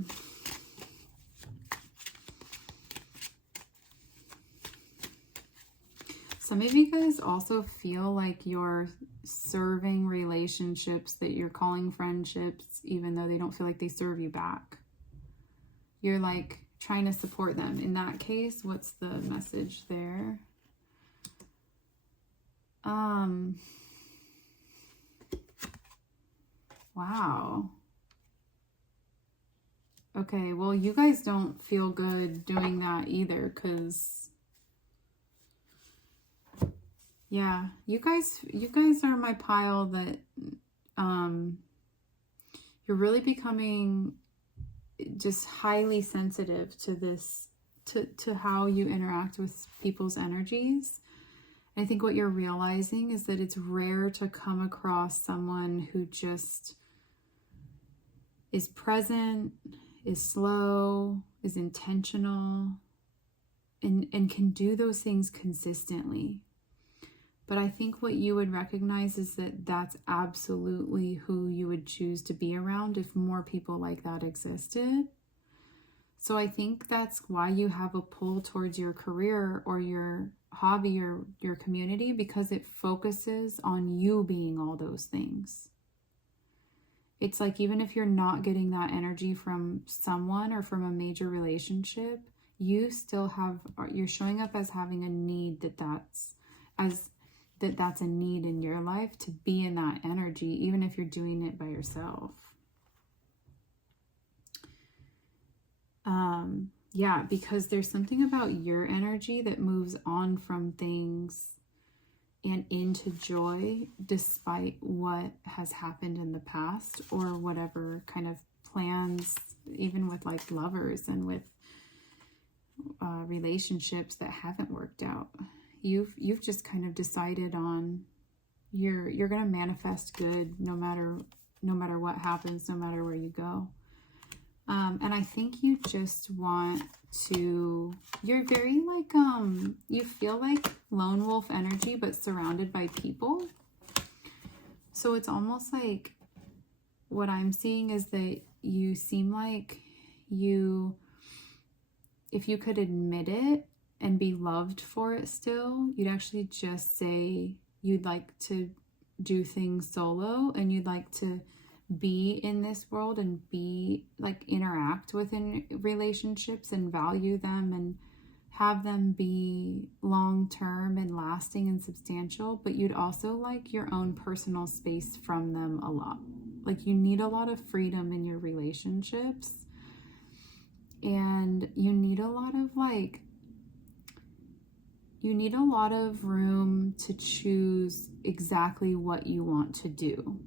Some of you guys also feel like you're serving relationships that you're calling friendships, even though they don't feel like they serve you back. You're like trying to support them. In that case, what's the message there? Wow. Okay, well, you guys don't feel good doing that either, because yeah, you guys are my pile that you're really becoming just highly sensitive to this, to how you interact with people's energies. And I think what you're realizing is that it's rare to come across someone who just is present, is slow, is intentional, and can do those things consistently. But I think what you would recognize is that that's absolutely who you would choose to be around if more people like that existed. So I think that's why you have a pull towards your career or your hobby or your community, because it focuses on you being all those things. It's like, even if you're not getting that energy from someone or from a major relationship, you still have, you're showing up as having a need that's a need in your life to be in that energy, even if you're doing it by yourself. Yeah, because there's something about your energy that moves on from things and into joy despite what has happened in the past, or whatever kind of plans, even with like lovers and with relationships that haven't worked out. You've just kind of decided on you're gonna manifest good no matter what happens, no matter where you go. And I think you just want to, you're very like, you feel like lone wolf energy, but surrounded by people. So it's almost like, what I'm seeing is that you seem like if you could admit it and be loved for it still, you'd actually just say you'd like to do things solo, and you'd like to be in this world and be like, interact within relationships and value them and have them be long-term and lasting and substantial, but you'd also like your own personal space from them a lot. Like, you need a lot of freedom in your relationships, and you need a lot of room to choose exactly what you want to do.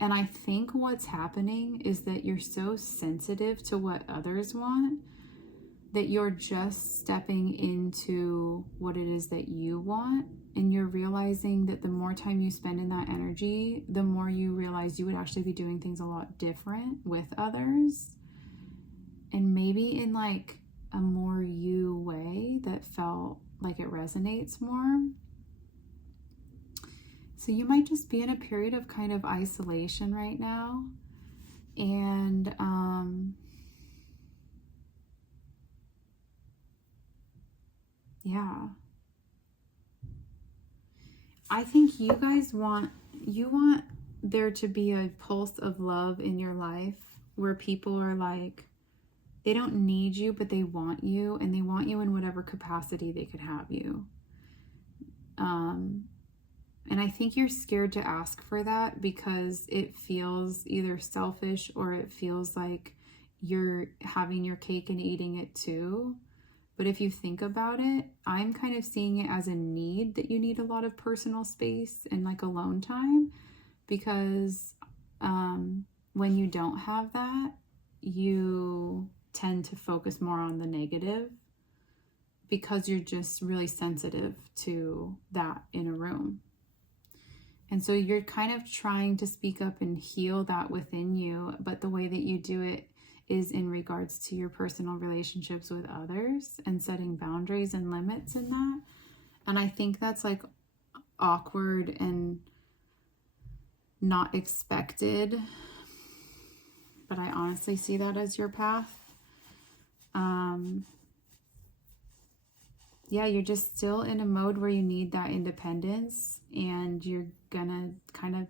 And I think what's happening is that you're so sensitive to what others want that you're just stepping into what it is that you want. And you're realizing that the more time you spend in that energy, the more you realize you would actually be doing things a lot different with others. And maybe in like a more you way that felt like it resonates more. So you might just be in a period of kind of isolation right now. And yeah. I think you guys want there to be a pulse of love in your life where people are like, they don't need you, but they want you, and they want you in whatever capacity they could have you. And I think you're scared to ask for that because it feels either selfish or it feels like you're having your cake and eating it too. But if you think about it, I'm kind of seeing it as a need that you need a lot of personal space and like alone time, because when you don't have that, you tend to focus more on the negative because you're just really sensitive to that in a room. And so you're kind of trying to speak up and heal that within you, but the way that you do it is in regards to your personal relationships with others and setting boundaries and limits in that. And I think that's like awkward and not expected, but I honestly see that as your path. Yeah, you're just still in a mode where you need that independence, and you're gonna kind of,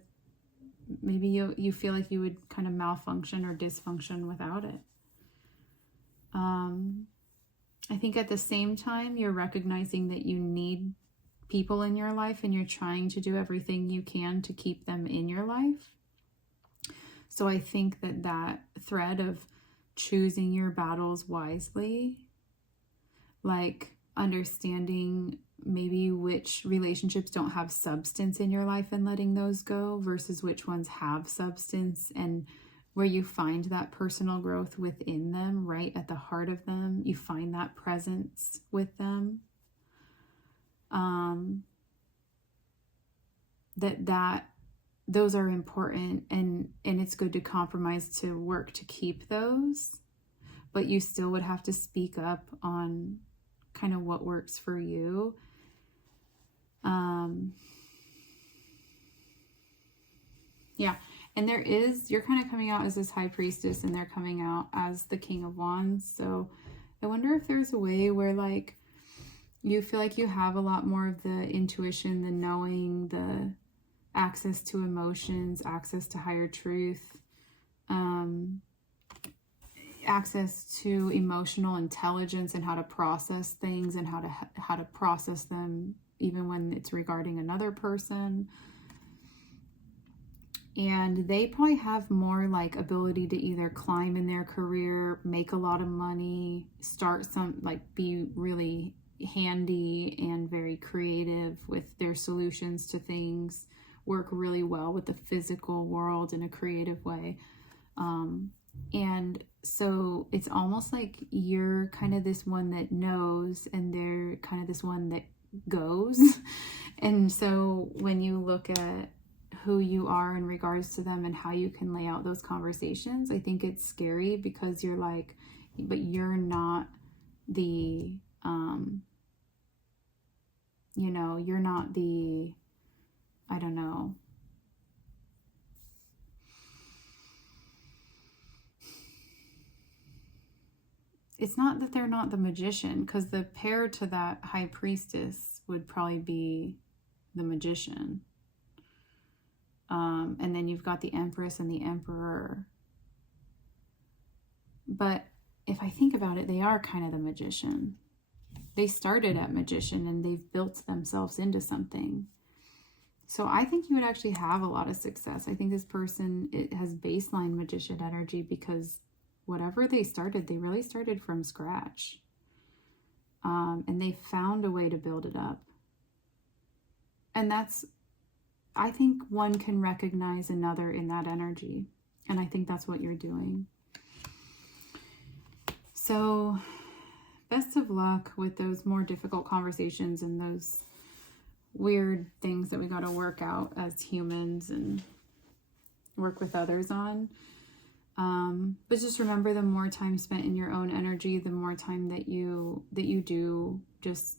maybe you feel like you would kind of malfunction or dysfunction without it. I think at the same time, you're recognizing that you need people in your life, and you're trying to do everything you can to keep them in your life. So I think that thread of choosing your battles wisely, like understanding maybe which relationships don't have substance in your life and letting those go versus which ones have substance, and where you find that personal growth within them, right at the heart of them, you find that presence with them. Those are important, and it's good to compromise to work to keep those, but you still would have to speak up on kind of what works for you. Yeah, and you're kind of coming out as this high priestess, and they're coming out as the King of Wands. So I wonder if there's a way where like you feel like you have a lot more of the intuition, the knowing, the access to emotions, access to higher truth, access to emotional intelligence and how to process things and how to process them even when it's regarding another person. And they probably have more like ability to either climb in their career, make a lot of money, start some, like be really handy and very creative with their solutions to things, work really well with the physical world in a creative way. And so it's almost like you're kind of this one that knows, and they're kind of this one that goes. And so when you look at who you are in regards to them and how you can lay out those conversations, I think it's scary because you're like, but you're not the, you're not the, I don't know. It's not that they're not the magician, because the pair to that high priestess would probably be the magician. And then you've got the empress and the emperor. But if I think about it, they are kind of the magician. They started at magician and they've built themselves into something. So I think you would actually have a lot of success. I think this person, it has baseline magician energy, because whatever they started, they really started from scratch. And they found a way to build it up. And that's I think one can recognize another in that energy. And I think that's what you're doing. So best of luck with those more difficult conversations and those weird things that we got to work out as humans and work with others on. But just remember, the more time spent in your own energy, the more time that you do just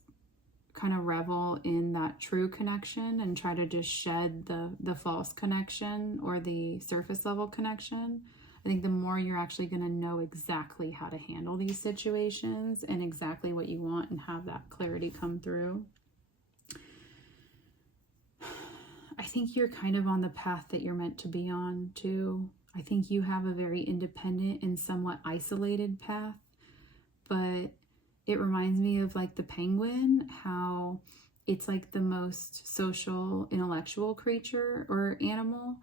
kind of revel in that true connection and try to just shed the false connection or the surface level connection. I think the more you're actually going to know exactly how to handle these situations and exactly what you want and have that clarity come through. I think you're kind of on the path that you're meant to be on too. I think you have a very independent and somewhat isolated path, but it reminds me of like the penguin, how it's like the most social, intellectual creature or animal,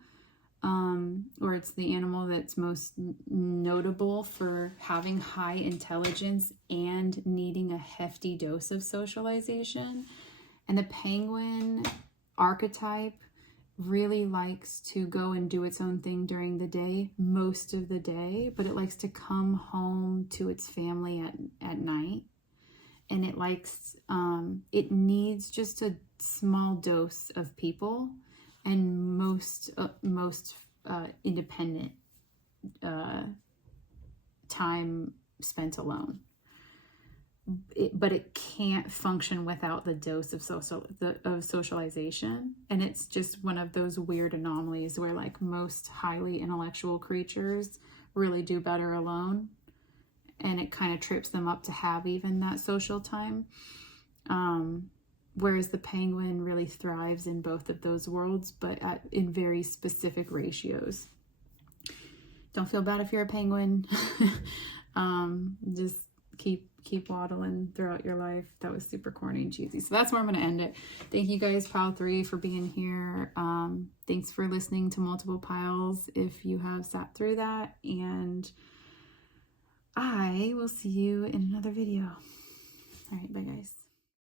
or it's the animal that's most notable for having high intelligence and needing a hefty dose of socialization. And the penguin archetype really likes to go and do its own thing during the day, most of the day, but it likes to come home to its family at night. And it likes, it needs just a small dose of people and most independent time spent alone. But it can't function without the dose of socialization. And it's just one of those weird anomalies where like most highly intellectual creatures really do better alone. And it kind of trips them up to have even that social time. Whereas the penguin really thrives in both of those worlds, but in very specific ratios. Don't feel bad if you're a penguin. Just keep waddling throughout your life. That was super corny and cheesy. So that's where I'm going to end it. Thank you guys, Pile 3, for being here. Thanks for listening to multiple piles if you have sat through that. And I will see you in another video. All right, bye guys.